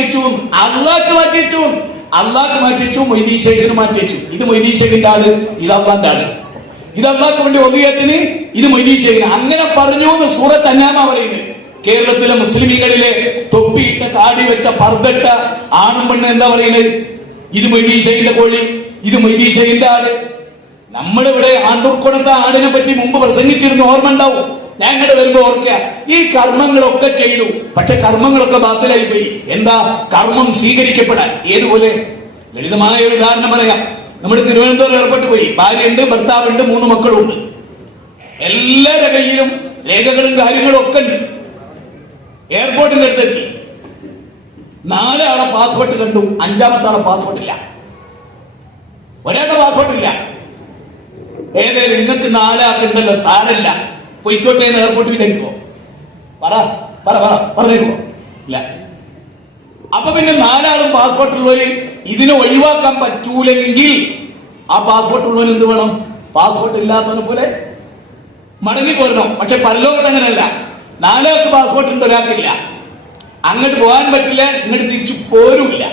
വെച്ചു, മൊയ്തീൻ ഷെയ്ഖിന് മാറ്റി വെച്ചു. ഇത് മൊയ്തീൻ ഷെയ്ഖിന്റെ ആള്, ഇത് അള്ളാന്റെ ആള്. ഇത് അള്ളാഹ്ക്ക് വേണ്ടി ഒതുയത്തിന്, ഇത് മൊയ്തീൻ ഷെയ്ഖിന്. അങ്ങനെ പറഞ്ഞു എന്ന് സൂറത്ത് അന്നാമ പറയുന്നത്. കേരളത്തിലെ മുസ്ലിമീങ്ങളിലെ തൊപ്പിയിട്ട താടി വെച്ച പർദ്ദട്ട ആണും പെണ്ണ് എന്താ പറയുന്നത്? ഇത് മൊയ്തീൻ ഷെയ്ഖിന്റെ കോഴി, ഇത് മൊയ്തീൻ ഷെയ്ഖിന്റെ ആട്. നമ്മളിവിടെ ആണ്ടൂർക്കുളത്തെ ആടിനെ പറ്റി മുമ്പ് പ്രസംഗിച്ചിരുന്നു, ഓർമ്മ ഉണ്ടാവും. ഞാൻ ഇങ്ങോട്ട് വരുമ്പോ ഓർക്കുക, ഈ കർമ്മങ്ങളൊക്കെ ചെയ്തു, പക്ഷെ കർമ്മങ്ങളൊക്കെ ബാത്തിലായി പോയി. എന്താ? കർമ്മം സ്വീകരിക്കപ്പെടാൻ. ഏതുപോലെ? ലളിതമായ ഒരു ഉദാഹരണം പറയാം. നമ്മൾ തിരുവനന്തപുരം എയർപോർട്ട് പോയി, ഭാര്യയുണ്ട്, ഭർത്താവുണ്ട്, 3 മക്കളുണ്ട്. എല്ലാവരുടെ കയ്യിലും രേഖകളും കാര്യങ്ങളും ഒക്കെ ഉണ്ട്. എയർപോർട്ടിന്റെ അടുത്തെത്തി, 4 ആളെ പാസ്പോർട്ട് കണ്ടു, 5-ാമത്തെ ആളെ പാസ്പോർട്ട് ഇല്ല. ഒരാളുടെ പാസ്പോർട്ട് ഇല്ല. ഏതായാലും നിങ്ങൾക്ക് 4 ആക്കുണ്ടല്ലോ, സാരല്ല, പൊയ്ക്കോട്ടെ എന്ന് എയർപോർട്ടിലേക്ക് പോ. പറഞ്ഞേക്കോ? ഇല്ല. അപ്പൊ പിന്നെ 4 ആളും പാസ്പോർട്ട് ഉള്ളവര് ഇതിനെ ഒഴിവാക്കാൻ പറ്റൂലെങ്കിൽ ആ പാസ്പോർട്ട് ഉള്ളവന് എന്ത് വേണം? പാസ്പോർട്ട് ഇല്ലാത്തവനെ പോലെ മടങ്ങി പോരണം. പക്ഷെ പരലോകത്ത് അങ്ങനെയല്ല. 4 ആൾക്ക് പാസ്പോർട്ട് ഉണ്ട്, ഒരാൾക്കില്ല. അങ്ങോട്ട് പോകാൻ പറ്റില്ല, ഇങ്ങോട്ട് തിരിച്ചു പോരുമില്ല.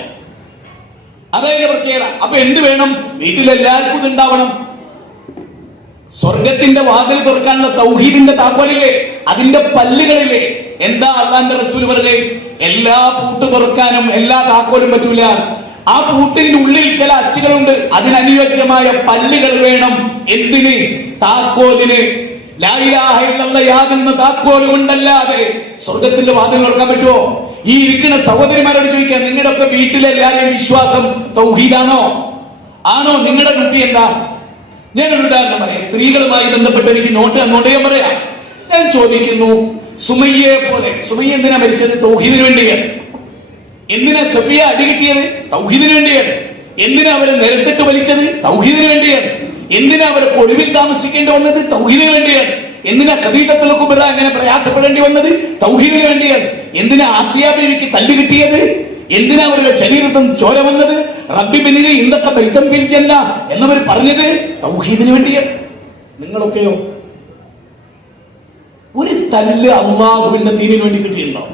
അതതിന്റെ പ്രത്യേകത. അപ്പൊ എന്ത് വേണം? വീട്ടിലെല്ലാവർക്കും ഇതുണ്ടാവണം. സ്വർഗത്തിന്റെ വാതിൽ തുറക്കാനുള്ള തൗഹീദിന്റെ താക്കോലില്ലേ, അതിന്റെ പല്ലുകളില്ലേ? എന്താ അള്ളാന്റെ റസൂൽ പറഞ്ഞേ? എല്ലാ പൂട്ട് തുറക്കാനും എല്ലാ താക്കോലും പറ്റൂല. ആ പൂട്ടിന്റെ ഉള്ളിൽ ചില അച്ചുകളുണ്ട്, അതിനനുയോജ്യമായ പല്ലുകൾ വേണം. എന്തിന്? താക്കോലിന്. ലാ ഇലാഹ ഇല്ലല്ലാഹ് യാതൊന്ന് താക്കോല് കൊണ്ടല്ലാതെ സ്വർഗത്തിന്റെ വാതിൽ തുറക്കാൻ പറ്റുമോ? ഈ ഇരിക്കുന്ന സഹോദരിമാരോട് ചോദിക്കാൻ, നിങ്ങളുടെയൊക്കെ വീട്ടിലെല്ലാരെയും വിശ്വാസം തൗഹീദാണോ? ആണോ? നിങ്ങളുടെ കുട്ടി എന്താ? ഞാനൊരു ഉദാഹരണം പറയാം. സ്ത്രീകളുമായി ബന്ധപ്പെട്ട് എനിക്ക് നോട്ട് അങ്ങോട്ടേ പറയാം. ഞാൻ ചോദിക്കുന്നു, സുമയ്യയെ പോലെ, സുമയ്യ എന്തിനാ മരിച്ചത്? തൗഹീദിന് വേണ്ടിയാണ്. എന്തിനാ സഫിയ അടി കിട്ടിയത്? തൗഹീദിന് വേണ്ടിയാണ്. എന്തിനാ അവരെ നിരത്തിട്ട് വലിച്ചത്? തൗഹീദിന് വേണ്ടിയാണ്. എന്തിനാ അവരെ ഒളിവിൽ താമസിക്കേണ്ടി വന്നത്? തൗഹീദിന് വേണ്ടിയാണ്. എന്തിനാ ഖദീജത്തുൽ കുബ്ര അങ്ങനെ പ്രയാസപ്പെടേണ്ടി വന്നത്? തൗഹീദിന് വേണ്ടിയാണ്. എന്തിനാ ആസിയ ബീവിക്ക് തല്ല് കിട്ടിയത്? എന്തിനാ അവരുടെ ശരീരത്തിൽ ചോര വന്നത്? റബ്ബി ബിനിനെ ഇന്തൊക്കെ ബൈത്തം ഫിൽ ജന്ന എന്നവർ പറഞ്ഞത് തൗഹീദിന് വേണ്ടിയാണ്. നിങ്ങളൊക്കെയോ? ഒരു തല്ല് അല്ലാഹുവിന്റെ ദീനിന് വേണ്ടി കിട്ടിയിട്ടുണ്ടോ?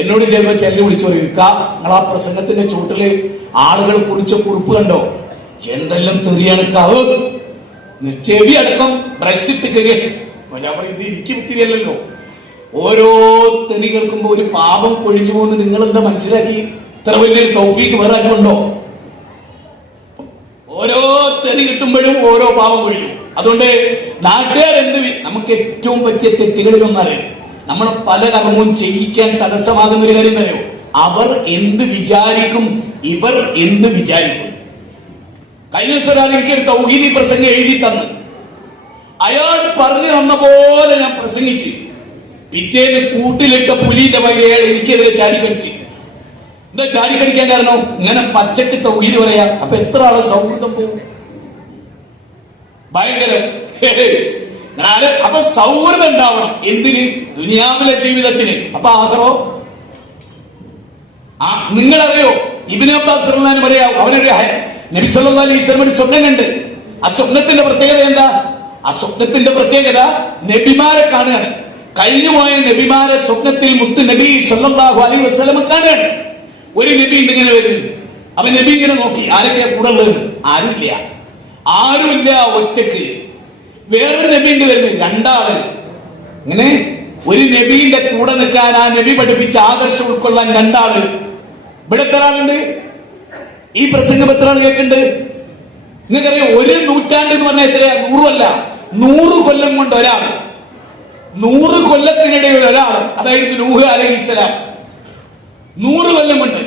എന്നോട് ചിലപ്പോൾ ചെല്ലി വിളിച്ചു പറയും, നിങ്ങൾ ആ പ്രസംഗത്തിന്റെ ചൂട്ടില് ആളുകൾ കുറിച്ച കുറിപ്പ് കണ്ടോ? എന്തെല്ലാം തെറിയണക്കാവ്, ചെവി അടക്കം ബ്രഷ് ഇട്ട് കയറി. ഞാൻ പറയും, ഇത് എനിക്ക് തിരിയല്ലോ. ഓരോ തെറി കേൾക്കുമ്പോ ഒരു പാപം കൊഴിഞ്ഞു പോകുന്നു. നിങ്ങൾ എന്താ മനസ്സിലാക്കി? ഇത്ര വലിയൊരു തൗഫീക്ക് വേറെ ആയിട്ടുണ്ടോ? ഓരോ തെറി കിട്ടുമ്പോഴും ഓരോ പാപം കൊഴിഞ്ഞു. അതുകൊണ്ട് നാട്ടുകാർ നമുക്ക് ഏറ്റവും പറ്റിയ തെറ്റുകളിലൊന്നറിയാം. നമ്മൾ പല കർമ്മവും ചെയ്യിക്കാൻ തടസ്സമാകുന്ന ഒരു കാര്യം അറിയോ? അവർ എന്ത് വിചാരിക്കും, ഇവർ എന്ത് വിചാരിക്കും. കഴിഞ്ഞ ദിവസം ഒരാൾ എനിക്കൊരു തൗഹീദി പ്രസംഗം എഴുതി തന്നു. അയാൾ പറഞ്ഞു തന്ന പോലെ ഞാൻ പ്രസംഗിച്ചു. പിറ്റേന്ന് കൂട്ടിലിട്ട പുലിന്റെ വകയെ എനിക്കെതിരെ ചാടിക്കടിച്ച്. എന്താ ചാടിക്കടിക്കാൻ കാരണം? ഇങ്ങനെ പച്ചക്ക് തൗഹീദ് പറയാം. അപ്പൊ എത്ര ആളെ സൗഹൃദം പോകും? ഭയങ്കരം. അപ്പൊ സൗഹൃദം ഉണ്ടാവണം. എന്തിന്? ദുനിയാവിലെ ജീവിതത്തിന്. അപ്പൊ ആഹ്റോ? നിങ്ങളറിയോ? ഇബ്നു അബ്ബാസ് റളിയല്ലാഹു അൻഹു പറയാ, അവനൊരു നബി സല്ലല്ലാഹു അലൈഹി വസല്ലം ഒരു സ്വപ്നം കണ്ട്. ആ സ്വപ്നത്തിന്റെ പ്രത്യേകത എന്താ? ആ സ്വപ്നത്തിന്റെ പ്രത്യേകത നബിമാരെ കാണുകയാണ്. കഴിഞ്ഞുപോയ നബിമാരെ സ്വപ്നത്തിൽ മുത്ത് നബി സല്ലല്ലാഹു അലൈഹി വസല്ലം കാണുകയാണ്. ഒരു നബി ഉണ്ട് ഇങ്ങനെ വരുന്നത്. അവൻ നബി ഇങ്ങനെ നോക്കി, ആരൊക്കെയാ കൂടെ ഉള്ളത്? ആരുമില്ല, ഒറ്റക്ക്. വേറൊരു നബി ഉണ്ട് വരുന്നത്, 2 ആള്. ഇങ്ങനെ ഒരു നബീന്റെ കൂടെ നിൽക്കാൻ ആ നബി പഠിപ്പിച്ച ആദർശം ഉൾക്കൊള്ളാൻ 2 ആള്. ഇവിടെ എത്ര ആളുണ്ട്? ഈ പ്രസംഗം എത്ര ആൾ കേൾക്കുന്നുണ്ട്? നിങ്ങൾക്കറിയാം, 1 നൂറ്റാണ്ട് എന്ന് പറഞ്ഞാൽ എത്രയാ? 100 അല്ല, 100 കൊല്ലം കൊണ്ട് ഒരാൾ. 100 കൊല്ലത്തിനിടയിൽ ഒരാൾ, അതായത് നൂഹ് അലൈഹിസ്സലാം. 100 കൊല്ലം കൊണ്ട്.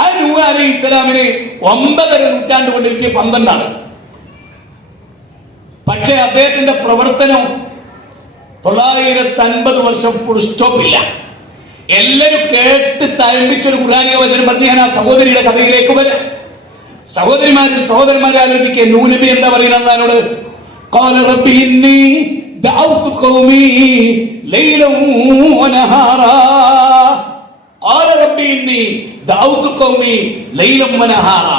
ആ നൂഹ് അലൈഹിസ്സലാമിന് 9.5 നൂറ്റാണ്ട് കൊണ്ട് കിട്ടിയ 12 ആണ്. പക്ഷെ അദ്ദേഹത്തിന്റെ പ്രവർത്തനം 950 വർഷം ഫുൾ സ്റ്റോപ്പ് ഇല്ല. എല്ലാരും കേട്ട് തഴമ്പിച്ചൊരു ഖുർആനിക വചനം പറഞ്ഞ് ഞാൻ ആ സഹോദരിയുടെ കഥയിലേക്ക് വരാം. സഹോദരന്മാരെ ആലോചിക്കുക. നൂഹ് നബി എന്താ പറയുന്നത് അള്ളാഹുവോട്? ഖാല റബ്ബി ഇന്നി ദഅവ്തു ഖൗമി ലൈലൻ വനഹാറാ. ഖാല റബ്ബി ഇന്നി ദഅവ്തു ഖൗമി ലൈലൻ വനഹാറാ.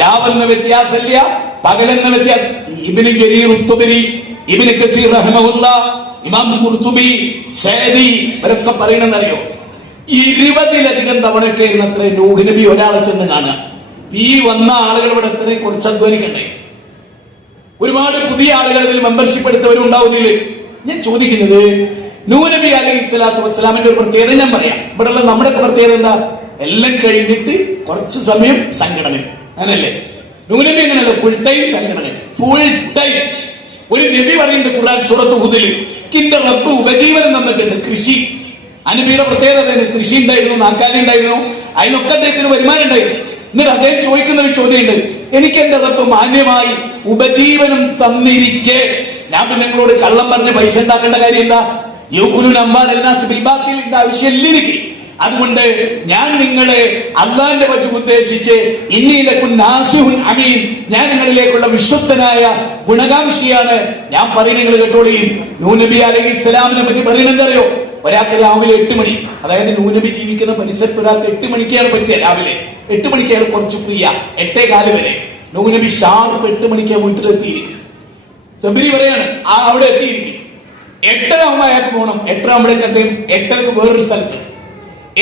രാവെന്ന വ്യത്യാസമില്ല, പകലെന്ന വ്യത്യാസം. ഇബ്നു ജരീർ ഉത്ബരി, ഇബ്നു കസീർ റഹിമഹുല്ലാഹ്, ഇമാം ഖുർതുബി, സഅദി ഇവരൊക്കെ പറയണെന്നറിയോ? 20ലധികം തവണയൊക്കെ ഇരുന്നത്ര നൂഹ് നബി ഒരാളെ ചെന്ന് കാണുക. ഈ വന്ന ആളുകൾ ഇവിടെ എത്ര കുറച്ച് അധ്വാനിക്കണ്ടേ? ഒരുപാട് പുതിയ ആളുകൾ ഇതിൽ മെമ്പർഷിപ്പ് എടുത്തവരും ഉണ്ടാവുന്നില്ലേ? ഞാൻ ചോദിക്കുന്നത്, നൂഹ് നബി അലൈഹി സ്വലാത്തു വസ്സലാമിന്റെ ഒരു പ്രത്യേകത ഞാൻ പറയാം. ഇവിടെയുള്ള നമ്മുടെ പ്രത്യേകത എന്താ? എല്ലാം കഴിഞ്ഞിട്ട് കുറച്ച് സമയം സംഘടനയ്ക്ക്, അങ്ങനല്ലേ? നൂഹ് നബി അങ്ങനല്ല, ഫുൾ ടൈം സംഘടനയ്ക്ക്, ഫുൾ ടൈം. ഒരു നബി പറയുന്നുണ്ട് ഖുർആൻ സൂറത്ത് ഹുദിൽ, കിന്റെ റബ്ബ് ഉപജീവനം തന്നിട്ടുണ്ട്, കൃഷി. നബിയുടെ പ്രത്യേകത കൃഷി ഉണ്ടായിരുന്നു, നാക്കാലി ഉണ്ടായിരുന്നു, അതിനൊക്കെ അദ്ദേഹത്തിന് വരുമാനം ഉണ്ടായിരുന്നു. എന്നിട്ട് അദ്ദേഹം ചോദിക്കുന്ന ഒരു ചോദ്യമുണ്ട്, എനിക്ക് എന്റെ റബ്ബ് മാന്യമായി ഉപജീവനം തന്നിരിക്കെ ഞാൻ പിന്നെ നിങ്ങളോട് കള്ളം പറഞ്ഞ് പൈസ ഉണ്ടാക്കേണ്ട കാര്യം എന്താ? യൗകുലുൻ അംവാലന്നാസ് ബിൽ ബാത്തിലിന്റെ ആവശ്യമില്ല എനിക്ക്. അതുകൊണ്ട് ഞാൻ നിങ്ങളെ അള്ളാന്റെ വജു ഉദ്ദേശിച്ച് ഇന്നീലക്കും നാസിഹുൻ അമീൻ, ഞാൻ നിങ്ങളിലേക്കുള്ള വിശ്വസ്തനായ ഗുണകാംക്ഷിയാണ്. ഞാൻ പറയുന്നത് നിങ്ങൾ കേട്ടോളി. നൂഹ് നബി അലൈഹി സ്വലാമിനെ പറ്റി പറയുന്നത് എന്തറിയോ? ഒരാൾക്ക് രാവിലെ 8 മണി, അതായത് നൂഹ് നബി ജീവിക്കുന്ന പരിസരത്ത് ഒരാൾക്ക് 8 മണിക്കാണ് പറ്റിയ. രാവിലെ 8 മണിക്കാണ് കുറച്ച് ഫ്രീയാ, 8:15 വരെ. നൂഹ് നബി ഷാർപ്പ് 8 മണിക്കാണ് വീട്ടിലെത്തിയിരിക്കും. തബരി പറയാണ് അവിടെ എത്തിയിരിക്കും. 8:30 ആകുമ്പോൾ അയാൾക്ക് പോകണം. 8:30 ആകുമ്പോഴേക്ക് അദ്ദേഹം 8:30 വേറൊരു സ്ഥലത്ത്,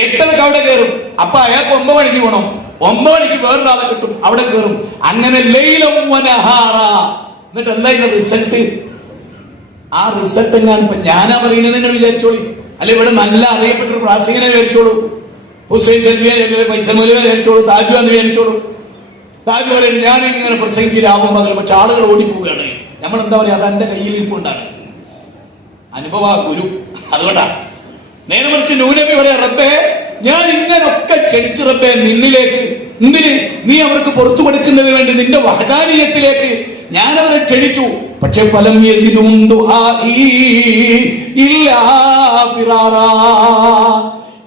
8:30 അവിടെ കയറും. അപ്പൊ അയാൾക്ക് 9 മണിക്ക് പോകണം. 9 മണിക്ക് വേറൊരാളെ കിട്ടും, അവിടെ കയറും. അങ്ങനെ ലൈലം വനഹാറ. എന്നിട്ട് എന്തായിരുന്നു റിസൾട്ട്? ആ റിസൾട്ട് എങ്ങാണ് ഇപ്പൊ ഞാനാ പറയുന്നത് നിങ്ങൾ വിചാരിച്ചോളി, അല്ലെ ഇവിടെ നല്ല അറിയപ്പെട്ട ഒരു പ്രാസംഗികനെ വിചാരിച്ചോളൂ, ഹുസൈൻ സൽവിയെ ഫൈസൽ മൗലവിയെ വിചാരിച്ചോളൂ, താജു എന്ന് വിചാരിച്ചോളൂ. താജു പറയുന്നത് ഞാൻ ഇങ്ങനെ പ്രസംഗിച്ച് രാവും പകലും, പക്ഷെ ആളുകൾ ഓടിപ്പോവുകയാണ്. നമ്മൾ എന്താ പറയാ, അത് എന്റെ കയ്യിലിരിപ്പുണ്ടാണ്, അനുഭവ ഗുരു. അതുകൊണ്ടാണ്. നേരെ മറിച്ച് നൂഹ് നബി പറയാ, റബ്ബേ ഞാൻ ഇങ്ങനൊക്കെ ക്ഷണിച്ചു റബ്ബേ നിന്നിലേക്ക്. എന്തിന്? നീ അവർക്ക് പുറത്തു കൊടുക്കുന്നതിന് വേണ്ടി, നിന്റെ വഹദാനിയത്തിലേക്ക് ഞാൻ അവരെ ക്ഷണിച്ചു. പക്ഷെ ഫലം യസിദും ദുആഇ ഇല്ലാ ഫിറാറാ,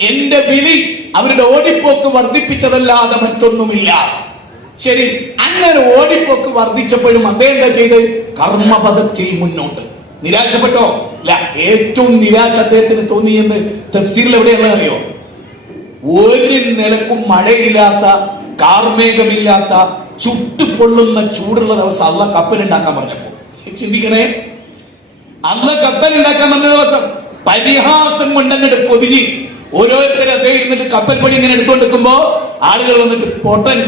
എന്റെ വിളി അവരുടെ ഓടിപ്പോക്ക് വർദ്ധിപ്പിച്ചതല്ലാതെ മറ്റൊന്നുമില്ല. ശരി, അങ്ങനെ ഓടിപ്പോക്ക് വർദ്ധിച്ചപ്പോഴും അദ്ദേഹം എന്താ ചെയ്ത്? കർമ്മപദത്തിൽ മുന്നോട്ട്. നിരാശപ്പെട്ടോ? അല്ല. ഏറ്റവും നിരാശ അദ്ദേഹത്തിന് തോന്നിയെന്ന് തഫ്സീറിൽ എവിടെയുള്ളത് അറിയോ? ഒരു നിലക്കും മഴയില്ലാത്ത, കാർമേഘമില്ലാത്ത, ചുട്ടുപൊള്ളുന്ന ചൂടുള്ള ദിവസം അള്ളാഹ് കപ്പലുണ്ടാക്കാൻ പറഞ്ഞപ്പോ ചിന്തിക്കണേ. അന്ന് കപ്പലുണ്ടാക്കാൻ വന്ന ദിവസം പരിഹാസം കൊണ്ടങ്ങോട്ട് പൊതിഞ്ഞ് ഓരോരുത്തരും അദ്ദേഹം ഇരുന്നിട്ട് കപ്പൽ പൊടി ഇങ്ങനെ എടുത്തുകൊണ്ടിരിക്കുമ്പോ ആളുകൾ വന്നിട്ട് പൊട്ടൻ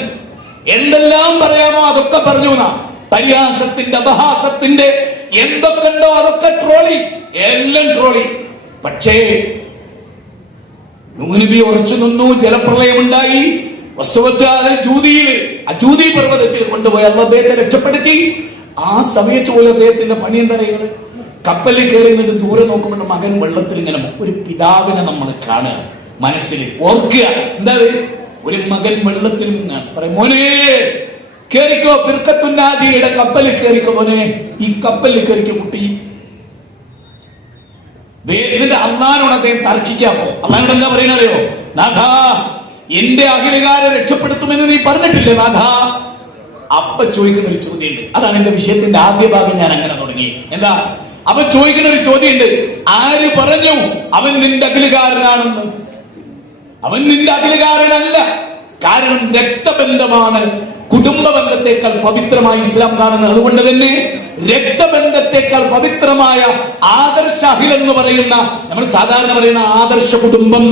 എന്തെല്ലാം പറയാമോ അതൊക്കെ പറഞ്ഞു. പരിഹാസത്തിന്റെ, അപഹാസത്തിന്റെ എന്തൊക്കെ ഉണ്ടോ അതൊക്കെ ട്രോളി, എല്ലാം ട്രോളി. പക്ഷേ നൂഹ് നബി ഉറച്ചു നിന്നു. ജലപ്രളയമുണ്ടായി. ജൂതി പർവ്വതത്തിൽ കൊണ്ടുപോയി അള്ളാഹ് അദ്ദേഹത്തെ രക്ഷപ്പെടുത്തി. ആ സമയത്ത് പോലും അദ്ദേഹത്തിന്റെ പണി എന്താ പറയുന്നത്? കപ്പലിൽ കയറി നിന്നിട്ട് ദൂരെ നോക്കുമ്പോൾ മകൻ വെള്ളത്തിൽ ഇങ്ങനെ, ഒരു പിതാവിനെ നമ്മൾ കാണുക, മനസ്സിൽ ഓർക്കുക. എന്താ ഒരു മകൻ വെള്ളത്തിൽ പറയും, മോനെ കേറിക്കോ, ഫിർഖത്തുന്നാദിയുടെ കപ്പലിൽ കയറിക്കോ മോനെ, ഈ കപ്പലിൽ കയറിക്കോ കുട്ടി. എന്നിട്ട് അള്ളാനോട് അദ്ദേഹം തർക്കിക്കാമോ? അള്ളാനോട് എന്താ പറയണറിയോ? നാഥാ എന്റെ അഖിലകാരെ രക്ഷപ്പെടുത്തുമെന്ന് നീ പറഞ്ഞിട്ടില്ലേ നാഥാ? അപ്പ ചോദിക്കുന്ന ഒരു ചോദ്യമുണ്ട്. അതാണ് എന്റെ വിഷയത്തിന്റെ ആദ്യ ഭാഗം. ഞാൻ അങ്ങനെ തുടങ്ങി. എന്താ അവൻ ചോദിക്കുന്ന ഒരു ചോദ്യമുണ്ട്, ആര് പറഞ്ഞു അവൻ നിന്റെ അഖിലകാരനാണെന്ന്? അവൻ നിന്റെ അഖിലകാരനല്ല. കാരണം രക്തബന്ധമാണ് കുടുംബ ബന്ധത്തെക്കാൾ പവിത്രമായി ഇസ്ലാം കാണുന്നത്. അതുകൊണ്ട് തന്നെ രക്തബന്ധത്തെക്കാൾ പവിത്രമായ ആദർശ അഖിൽ എന്ന് പറയുന്ന, നമ്മൾ സാധാരണ പറയുന്ന ആദർശ കുടുംബം,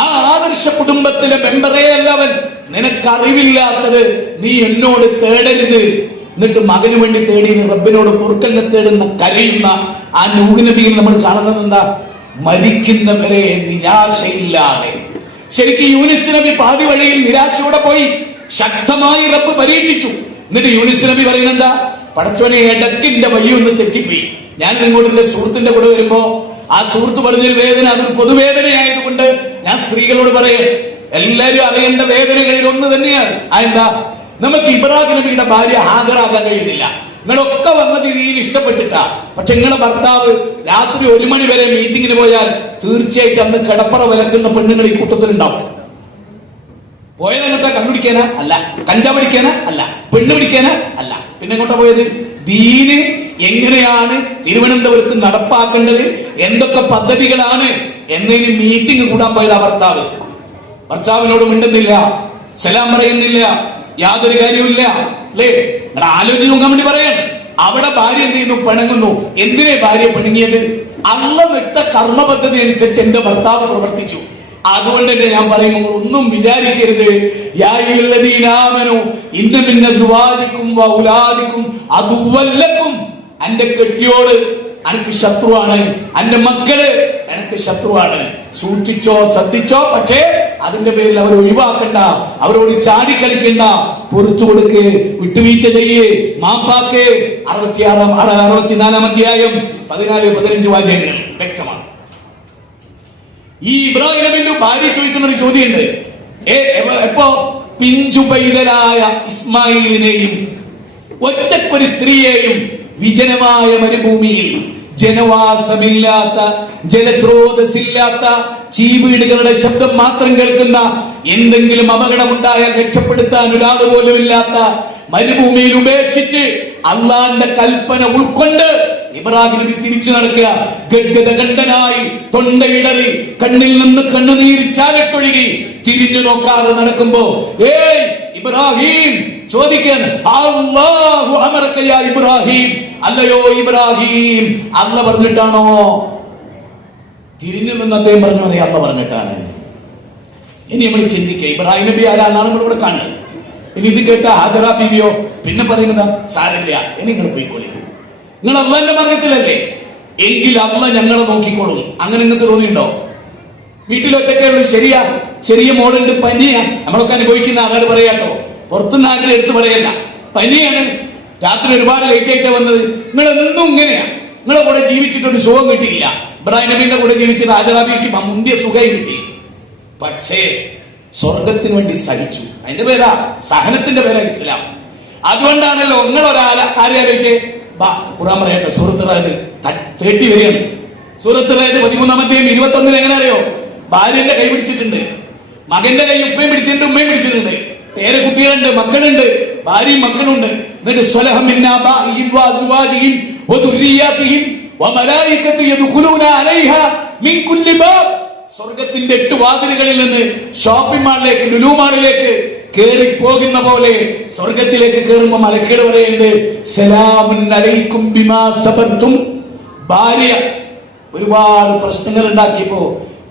ആ ആദർശ കുടുംബത്തിലെ മെമ്പറേ അല്ലവൻ. നിനക്കറിവില്ലാത്തത് നീ എന്നോട് തേടരുത്. എന്നിട്ട് മകന് വേണ്ടി തേടി റബ്ബിനോട് പൊറുക്കലിനെ തേടുന്ന, കരയുന്ന ആ നൂഹ് നബിയിൽ നമ്മൾ കാണുന്നത് എന്താ? മരിക്കുന്നവരെ നിരാശയില്ലാതെ. ശരിക്കും യൂനുസ് നബി പാതി വഴിയിൽ നിരാശയോടെ പോയി. ശക്തമായി റബ്ബ് പരീക്ഷിച്ചു. എന്നിട്ട് യൂനുസ് നബി പറയുന്നത് എന്താ? പടച്ചോനെ ഇടക്കിന്റെ വഴി ഒന്ന് തെറ്റിപ്പോയി. ഞാൻ നിങ്ങോട്ട് എന്റെ സുഹൃത്തിന്റെ കൂടെ വരുമ്പോ ആ സുഹൃത്ത് പറഞ്ഞൊരു വേദന, അതൊരു പൊതുവേദനയായതുകൊണ്ട് ഞാൻ സ്ത്രീകളോട് പറയേ, എല്ലാരും അറിയേണ്ട വേദനകളിൽ ഒന്ന് തന്നെയാണ്. അതെന്താ? നമുക്ക് ഇബ്രാഹിം നബിയുടെ ഭാര്യ ഹാജരാക്കാൻ കഴിയുന്നില്ല. നിങ്ങളൊക്കെ വന്നത് രീതിയിൽ ഇഷ്ടപ്പെട്ടിട്ടാ. പക്ഷെ നിങ്ങളെ ഭർത്താവ് രാത്രി 1 മണി വരെ മീറ്റിങ്ങിന് പോയാൽ തീർച്ചയായിട്ടും അന്ന് കിടപ്പറ വിലക്കുന്ന പെണ്ണുങ്ങൾ ഈ കൂട്ടത്തിലുണ്ടാവും. പോയത് എന്നിട്ടാ കണ്ടുപിടിക്കാനാ? അല്ല. കഞ്ചാവ് പിടിക്കാനാ? അല്ല. പെണ്ണ് പിടിക്കാനാ? അല്ല. പിന്നെ എങ്ങോട്ടാ പോയത്? ദീന് എങ്ങനെയാണ് തിരുവനന്തപുരത്ത് നടപ്പാക്കേണ്ടത്, എന്തൊക്കെ പദ്ധതികളാണ് എന്നതിന് മീറ്റിംഗ് കൂടാൻ പോയത് ആ ഭർത്താവ്. ഭർത്താവിനോട് മിണ്ടുന്നില്ല, സലാം പറയുന്നില്ല, യാതൊരു കാര്യവുമില്ല. അല്ലേ? നിങ്ങൾ ആലോചിച്ച് നോക്കാൻ വേണ്ടി പറയാൻ. അവിടെ ഭാര്യ എന്ത് ചെയ്യുന്നു? പിണങ്ങുന്നു. എന്തിനെ ഭാര്യ പിണങ്ങിയത്? അള്ളാഹ് വിട്ട കർമ്മ പദ്ധതി അനുസരിച്ച് എന്റെ ഭർത്താവ് പ്രവർത്തിച്ചു. അതുകൊണ്ട് തന്നെ ഞാൻ പറയുമ്പോൾ ഒന്നും വിചാരിക്കരുത്. യാ അയ്യുഹല്ലദീന ആമനൂ ഇന്ന മിൻ അസ്വാജികും വഔലാദികും അദുവ്വല്ലകും. അന്റെ കെട്ടിയോള് എനിക്ക് ശത്രുവാണ്, അന്റെ മക്കള് എനിക്ക് ശത്രുവാണ്. സൂക്ഷിച്ചോ, ശ്രദ്ധിച്ചോ. പക്ഷേ അതിന്റെ പേരിൽ അവരെ ഒഴിവാക്കണ്ട, അവരോട് ചാടിക്കളിക്കണ്ട, പുറത്തു കൊടുക്ക്, വിട്ടുവീഴ്ച ചെയ്യേ, മാപ്പാക്ക്. 64 അധ്യായം 14-15 വാചകങ്ങൾ വ്യക്തമാണ്. ഈ ഇബ്രാഹിം നബിന്റെ ഭാര്യ ചോദിക്കുന്ന ഒരു ചോദ്യമുണ്ട്. എപ്പോ പിഞ്ചു പൈതലായ ഇസ്മായിലിനെയും ഒറ്റക്കൊരു സ്ത്രീയെയും വിജനമായ മരുഭൂമിയിൽ ജനവാസമില്ലാത്ത, ജലസ്രോതസ്സില്ലാത്ത, ചീവീടുകളുടെ ശബ്ദം മാത്രം കേൾക്കുന്ന, എന്തെങ്കിലും അപകടമുണ്ടായാൽ രക്ഷപ്പെടുത്താൻ ഒരാൾ പോലും ഇല്ലാത്ത മരുഭൂമിയിൽ ഉപേക്ഷിച്ച് അള്ളാന്റെ കൽപ്പന ഉൾക്കൊണ്ട് ഇബ്രാഹിം നബി തിരിച്ചു നടക്കുക. ഗദ്ഗദകണ്ഠനായി, തൊണ്ടയിടറി, കണ്ണിൽ നിന്ന് കണ്ണുനീര് ചാലട്ടൊഴുകി, തിരിഞ്ഞു നോക്കാതെ നടക്കുമ്പോ ഇബ്രാഹിം ചോദിക്കാൻ, അല്ലാഹു അമറക യാ ഇബ്രാഹിം, അല്ലയോ ഇബ്രാഹിം, അല്ല പറഞ്ഞിട്ടാണോ? തിരിഞ്ഞു നിന്ന് അദ്ദേഹം പറഞ്ഞു, അതെ അല്ല പറഞ്ഞിട്ടാണ്. ഇനി നമ്മൾ ചിന്തിക്കുക, ഇബ്രാഹിം നബി ആരാണെന്നാണ് നമ്മളിവിടെ കാണുന്നത്. ഇനി ഇത് കേട്ട ഹാജറ ബീവിയോ പിന്നെ പറയുന്നത് സാരല്ല, ഇനി നിങ്ങൾ പോയിക്കോളി, നിങ്ങൾ അള്ളാന്റെ മാർഗത്തിലല്ലേ, എങ്കിൽ അള്ള ഞങ്ങളെ നോക്കിക്കോളും. അങ്ങനെ നിങ്ങൾക്ക് തോന്നിയിട്ടുണ്ടോ? വീട്ടിലൊറ്റൊക്കെ ഉള്ളു, ശരിയാ, ചെറിയ മോളുണ്ട്, പനിയാ, നമ്മളൊക്കെ അനുഭവിക്കുന്ന അതാണ് പറയാട്ടോ, പുറത്തുനിന്ന് ആരുടെ എടുത്ത് പറയല്ല. പനിയാണ്, രാത്രി ഒരുപാട് ലേറ്റ് ആയിട്ടാ വന്നത്. നിങ്ങളെന്നും ഇങ്ങനെയാ, നിങ്ങളെ കൂടെ ജീവിച്ചിട്ടൊരു സുഖം കിട്ടിയില്ല. ഇബ്രാഹിം നബിന്റെ കൂടെ ജീവിച്ചിട്ട് ഹാജറാബിക്ക് മുന്തിയ സുഖം കിട്ടി. പക്ഷേ സ്വർഗത്തിന് വേണ്ടി സഹിച്ചു. അതിന്റെ പേരാ സഹനത്തിന്റെ പേരാ ഇസ്ലാം. അതുകൊണ്ടാണല്ലോ നിങ്ങളൊരാളെ കാര്യാലോചിച്ച് ഖുർആൻ പറയട്ടെ, സൂറത്ത് റഅദ് 30 വരെയാണ്. സൂറത്ത് റഅദ് 13-ാം 21 എങ്ങനെ അറിയോ? ഭാര്യന്റെ കൈ പിടിച്ചിട്ടുണ്ട്, മകന്റെ കൈ ഉപ്പയും പിടിച്ചിട്ടുണ്ട്, ഉമ്മയും പിടിച്ചിട്ടുണ്ട്, പേരെ കുട്ടികളുണ്ട്, മക്കളുണ്ട്, ഭാര്യയും മക്കളുണ്ട്. എന്നിട്ട് സ്വലഹം മിൻ ആബാഇഹിം വഅസ്വാജിഹിം വദുർരിയ്യാതിഹിം വമലായികതു യദ്ഖുലൂന അലൈഹാ മിൻ കുല്ലി ബാബ്. സ്വർഗത്തിന്റെ 8 വാതിലുകളിൽ നിന്ന് ഷോപ്പിംഗ് മാളിലേക്ക്, ലുലു മാളിലേക്ക് കേറി പോകുന്ന പോലെ സ്വർഗത്തിലേക്ക് കയറുമ്പോ മലക്കുകൾ പറയുന്നത് സലാമുൻ അലൈക്കും ബിമാ സബർതും. ഭാര്യ ഒരുപാട് പ്രശ്നങ്ങൾ ഉണ്ടാക്കിയപ്പോ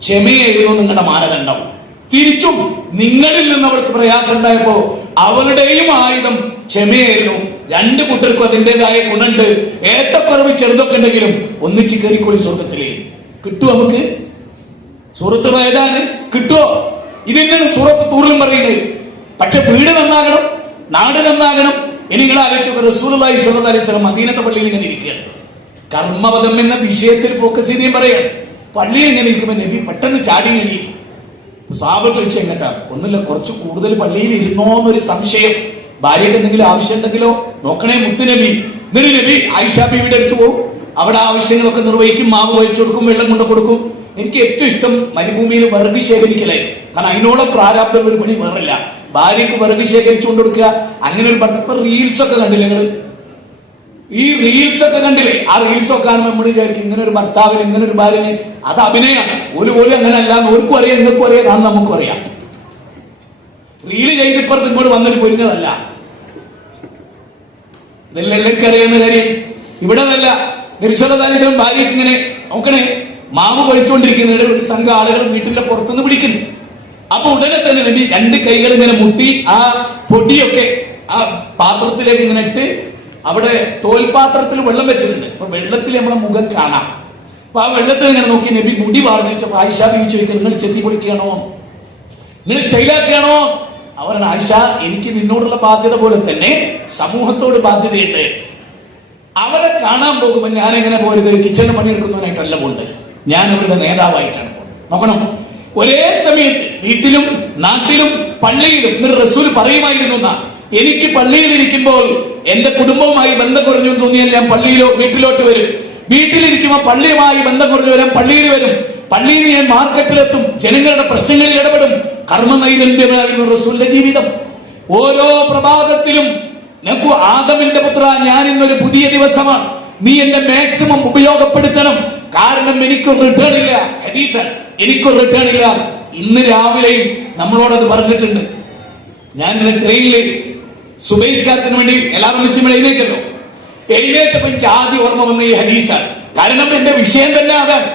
ക്ഷമയായിരുന്നു നിങ്ങളുടെ മാനദണ്ഡം. തിരിച്ചും നിങ്ങളിൽ നിന്ന് അവൾക്ക് പ്രയാസം ഉണ്ടായപ്പോ അവളുടെയും ആയുധം ക്ഷമയായിരുന്നു. 2 കൂട്ടർക്കും അതിൻ്റെതായ ഗുണമുണ്ട്. ഏറ്റക്കുറവ് ചെറുതൊക്കെ ഉണ്ടെങ്കിലും ഒന്നിച്ച് കയറിക്കൊള്ളി സ്വർഗത്തിലേ. കിട്ടുമോ നമുക്ക്? സൂറത്ത് ഏതാണ്? കിട്ടുമോ? ഇതെന്നാണ് സൂറത്ത് തൂറിലും പറയുന്നത്. പക്ഷെ വീട് നന്നാകണം, നാട് നന്നാകണം. ഇനി നിങ്ങൾ ആലോചിച്ചു, റസൂലുള്ളാഹി സ്വല്ലല്ലാഹി അലൈഹി വസല്ലം മദീനത്തെ പള്ളിയിൽ ഇങ്ങനെ ഇരിക്കുകയാണ്. കർമ്മപദം എന്ന വിഷയത്തിൽ ഫോക്കസ് ചെയ്തേം പറയാണ്. പള്ളിയിൽ ഇങ്ങനെ ഇരിക്കുമ്പോൾ നബി പെട്ടെന്ന് ചാടി എണീറ്റു. സ്വഹാബത്ത് ചോദിച്ചു, എങ്ങട്ടാ? ഒന്നുമില്ല, കുറച്ച് കൂടുതൽ പള്ളിയിൽ ഇരുന്നോന്നൊരു സംശയം. ഭാര്യക്ക് എന്തെങ്കിലും ആവശ്യം ഉണ്ടെങ്കിലോ നോക്കണേ മുത്ത് നബി. എന്നിട്ട് നബി ആയിഷ ബീവിയുടെ അടുത്ത് പോകും, അവിടെ ആവശ്യങ്ങളൊക്കെ നിർവഹിക്കും, മാവ് വഹിച്ചു കൊടുക്കും, വെള്ളം കൊണ്ട് കൊടുക്കും. എനിക്ക് ഏറ്റവും ഇഷ്ടം മരുഭൂമിയിൽ വിറക് ശേഖരിക്കലായിരുന്നു. കാരണം അതിനോട് പ്രാരാബ്ദം ഒരു പണി വേറില്ല. ഭാര്യക്ക് വിറക് ശേഖരിച്ചു കൊണ്ട് കൊടുക്കുക. അങ്ങനെ ഒരു ഇപ്പൊ റീൽസ് ഒക്കെ കണ്ടില്ലേ നിങ്ങൾ? ഈ റീൽസ് ഒക്കെ കണ്ടില്ലേ? ആ റീൽസ് ഒക്കെ കാണുമ്പോൾ നമ്മൾ വിചാരിക്കും ഇങ്ങനെ ഒരു ഭർത്താവിന്, ഇങ്ങനെ ഒരു ഭാര്യന്. അത് അഭിനയമാണ്. ഒരു പോലും അങ്ങനെ അല്ല. ഓർക്കും അറിയാം, എന്തൊക്കെ അറിയാം, കാണും നമുക്കും അറിയാം. റീല് ചെയ്തിപ്പുറത്ത് ഇങ്ങോട്ട് വന്നിട്ട് പൊരിഞ്ഞതല്ല. ഇതെല്ലാം എല്ലാവർക്കും അറിയാവുന്ന കാര്യം. ഇവിടെ അതല്ല. നബിസ്വല്ലല്ലാഹു ഭാര്യക്ക് ഇങ്ങനെ നോക്കണേ, മാവ് കഴിച്ചുകൊണ്ടിരിക്കുന്ന ഒരു സംഘം ആളുകൾ വീട്ടിന്റെ പുറത്തുനിന്ന് പിടിക്കുന്നു. അപ്പൊ ഉടനെ തന്നെ വേണ്ടി 2 കൈകൾ ഇങ്ങനെ മുട്ടി ആ പൊടിയൊക്കെ ആ പാത്രത്തിലേക്ക് ഇങ്ങനെ ഇട്ട്, അവിടെ തോൽപാത്രത്തിൽ വെള്ളം വെച്ചിട്ടുണ്ട്. അപ്പൊ വെള്ളത്തിൽ നമ്മളെ മുഖം കാണാം. അപ്പൊ ആ വെള്ളത്തിൽ ഇങ്ങനെ നോക്കി നബി മുടി വാർന്നിച്ചപ്പോ ആയിഷ ബീവി ചോദിക്കും, നിങ്ങൾ ചെത്തി പൊളിക്കുകയാണോ, നിങ്ങൾ സ്റ്റൈലാക്കുകയാണോ? അവർ, ആയിഷ, എനിക്ക് നിന്നോടുള്ള ബാധ്യത പോലെ തന്നെ സമൂഹത്തോട് ബാധ്യതയുണ്ട്. അവരെ കാണാൻ പോകുമ്പോൾ ഞാൻ എങ്ങനെ പോരുത്? കിച്ചണിൽ പണിയെടുക്കുന്നവനായിട്ടല്ല പോകുന്നത്, ഞാൻ അവരുടെ നേതാവായിട്ടാണ് പോകുന്നത്. നോക്കണം, ഒരേ സമയത്ത് വീട്ടിലും നാട്ടിലും പള്ളിയിലും റസൂൽ പറയുമായിരുന്നു, എനിക്ക് പള്ളിയിൽ ഇരിക്കുമ്പോൾ എന്റെ കുടുംബവുമായി ബന്ധം കുറഞ്ഞു തോന്നിയാൽ ഞാൻ പള്ളിയിലോ വീട്ടിലോട്ട് വരും. വീട്ടിലിരിക്കുമ്പോൾ പള്ളിയുമായി ബന്ധം കുറഞ്ഞു വരാൻ പള്ളിയിൽ വരും. പള്ളിയിൽ ഞാൻ മാർക്കറ്റിലെത്തും, ജനങ്ങളുടെ പ്രശ്നങ്ങളിൽ ഇടപെടും. കർമ്മ നൈരന്ത്യമായിരുന്നു റസൂലിന്റെ ജീവിതം. ഓരോ പ്രഭാതത്തിലും നോക്കൂ, ആദമിന്റെ പുത്ര, ഞാൻ ഇന്നൊരു പുതിയ ദിവസമാണ്, നീ എന്നെ മാക്സിമം ഉപയോഗപ്പെടുത്തണം. കാരണം എനിക്കൊരു റിട്ടേൺ ഇല്ല. ഹദീസ്, എനിക്കൊരു റിട്ടേൺ ഇല്ല. ഇന്ന് രാവിലെയും നമ്മളോടത് പറഞ്ഞിട്ടുണ്ട്. ഞാൻ ഇന്ന് ട്രെയിനിൽ സുബൈസ്കാരത്തിന് വേണ്ടി എല്ലാവരും വെച്ച് എഴുന്നേറ്റല്ലോ. എഴുന്നേറ്റപ്പോ എനിക്ക് ആദ്യം ഓർമ്മ വന്ന ഈ ഹദീസാണ്. കാരണം എന്റെ വിഷയം തന്നെ അതാണ്.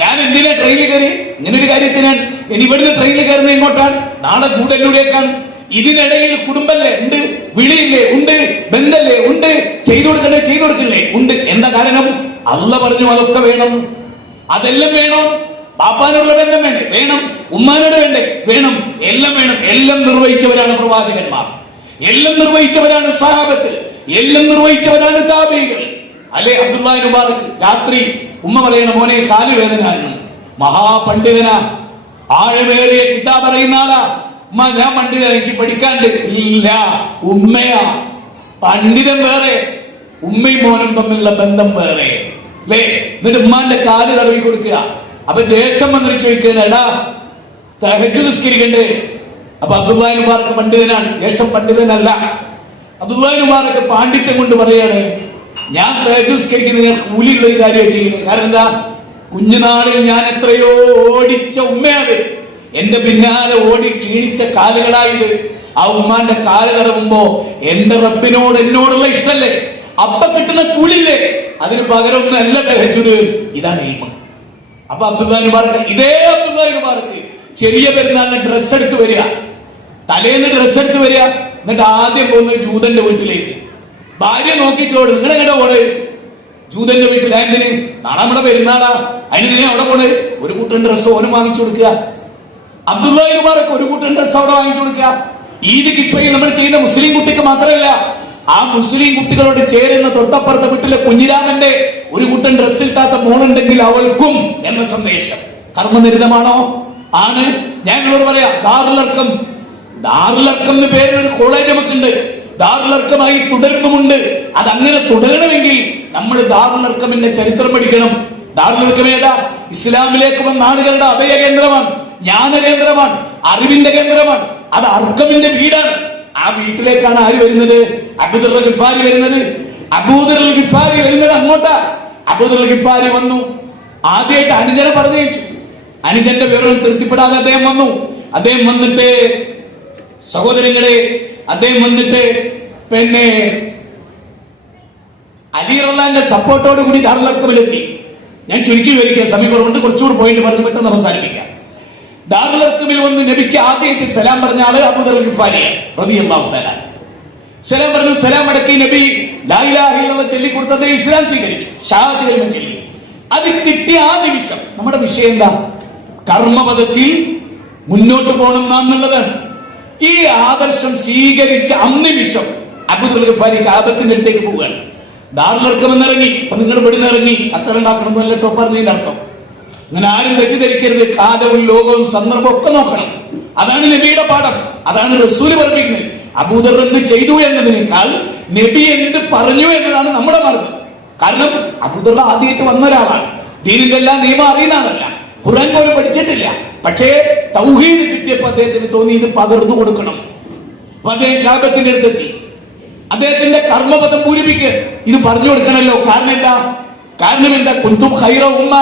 ഞാൻ എന്തിനാ ട്രെയിനിൽ കയറി? ഇങ്ങനെ ഒരു കാര്യത്തിനാണ്. ഇനി ഇവിടുന്ന് ട്രെയിനിൽ കയറുന്നത് എങ്ങോട്ടാണ്? നാളെ ഗൂഡല്ലൂരേക്കാണ്. ഇതിനിടയിൽ കുടുംബല്ലേ ഉണ്ട്, വിളിയില്ലേ ഉണ്ട്, ബന്ധല്ലേ ഉണ്ട്, ചെയ്തു കൊടുക്കല്ലേ ഉണ്ട്. എന്താ കാരണം? അള്ള പറഞ്ഞു അതൊക്കെ വേണം, അതെല്ലാം വേണം. പാപ്പാനുള്ള ബന്ധം വേണം, ഉമ്മാനോട് വേണം, എല്ലാം വേണം. എല്ലാം നിർവഹിച്ചവരാണ് പ്രവാചകന്മാർ, എല്ലാം നിർവഹിച്ചവരാണ് സഹാബത്ത്, എല്ലാം നിർവഹിച്ചവരാണ് താബീകൾ. അല്ലെ അബ്ദുല്ലാഹി മുബാറക് രാത്രി ഉമ്മ പറയണ മോനെ കാല് വേദന എന്ന്. മഹാപണ്ഡിതനാ, ആഴമേറിയ കിതാബ് അറിയുന്ന ആളാ. ഉമ്മ ഞാൻ പണ്ഡിതൻ, എനിക്ക് പഠിക്കാണ്ട്. ഇല്ല, ഉമ്മയാ പണ്ഡിതൻ വേറെ, ഉമ്മയും മോനും തമ്മിലുള്ള ബന്ധം വേറെ അല്ലേ. എന്നിട്ട് ഉമ്മാന്റെ കാല് തടവി കൊടുക്കുക. അപ്പൊ ജ്യേഷ്ഠൻ വന്നിട്ട് ചോദിക്കുകയാണ്, എടാ തഹജ്ജുദ് നിസ്കരിക്കണ്ടേ? അപ്പൊ അബ്ദുല്ലാഹി മുബാറക് പണ്ഡിതനാണ്, ജ്യേഷ്ഠൻ പണ്ഡിതനല്ല. അബ്ദുല്ലാഹി മുബാറക് പാണ്ഡിത്യം കൊണ്ട് പറയാണ്, ഞാൻ തഹജ്ജുദ് നിസ്കരിക്കുന്നതിന് കൂലിയുള്ള ഒരു കാര്യമാണ് ചെയ്യുന്നത്. കാരണം എന്താ? കുഞ്ഞുനാളിൽ ഞാൻ എത്രയോ ഓടിച്ച ഉമ്മയാണ്, എന്റെ പിന്നാലെ ഓടി ക്ഷീണിച്ച കാലുകളായത്. ആ ഉമ്മാന്റെ കാല് തടവുമ്പോ എന്റെ റബ്ബിനോട് എന്നോടുള്ള ഇഷ്ടല്ലേ, അപ്പ കിട്ടുന്ന കൂലില്ലേ, അതിന് പകരം ഒന്നല്ല തഹജ്ജുദ്. ഇതാണ് ഇൽമ. അപ്പൊ അബ്ദുല്ലാഹി മുബാറക്, ഇതേ അബ്ദുല്ലാഹി മുബാറക് ചെറിയ പെരുന്നാളിന് ഡ്രസ് എടുത്ത് വരിക, തലേന്ന് ഡ്രസ് എടുത്ത് വരിക. എന്നിട്ട് ആദ്യം പോകുന്നത് ജൂതന്റെ വീട്ടിലേക്ക്. ഭാര്യ നോക്കിക്കോട്, നിങ്ങൾ എങ്ങനെ പോണേ? ജൂതന്റെ വീട്ടിൽ. എന്തിന്? നാളെ നമ്മുടെ പെരുന്നാളാ, അതിന് അവിടെ പോണേ. ഒരു കൂട്ടം ഡ്രസ് ഓനും വാങ്ങിച്ചു കൊടുക്കുക. അബ്ദുല്ലാഹി മുബാറക് ഒരു കൂട്ടം ഡ്രസ് അവിടെ വാങ്ങിച്ചു കൊടുക്കുക. ഈദ് കിസ്വയിൽ നമ്മൾ ചെയ്യുന്ന മുസ്ലിം കുട്ടിക്ക് മാത്രമല്ല, ആ മുസ്ലിം കുട്ടികളോട് ചേരുന്ന തൊട്ടപ്പുറത്തെ വീട്ടിലെ കുഞ്ഞിരാമന്റെ ഒരു കൂട്ടം ഡ്രസ് ഇട്ടാത്ത മോളുണ്ടെങ്കിൽ അവൾക്കും എന്ന സന്ദേശം കർമ്മനിരതമാണോ? ആണ്. ഞാൻ നിങ്ങളോട് പറയാം, ദാറുൽ അർക്കം എന്ന് പേരിലൊരു കോളേജ് നമുക്കുണ്ട്. ദാറുൽ അർക്കമായി തുടരുന്നുമുണ്ട്. അതങ്ങനെ തുടരണമെങ്കിൽ നമ്മൾ ദാറുൽ അർക്കമിന്റെ ചരിത്രം പഠിക്കണം. ദാറുൽ അർക്കം ഏതാ? ഇസ്ലാമിലേക്ക് വന്ന ആളുകളുടെ അഭയ കേന്ദ്രമാണ്, ജ്ഞാന കേന്ദ്രമാണ്, അറിവിന്റെ കേന്ദ്രമാണ്. അത് അർക്കമിന്റെ വീടാണ്. ആ വീട്ടിലേക്കാണ് ആര് വരുന്നത്? അബൂദർ ഗിഫാരി വരുന്നത്. അബൂദർ ഗിഫാരി വരുന്നത് അങ്ങോട്ടാ. അബൂദർ ഗിഫാരി വന്നു, ആദ്യമായിട്ട് അനുജനെ പറഞ്ഞയച്ചു. അനുജന്റെ വിവരം തൃപ്തിപ്പെടാതെ അദ്ദേഹം വന്നു. അദ്ദേഹം വന്നിട്ട് സഹോദരങ്ങളെ, അദ്ദേഹം വന്നിട്ട് പിന്നെ അലി റളിയല്ലാഹുവിന്റെ സപ്പോർട്ടോട് കൂടി ദാറുൽ അർക്കമിലെത്തി. ഞാൻ ചുരുക്കി വരിക, സമയം കുറവുണ്ട്, കുറച്ചുകൂടി പോയിന്റ് പറഞ്ഞ് പെട്ടെന്ന് അവസാനിപ്പിക്കാം. ദാറുൽ അർക്കമിൽ വന്ന് നബിക്ക് ആദ്യമായിട്ട് സലാം പറഞ്ഞ ആള് അബൂദർ ഗിഫാരിയാണ് റളിയല്ലാഹു തആല. സലാം പറഞ്ഞു, സലാം അടക്കി നബി ലാ ഇലാഹ ഇല്ലല്ലാഹ് ചൊല്ലി കൊടുത്തത് ഇസ്ലാം സ്വീകരിച്ചു, ഷഹാദത്ത് കലിമ ചൊല്ലി. അത് കിട്ടിയ ആ നിമിഷം നമ്മുടെ വിഷയം എന്താ? കർമ്മപദത്തിൽ മുന്നോട്ട് പോകണം എന്നുള്ളതാണ്. ഈ ആദർശം സ്വീകരിച്ച അന്നിമിഷം അബൂദർ ഗിഫാരി കാബത്തിന്റെ അടുത്തേക്ക് പോവുകയാണ്. ദാറുൽ അർക്കം എന്നിറങ്ങി. അപ്പൊ നിങ്ങൾ ഇവിടുന്ന് ഇറങ്ങി അച്ചറുണ്ടാക്കണം എന്നല്ല കേട്ടോ പറഞ്ഞതിന്റെ അർത്ഥം. അങ്ങനെ ആരും തെറ്റിദ്ധരിക്കരുത്. കാലവും ലോകവും സന്ദർഭവും ഒക്കെ നോക്കണം. അതാണ് നബിയുടെ പാഠം, അതാണ് റസൂല് പഠിപ്പിക്കുന്നത്. അബൂദർ എന്ത് ചെയ്തു എന്നതിനേക്കാൾ നബി എന്ത് പറഞ്ഞു എന്നതാണ് നമ്മുടെ മാർഗം. കാരണം അബൂദർ ആദ്യമായിട്ട് വന്ന ഒരാളാണ്, ദീനിന്റെ എല്ലാ നിയമം അറിയുന്ന ആളല്ല, ഖുർആൻ പോലും പഠിച്ചിട്ടില്ല. പക്ഷേ തൗഹീദ് കിട്ടിയപ്പോ അദ്ദേഹത്തിന് തോന്നി ഇത് പകർന്നു കൊടുക്കണം. അപ്പൊ അദ്ദേഹം കാബത്തിന്റെ അടുത്തെത്തി. അദ്ദേഹത്തിന്റെ കർമ്മപദം പൂരിപ്പിക്കുക, ഇത് പറഞ്ഞു കൊടുക്കണല്ലോ. കാരണം എന്താ? കുന്തും ഖൈറ ഉമ്മ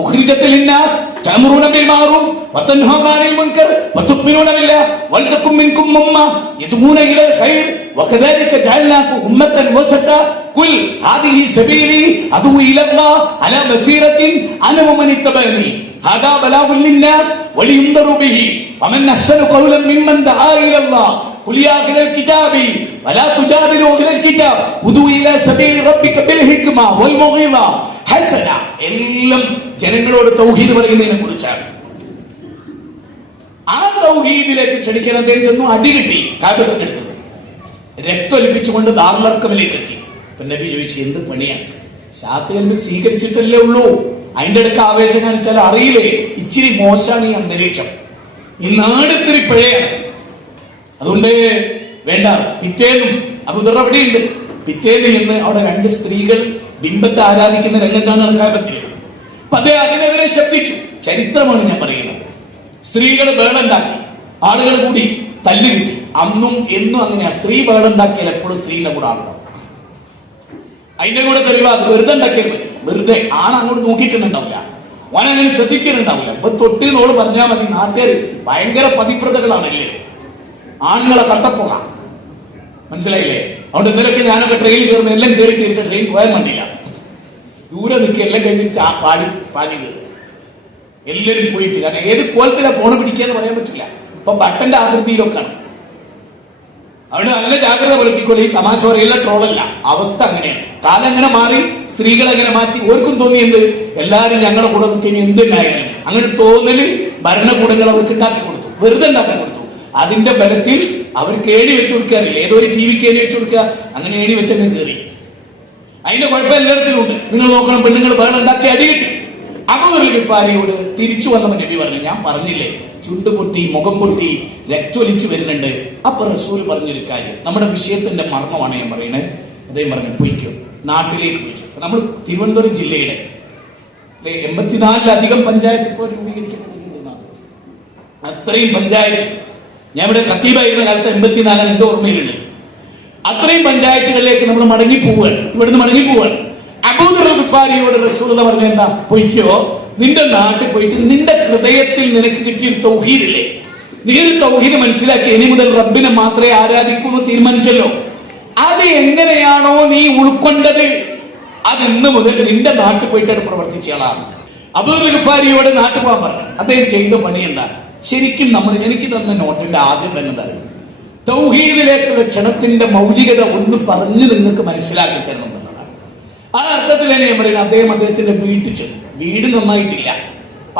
ഉഖ്രിജത് ലിന്നാസ് തഅമുറൂന ബിൽ മഅറൂഫ് വതൻഹൗന അനിൽ മുൻകർ വതുഅ്മിനൂന ബില്ലാഹി വൽതകും മിൻകും ഉമ്മ യദ്ഊന ഇലൽ ഖൈർ വകദാലിക ജഅൽനാകും ഉമ്മത്തൻ വസത ഖുൽ ഹാദിഹി സബീലി അദൂ ഇലല്ലാഹ് അലാ ബസീറത്തിൻ അന വമൻ ഇത്തബഅനി ഹാദാ ബലാഗുൽ ലിന്നാസ് വലിയുൻദറു ബിഹി വമൻ അഹ്സനു ഖൗലൻ മിമ്മൻ ദആ ഇലല്ലാഹ് ഖുൽ യാ അഹ്ലൽ കിതാബി വലാ തുജാദിലു അഹ്ലൽ കിതാബ് ഉദൂ ഇലാ സബീലി റബ്ബിക ബിൽ ഹിക്മ വൽ മൗഇദ ഹസന. എല്ലാം ജനങ്ങളോട് തൗഹീദ് പറയുന്നതിനെ കുറിച്ചാണ്. ആ തൗഹീദിലേക്ക് ക്ഷണിക്കാൻ അദ്ദേഹം ചെന്നു. അടി കിട്ടി, കാബത്തിന്റെ അടുത്ത് രക്തമൊലിപ്പിച്ചുകൊണ്ട് ദാറുൽ അർക്കമിലേക്ക് എത്തി. അപ്പൊ നബി ചോദിച്ചു, എന്ത് പണിയാണ്? ഷഹാദത്ത് കലിമ സ്വീകരിച്ചിട്ടല്ലേ ഉള്ളൂ, അതിന്റെ അടുക്ക ആവേശം കാണിച്ചാൽ അറിയില്ലേ? ഇച്ചിരി മോശമാണ് ഈ അന്തരീക്ഷം, ഈ നാട് ഇത്തിരി പിഴയാണ്, അതുകൊണ്ട് വേണ്ട. പിറ്റേന്നും അബൂദർ അവിടെയുണ്ട്. പിറ്റേന്ന് എന്ന് അവിടെ രണ്ട് സ്ത്രീകൾ ബിംബത്തെ ആരാധിക്കുന്ന രംഗത്താണ് കാബത്തിൽ. അപ്പൊ അദ്ദേഹം അതിനെതിരെ ശബ്ദിച്ചു. ചരിത്രമാണ് ഞാൻ പറയുന്നത്. സ്ത്രീകൾ ബഹളുണ്ടാക്കി, ആളുകൾ കൂടി തല്ല് കിട്ടി. അന്നും എന്നും അങ്ങനെയാ. സ്ത്രീ ബഹളുണ്ടാക്കിയാൽ എപ്പോഴും സ്ത്രീയുടെ കൂടെ ആളുണ്ടാവും. അതിന്റെ കൂടെ തെളിവാ, വെറുതെ ഉണ്ടാക്കിയാൽ മതി. വെറുതെ ആണ് അങ്ങോട്ട് നോക്കിയിട്ടുണ്ടാവില്ല, ഓനങ്ങനെ ശ്രദ്ധിച്ചിട്ടുണ്ടാവില്ല. ഇപ്പൊ തൊട്ട് നോള് പറഞ്ഞാൽ മതി. നാട്ടുകാർ ഭയങ്കര പതിവ്രതകളാണല്ലേ, ആണുങ്ങളെ കട്ടപ്പോക, മനസ്സിലായില്ലേ? അതുകൊണ്ട് ഇന്നലൊക്കെ ഞാനൊക്കെ ട്രെയിനിൽ കയറുമ്പോൾ എല്ലാം കയറി കയറിയിട്ട് ട്രെയിൻ പോയാൽ മതിയില്ല, ദൂരെ നിൽക്കുക, എല്ലാം കഴിഞ്ഞിട്ട് പാടി കയറുക. എല്ലാവരും പോയിട്ട്. കാരണം ഏത് കോലത്തിലാ ഫോണ് പിടിക്കാന്ന് പറയാൻ പറ്റില്ല. ഇപ്പൊ ബട്ടന്റെ ആകൃതിയിലൊക്കെയാണ്. അവിടെ നല്ല ജാഗ്രത പുലർത്തിക്കൊള്ളി. തമാശ പറയില്ല, ട്രോളല്ല. അവസ്ഥ അങ്ങനെയാണ്. കാലം അങ്ങനെ മാറി, സ്ത്രീകളെ അങ്ങനെ മാറ്റി. ഓർക്കും തോന്നിയെന്ത് എല്ലാവരും ഞങ്ങളുടെ കൂടെ നിൽക്കുന്ന എന്തുണ്ടായാലും അങ്ങനെ തോന്നല് ഭരണകൂടങ്ങൾ അവർക്ക് ഉണ്ടാക്കി കൊടുത്തു, വെറുതെ ഉണ്ടാക്കി കൊടുത്തു. അതിന്റെ ബലത്തിൽ അവർക്ക് ഏണി വെച്ച് കൊടുക്കാറില്ല. ഏതോ ഒരു ടിവിക്ക് ഏണി വെച്ച് കൊടുക്കുക, അങ്ങനെ ഏണി വെച്ചങ്ങ് കയറി. അതിന്റെ കുഴപ്പം എല്ലായിടത്തിലും ഉണ്ട്. നിങ്ങൾ നോക്കണം, പെണ്ണുങ്ങൾ ബഹളം ഉണ്ടാക്കി അടികിട്ടി. അബൂ ഗിഫാരിയോട് തിരിച്ചു വന്നപ്പോൾ നബി പറഞ്ഞു, ഞാൻ പറഞ്ഞില്ലേ ചുണ്ട് പൊട്ടി മുഖം പൊട്ടി രക്തൊലിച്ച് വരുന്നുണ്ട്. അപ്പൊ റസൂൽ പറഞ്ഞൊരു കാര്യം, നമ്മുടെ വിഷയത്തിന്റെ മർമ്മമാണ് ഞാൻ പറയുന്നത്. അദ്ദേഹം പറഞ്ഞു, പൊയ്ക്കോ, നാട്ടിലേക്ക് പോയിക്കോ. നമ്മൾ തിരുവനന്തപുരം ജില്ലയുടെ 84-ലധികം പഞ്ചായത്ത് ഇപ്പോൾ രൂപീകരിക്കപ്പെട്ടിട്ടുണ്ട്. അത്രയും പഞ്ചായത്ത്, ഞാൻ ഇവിടെ ഖത്തീബായിരുന്ന കാലത്ത് 84 എന്റെ ഓർമ്മയിലുണ്ട്. അത്രയും പഞ്ചായത്തുകളിലേക്ക് നമ്മൾ മടങ്ങിപ്പോവാണ്, ഇവിടുന്ന് മടങ്ങിപ്പോവാണ്. അബൂ ഗിഫാരിയോട് റസൂലുള്ളാഹി പറഞ്ഞു, എന്താ, പൊയ്ക്കോ, നിന്റെ നാട്ടിൽ പോയിട്ട് നിന്റെ ഹൃദയത്തിൽ നിനക്ക് കിട്ടിയ തൗഹീദില്ലേ, നീ ഒരു തൗഹീദ് മനസ്സിലാക്കി ഇനി മുതൽ റബ്ബിനെ മാത്രമേ ആരാധിക്കൂ എന്ന് തീരുമാനിച്ചല്ലോ. അത് എങ്ങനെയാണോ നീ ഉൾക്കൊണ്ടത്, അത് ഇന്ന് മുതൽ നിന്റെ നാട്ടിൽ പോയിട്ടാണ് പ്രവർത്തിച്ചയാളാണ്. അബൂ ഗിഫാരിയോട് നാട്ടിൽ പോകാൻ പറഞ്ഞു. അദ്ദേഹം ചെയ്ത പണി എന്താ? ശരിക്കും എനിക്ക് തന്ന നോട്ടിന്റെ ആദ്യം തന്നെ തരും, തൗഹീദിലേക്കുള്ള ക്ഷണത്തിന്റെ മൗലികത ഒന്ന് പറഞ്ഞ് നിങ്ങൾക്ക് മനസ്സിലാക്കി തരണം എന്നുള്ളതാണ്. ആ അർത്ഥത്തിൽ തന്നെ ഞാൻ പറയുന്നത്, അദ്ദേഹത്തിന്റെ വീട്ടിൽ ചെന്നു. വീട് നന്നായിട്ടില്ല.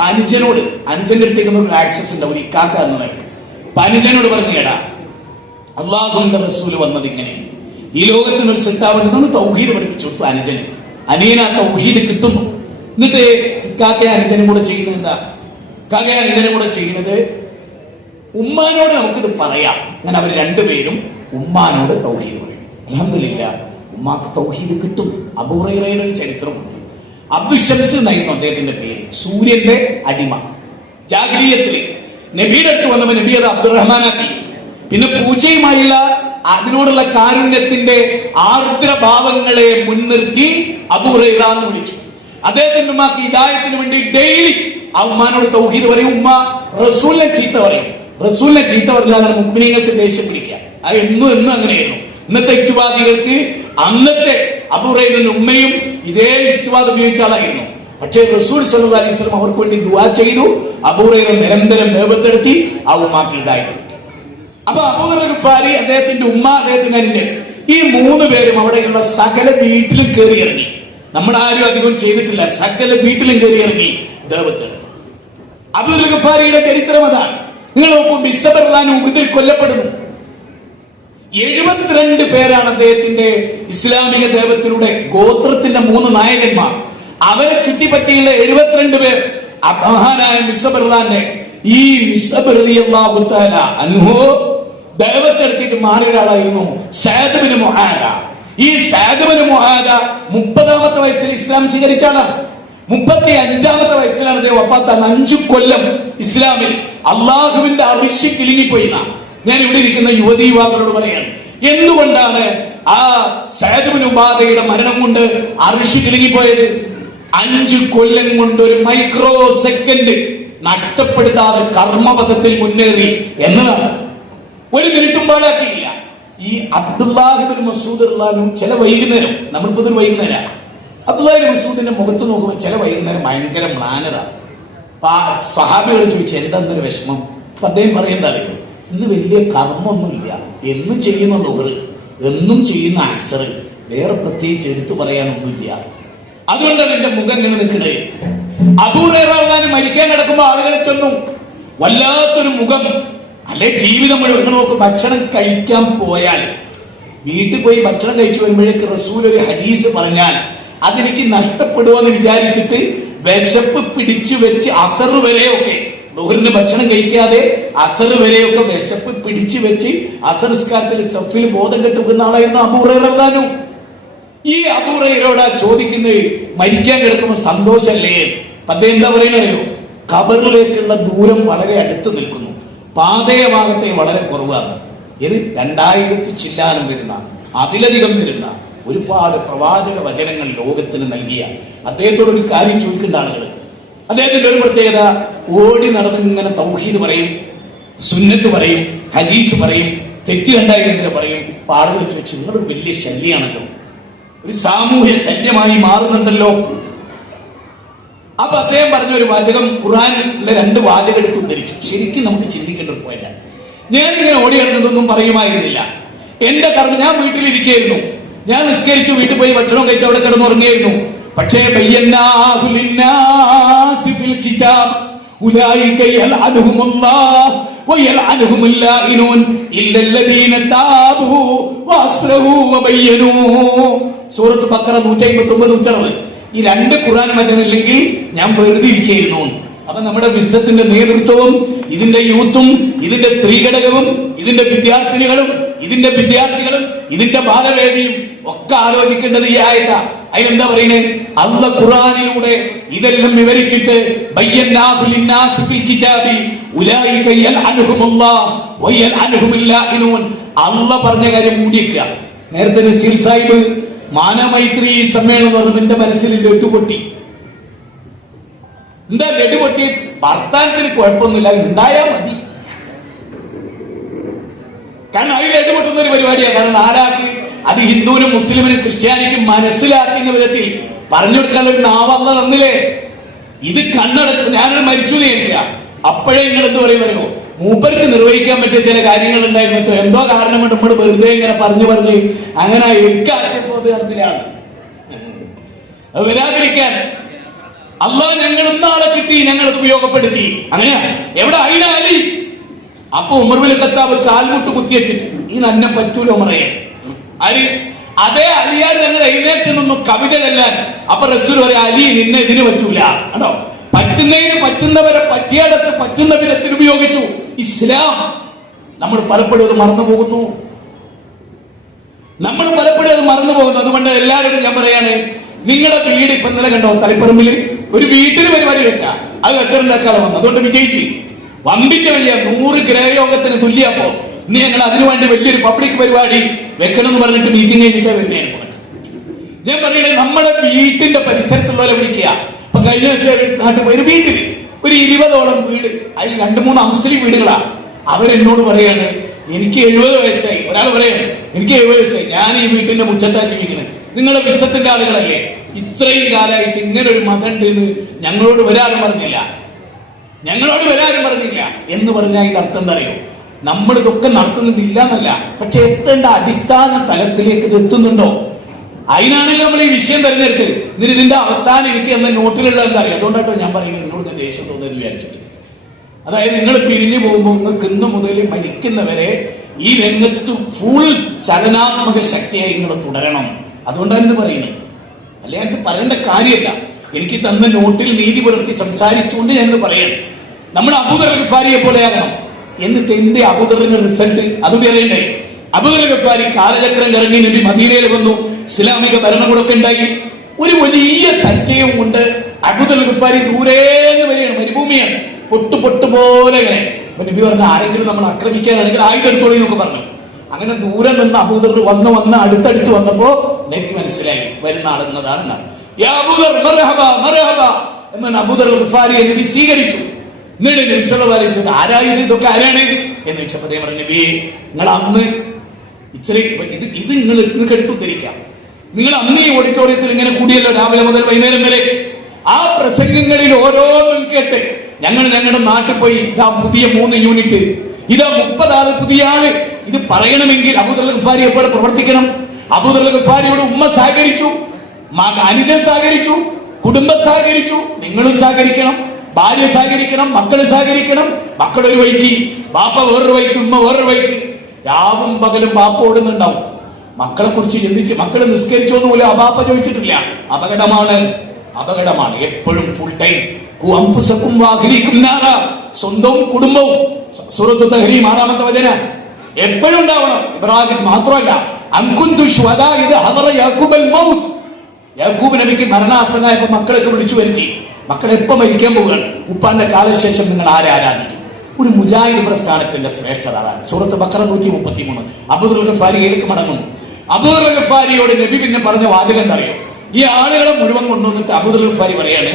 അനുജനോട്, അനുജന്റെ അടുത്തേക്ക് ഒരു ആക്സസ് ഉണ്ട്, ഒരു ഇക്കാക്ക എന്ന നിലക്ക് അനുജനോട് പറഞ്ഞു, കേടാ, അള്ളാഹുവിന്റെ റസൂൽ വന്നത് ഇങ്ങനെ, ഈ ലോകത്തിന് ഒരു സെറ്റാവുന്നത് തൗഹീദ് പഠിപ്പിച്ചു കൊടുത്തു അനുജന്. അനിയന തൗഹീദ് കിട്ടുന്നു. എന്നിട്ട് ഇക്കാക്ക അനുജനും കൂടെ ചെയ്യുന്നത് എന്താ? ഇക്കാക്ക അനുജനും കൂടെ ചെയ്യുന്നത്, ഉമ്മാനോട് നമുക്കിത് പറയാം. അങ്ങനെ അവർ രണ്ടുപേരും ഉമ്മാനോട് തൗഹീദ് പറയും. അൽഹംദുലില്ലാഹ്, ഉമ്മാക്ക് തൗഹീദ് കിട്ടുന്നു. അബൂ ഹുറൈറയുടെ ഒരു ചരിത്രമുണ്ട്. അബ്ദുൽ ഷംസ് എന്നായിരുന്നു അദ്ദേഹത്തിന്റെ പേര്. സൂര്യന്റെ അടിമ. ജാഹിലിയ്യത്തില് നബിയുടെ അടുത്ത് വന്നപ്പോൾ നബി അത് അബ്ദുറഹ്മാനാക്കി. പിന്നെ പൂജയുമായുള്ള അതിനോടുള്ള കാരുണ്യത്തിന്റെ ആർദ്രഭാവങ്ങളെ മുൻനിർത്തി അബൂ ഹുറൈറ എന്ന് വിളിച്ചു. അദ്ദേഹത്തിന്റെ ഉമ്മാക്ക് ഹിദായത്തിന് വേണ്ടി ഡെയിലി ആ ഉമ്മാനോട് തൗഹീദ് പറയും. ഉമ്മ റസൂലിനെ ചീത്ത പറയും. റസൂലിനെ ചീത്ത പറഞ്ഞാൽ മുഅ്മിനീങ്ങൾക്ക് ദേഷ്യം പിടിക്കുക. അത് എന്നും അങ്ങനെയായിരുന്നു. ഇന്നത്തെ യുക്തിവാദികൾക്ക് അന്നത്തെ അബൂ ഹുറൈറയുടെ ഉമ്മയും ഇതേ യുക്തിവാദം ഉപയോഗിച്ച ആളായിരുന്നു. പക്ഷേ റസൂൽ സല്ലല്ലാഹു അലൈഹി വസല്ലം അവർക്ക് വേണ്ടി ദുആ ചെയ്തു. അബൂ ഹുറൈറ നിരന്തരം ദേവത്തെടുത്തി ആ ഉമ്മാക്ക് ഹിദായത്ത്. അപ്പൊ അബൂ ഗിഫാരി, അദ്ദേഹത്തിന്റെ ഉമ്മ, അദ്ദേഹത്തിന്റെ അനുജൻ, ഈ 3 പേരും അവിടെയുള്ള സകല വീട്ടിലും കയറി ഇറങ്ങി. നമ്മളാരും അധികം ചെയ്തിട്ടില്ല. സകല വീട്ടിലും കയറി ഇറങ്ങി ദേവത്തെടുത്തു. അബൂ ഗിഫാരിയുടെ ചരിത്രം അതാണ്. നിങ്ങൾ നോക്കൂ, ബിസ്ബർ ഉഹദിൽ കൊല്ലപ്പെടുന്നു. 72 പേരാണ് അദ്ദേഹത്തിന്റെ ഇസ്ലാമിക ദേവത്തിലൂടെ ഗോത്രത്തിന്റെ 3 നായകന്മാർ. അവരെ ചുറ്റിപ്പറ്റിയുള്ള 72 പേർ മഹാനായ മിസ്ബർലാന്റെ ഈ മിസ്ബർ റളിയല്ലാഹു തആല അൻഹു ദേവത്തെടുത്തിട്ട് മാറിയ ഒരാളായിരുന്നു സഅദ് ബിൻ മുആദ. ഈ സഅദ് ബിൻ മുആദ 30ാമത്തെ വയസ്സിൽ ഇസ്ലാം സ്വീകരിച്ചാണ്. 35ാമത്തെ വയസ്സിലാണ് അദ്ദേഹം വഫാത്താണ്. 5 കൊല്ലം ഇസ്ലാമിൽ അള്ളാഹുവിന്റെ അർശ് കിലുങ്ങിപ്പോയി. ഞാൻ ഇവിടെ ഇരിക്കുന്ന യുവതി യുവാക്കളോട് പറയാണ്, എന്തുകൊണ്ടാണ് ആ സഅദ് ബിൻ ഉബാദയുടെ മരണം കൊണ്ട് അർശ് കിലുങ്ങിപ്പോയത്? 5 കൊല്ലം കൊണ്ട് ഒരു മൈക്രോ സെക്കൻഡ് നഷ്ടപ്പെടുത്താതെ കർമ്മപഥത്തിൽ മുന്നേറി എന്നതാണ്. ഒരു മിനിറ്റും പാഴാക്കിയില്ല. ഈ അബ്ദുല്ലാഹി ഇബ്നു മസ്ഊദ് റളിയല്ലാഹു ചില വൈകുന്നേരം, നമ്മളിപ്പോ ഇതൊരു വൈകുന്നേരം, അബ്ദുല്ലാഹി ഇബ്നു മസ്ഊദിന്റെ മുഖത്ത് നോക്കുമ്പോൾ ചില വൈകുന്നേരം ഭയങ്കര മ്ലാനത. സ്വഹാബികൾ ചോദിച്ചു, എന്താന്നൊരു വിഷമം? അപ്പൊ അദ്ദേഹം പറയുന്നത് അറിയോ, ഇന്ന് വലിയ കർമ്മമൊന്നുമില്ല, എന്നും ചെയ്യുന്ന ളുഹറ്, എന്നും ചെയ്യുന്ന അസ്ർ, വേറെ പ്രത്യേകിച്ച് എടുത്തു പറയാനൊന്നുമില്ല, അതുകൊണ്ടാണ് എന്റെ മുഖം ഇങ്ങനെ നിൽക്കണേ. അബൂ ഹുറൈറ മരിക്കാൻ കിടക്കുമ്പോ ആളുകളെ ചെന്നു, വല്ലാത്തൊരു മുഖം. അല്ലെ ജീവിതം മുഴുവൻ നോക്ക്. ഭക്ഷണം കഴിക്കാൻ പോയാൽ, വീട്ടിൽ പോയി ഭക്ഷണം കഴിച്ചു വരുമ്പോഴേക്ക് റസൂൽ ഒരു ഹദീസ് പറഞ്ഞാൽ അതെനിക്ക് നഷ്ടപ്പെടുമെന്ന് വിചാരിച്ചിട്ട് വിശപ്പ് പിടിച്ചു വെച്ച് അസർ വരെയൊക്കെ, ളുഹറിന് ഭക്ഷണം കഴിക്കാതെ അസർ വരെയൊക്കെ വിശപ്പ് പിടിച്ചു വെച്ച് അസർ നിസ്കാരത്തിൽ സഫിൽ ബോധം കെട്ടുക്കുന്ന ആളായിരുന്നു അബൂ ഹുറൈറ റളിയല്ലാഹു. ഈ അബൂ ഹുറൈറയോടാ ചോദിക്കുന്നത്, മരിക്കാൻ കിടക്കുമ്പോ സന്തോഷല്ലേ? അദ്ദേഹം എന്താ പറയുന്നറിയോ, ഖബറിലേക്കുള്ള ദൂരം വളരെ അടുത്ത് നിൽക്കുന്നു, പാതയഭാഗത്തെ വളരെ കുറവാണ്. ഇത് 2000 ചില്ലാനം വരുന്ന, അതിലധികം വരുന്ന ഒരുപാട് പ്രവാചക വചനങ്ങൾ ലോകത്തിന് നൽകിയ അദ്ദേഹത്തോട് ഒരു കാര്യം ചോദിക്കേണ്ട ആളുകൾ. അദ്ദേഹത്തിന്റെ ഒരു പ്രത്യേകത, ഓടി നടന്ന് ഇങ്ങനെ തൗഹീദ് പറയും, സുന്നത്ത് പറയും, ഹദീസ് പറയും, തെറ്റ് കണ്ടായിരുന്നെങ്കിലും പറയും. ആളുകൾ ചോദിച്ചു, നിങ്ങളൊരു വലിയ ശല്യാണല്ലോ, ഒരു സാമൂഹ്യ ശല്യമായി മാറുന്നുണ്ടല്ലോ. അപ്പൊ അദ്ദേഹം പറഞ്ഞ ഒരു വാചകം, ഖുർആനിലെ 2 വാചകം എടുത്ത് ഉദ്ധരിച്ചു. ശരിക്കും നമുക്ക് ചിന്തിക്കേണ്ട ഒരു പോയിന്റാണ്. ഞാനിങ്ങനെ ഓടി കിടന്നതൊന്നും പറയുമായിരുന്നില്ല. എന്റെ കർമ്മം, ഞാൻ വീട്ടിലിരിക്കുകയായിരുന്നു, ഞാൻ നിസ്കരിച്ചു, വീട്ടിൽ പോയി ഭക്ഷണം കഴിച്ച് അവിടെ കിടന്നുറങ്ങിയായിരുന്നു. പക്ഷേ സൂറത്ത് ബഖറ 159 ഈ 2 ഖുർആൻ വചനം ഇല്ലെങ്കിൽ ഞാൻ വെറുതെ ഇരിക്കുകയായിരുന്നു. അപ്പൊ നമ്മുടെ വിശ്വത്തിന്റെ നേതൃത്വവും ഇതിന്റെ യൂത്തും ഇതിന്റെ സ്ത്രീ ഘടകവും ഇതിന്റെ വിദ്യാർത്ഥിനികളും ഇതിന്റെ ബാലവേദിയും ഒക്കെ ആലോചിക്കേണ്ടത് ഈ ആയത്താ. അതിനെന്താ പറയുന്നത്? അല്ലാഹ് ഖുർആനിലൂടെ ഇതെല്ലാം വിവരിച്ചിട്ട് അല്ലാഹ് പറഞ്ഞ കാര്യം മൂടിയേക്കുക. നേരത്തെ നസീർ സാഹിബ് മാനമൈത്രി സമ്മേളനം പറഞ്ഞു. എന്റെ മനസ്സിൽ ലഡുപൊട്ടി. എന്താ ലഡുപൊട്ടി? വർത്താനത്തിന് കുഴപ്പമൊന്നുമില്ല, ഉണ്ടായാ മതി. കാരണം അതിൽ ലഡുപൊട്ടുന്ന ഒരു പരിപാടിയാണ്. കാരണം നാലാക്ക് അത് ഹിന്ദുവിനും മുസ്ലിമിനും ക്രിസ്ത്യാനിക്കും മനസ്സിലാക്കുന്ന വിധത്തിൽ പറഞ്ഞു കൊടുക്കാൻ ഒരു നാവന്ന തന്നില്ലേ. ഇത് കണ്ണടക്കും. ഞാനൊരു മരിച്ചു നേരില്ല. അപ്പോഴേ നിങ്ങൾ എന്ത് പറയുമോ, മൂപ്പർക്ക് നിർവഹിക്കാൻ പറ്റിയ ചില കാര്യങ്ങൾ ഉണ്ടായിരുന്നിട്ടോ എന്തോ കാരണം കൊണ്ട് നമ്മൾ വെറുതെ ഇങ്ങനെ പറഞ്ഞു അങ്ങനെ എനിക്കറിയപ്പോതിലാണ് അത് വരാതിരിക്കാൻ അള്ളാഹ് ഞങ്ങൾ ഇന്നാളെ കിട്ടി, ഞങ്ങളത് ഉപയോഗപ്പെടുത്തി. അങ്ങനെയാ എവിടെ അയിനാലി. അപ്പൊ ഉമർ ബിൻ ഖത്താബ് കാൽമുട്ട് കുത്തിവെച്ചിട്ട് ഈ നന്നെ പറ്റൂല ഉമറയെ. ആര്? അതേ അലിയാർ ഞങ്ങൾ എഴുന്നേറ്റ് നിന്നു കവിത ചെല്ലാൻ. അപ്പൊ റസൂൽ പറയാ, അലി നിന്നെ ഇതിന് പറ്റൂല. ആണോ? പറ്റുന്നതിന് പറ്റുന്നവരെ പറ്റിയടത്ത് പറ്റുന്ന വിധത്തിൽ ഉപയോഗിച്ചു ഇസ്ലാം. നമ്മൾ പലപ്പോഴും അത് മറന്നു പോകുന്നു. അതുകൊണ്ട് എല്ലാവരും ഞാൻ പറയാണ്, നിങ്ങളുടെ വീട് ഇപ്പൊ ഇന്നലെ കണ്ടോ, തളിപ്പറമ്പിൽ ഒരു വീട്ടിൽ പരിപാടി വെച്ചാ അത് വെച്ചറിന്റെ വന്നു. അതുകൊണ്ട് വിജയിച്ച് വമ്പിച്ച വലിയ 100 ഗ്രഹയോഗത്തിന് തുല്യപ്പോ ഇനി ഞങ്ങൾ അതിനുവേണ്ടി വലിയൊരു പബ്ലിക് പരിപാടി വെക്കണം എന്ന് പറഞ്ഞിട്ട് മീറ്റിംഗ് കഴിഞ്ഞിട്ടാ വരുന്നേ. ഞാൻ പറയണേ, നമ്മുടെ വീട്ടിന്റെ പരിസരത്തുള്ളവരെ വിളിക്കുക. ഇപ്പൊ കഴിഞ്ഞ ദിവസം നാട്ടിൽ ഒരു വീട്ടിൽ ഒരു 20ഓളം വീട്, അതിൽ 2-3 മുസ്ലിം വീടുകളാ. അവരെന്നോട് പറയാണ്, എനിക്ക് 70 വയസ്സായി. ഒരാൾ പറയാണ്, എനിക്ക് 70 വയസ്സായി, ഞാൻ ഈ വീട്ടിന്റെ മുറ്റത്താ ജീവിക്കുന്നത്. നിങ്ങളുടെ വിശ്വത്തിന്റെ ആളുകളല്ലേ, ഇത്രയും കാലമായിട്ട് ഇങ്ങനെ ഒരു മതം ഉണ്ട് എന്ന് ഞങ്ങളോട് വരാനും പറഞ്ഞില്ല എന്ന് പറഞ്ഞാൽ അതിന്റെ അർത്ഥം എന്താ അറിയോ? നമ്മളിതൊക്കെ നടത്തുന്നില്ല എന്നല്ല, പക്ഷെ എത്തേണ്ട അടിസ്ഥാന തലത്തിലേക്ക് ഇത് എത്തുന്നുണ്ടോ? അതിനാണെങ്കിൽ നമ്മൾ ഈ വിഷയം തിരഞ്ഞെടുത്ത് ഇതിന്റെ അവസാനം എനിക്ക് എന്ന നോട്ടിലുള്ള എന്താ അറിയാം. അതുകൊണ്ടാട്ടോ ഞാൻ പറയുന്നത്, എന്നോട് ദേഷ്യം തോന്നുന്നത് വിചാരിച്ചിട്ട്. അതായത് നിങ്ങൾ പിരിഞ്ഞു പോകുമ്പോൾ നിങ്ങൾക്ക് ഇന്ന് മുതൽ മരിക്കുന്നവരെ ഈ രംഗത്ത് ഫുൾ ചലനാത്മക ശക്തിയായി നിങ്ങൾ തുടരണം. അതുകൊണ്ടാണ് ഇത് പറയുന്നത്. അല്ലെ എനിക്ക് പറയേണ്ട കാര്യമല്ല. എനിക്ക് തന്ന നോട്ടിൽ നീതി പുലർത്തി സംസാരിച്ചുകൊണ്ട് ഞാനിത് പറയണം. നമ്മൾ അബൂദർ ഗഫാരിയെ പോലെയാകണം. എന്നിട്ട് എന്റെ അബൂദറിന്റെ റിസൾട്ട് അതുകൂടി അറിയണ്ടേ? അബൂദർ ഗഫാരി കാലചക്രം കറങ്ങി നബി മദീനയിൽ വന്നു, ഇസ്ലാമിക ഭരണകൂടമൊക്കെ ഉണ്ടായി. ഒരു വലിയ സഞ്ചയം കൊണ്ട് അബൂദർ ഗഫാരി ദൂരേന്ന് വരികയാണ്, മരുഭൂമിയാണ്, പൊട്ടു പോലെ ഇങ്ങനെ. നബി പറഞ്ഞ, ആരെങ്കിലും നമ്മൾ ആക്രമിക്കാനാണെങ്കിൽ ആയുധം എടുത്തോളി എന്നൊക്കെ പറഞ്ഞു. അങ്ങനെ ദൂരെ നിന്ന് അബൂദർ വന്ന് അടുത്തടുത്ത് വന്നപ്പോ നബി മനസ്സിലായി വരുന്ന ആളെന്നതാണ്. എന്നാണ് അബൂദർ ഗഫാരിയെ നബി സ്വീകരിച്ചു. ആരായത്, ഇതൊക്കെ ആരാണ് എന്ന് ചോദിച്ചപ്പോ അദ്ദേഹം പറഞ്ഞു, നബിയെ നിങ്ങൾ അന്ന് ഇത് നിങ്ങൾക്ക് എടുത്തു ഉദ്ധരിക്കാം. നിങ്ങൾ അന്ന് ഈ ഓഡിറ്റോറിയത്തിൽ ഇങ്ങനെ കൂടിയല്ലോ രാവിലെ മുതൽ വൈകുന്നേരം വരെ. ആ പ്രസംഗങ്ങളിൽ ഓരോന്നും കേട്ട് ഞങ്ങളുടെ നാട്ടിൽ പോയി ഇതാ പുതിയ 3 യൂണിറ്റ്, ഇതാ 30 ആള് പുതിയ ആള്. ഇത് പറയണമെങ്കിൽ അബൂദർ ഗഫാരിയെ പോലെ പ്രവർത്തിക്കണം. അബൂദർ ഗഫാരിയോട് ഉമ്മ സഹകരിച്ചു, അനുജൻ സഹകരിച്ചു, കുടുംബം സഹകരിച്ചു. നിങ്ങളും സഹകരിക്കണം, ഭാര്യ സഹകരിക്കണം, മക്കള് സഹകരിക്കണം. മക്കളൊരു വഴിക്ക്, ബാപ്പ വേറൊരു വഴിക്ക്, ഉമ്മ വേറൊരു വഴിക്ക്. രാവും പകലും ബാപ്പ ഓടുന്നുണ്ടാവും. മക്കളെ കുറിച്ച് ചിന്തിച്ച് മക്കള് നിസ്കരിച്ചോന്ന് പോലും ആ ബാപ്പ ചോദിച്ചിട്ടില്ല. അപകടമാണ് എപ്പോഴും ഫുൾ ടൈം. സ്വന്തവും കുടുംബവും. സൂറത്ത് തഹ്രീം 6-ാമത്തെ വചനം എപ്പോഴും ഉണ്ടാവണം. ഇബ്രാഹിം മാത്രമല്ല, യാക്കൂബ് നബിക്ക് മരണാസനായപ്പോ മക്കളൊക്കെ വിളിച്ചു വരുത്തി. മക്കളെ എപ്പോ മരിക്കാൻ പോവുകയാണ്? ഉപ്പാന്റെ കാലശേഷം നിങ്ങൾ ആരെ ആരാധിക്കും? ഒരു മുജാഹിദ് പ്രസ്ഥാനത്തിന്റെ ശ്രേഷ്ഠത അതാണ്. സൂറത്ത് ബഖറ 133. അബൂദർ ഗഫാരിയിലേക്ക് മടങ്ങുന്നു. അബൂദർ ഗഫാരിയോട് നബി പിന്നെ പറഞ്ഞ വാചകം എന്താ അറിയോ? ഈ ആളുകളെ മുഴുവൻ കൊണ്ടുവന്നിട്ട് അബൂദർ ഗഫാരി പറയാണ്,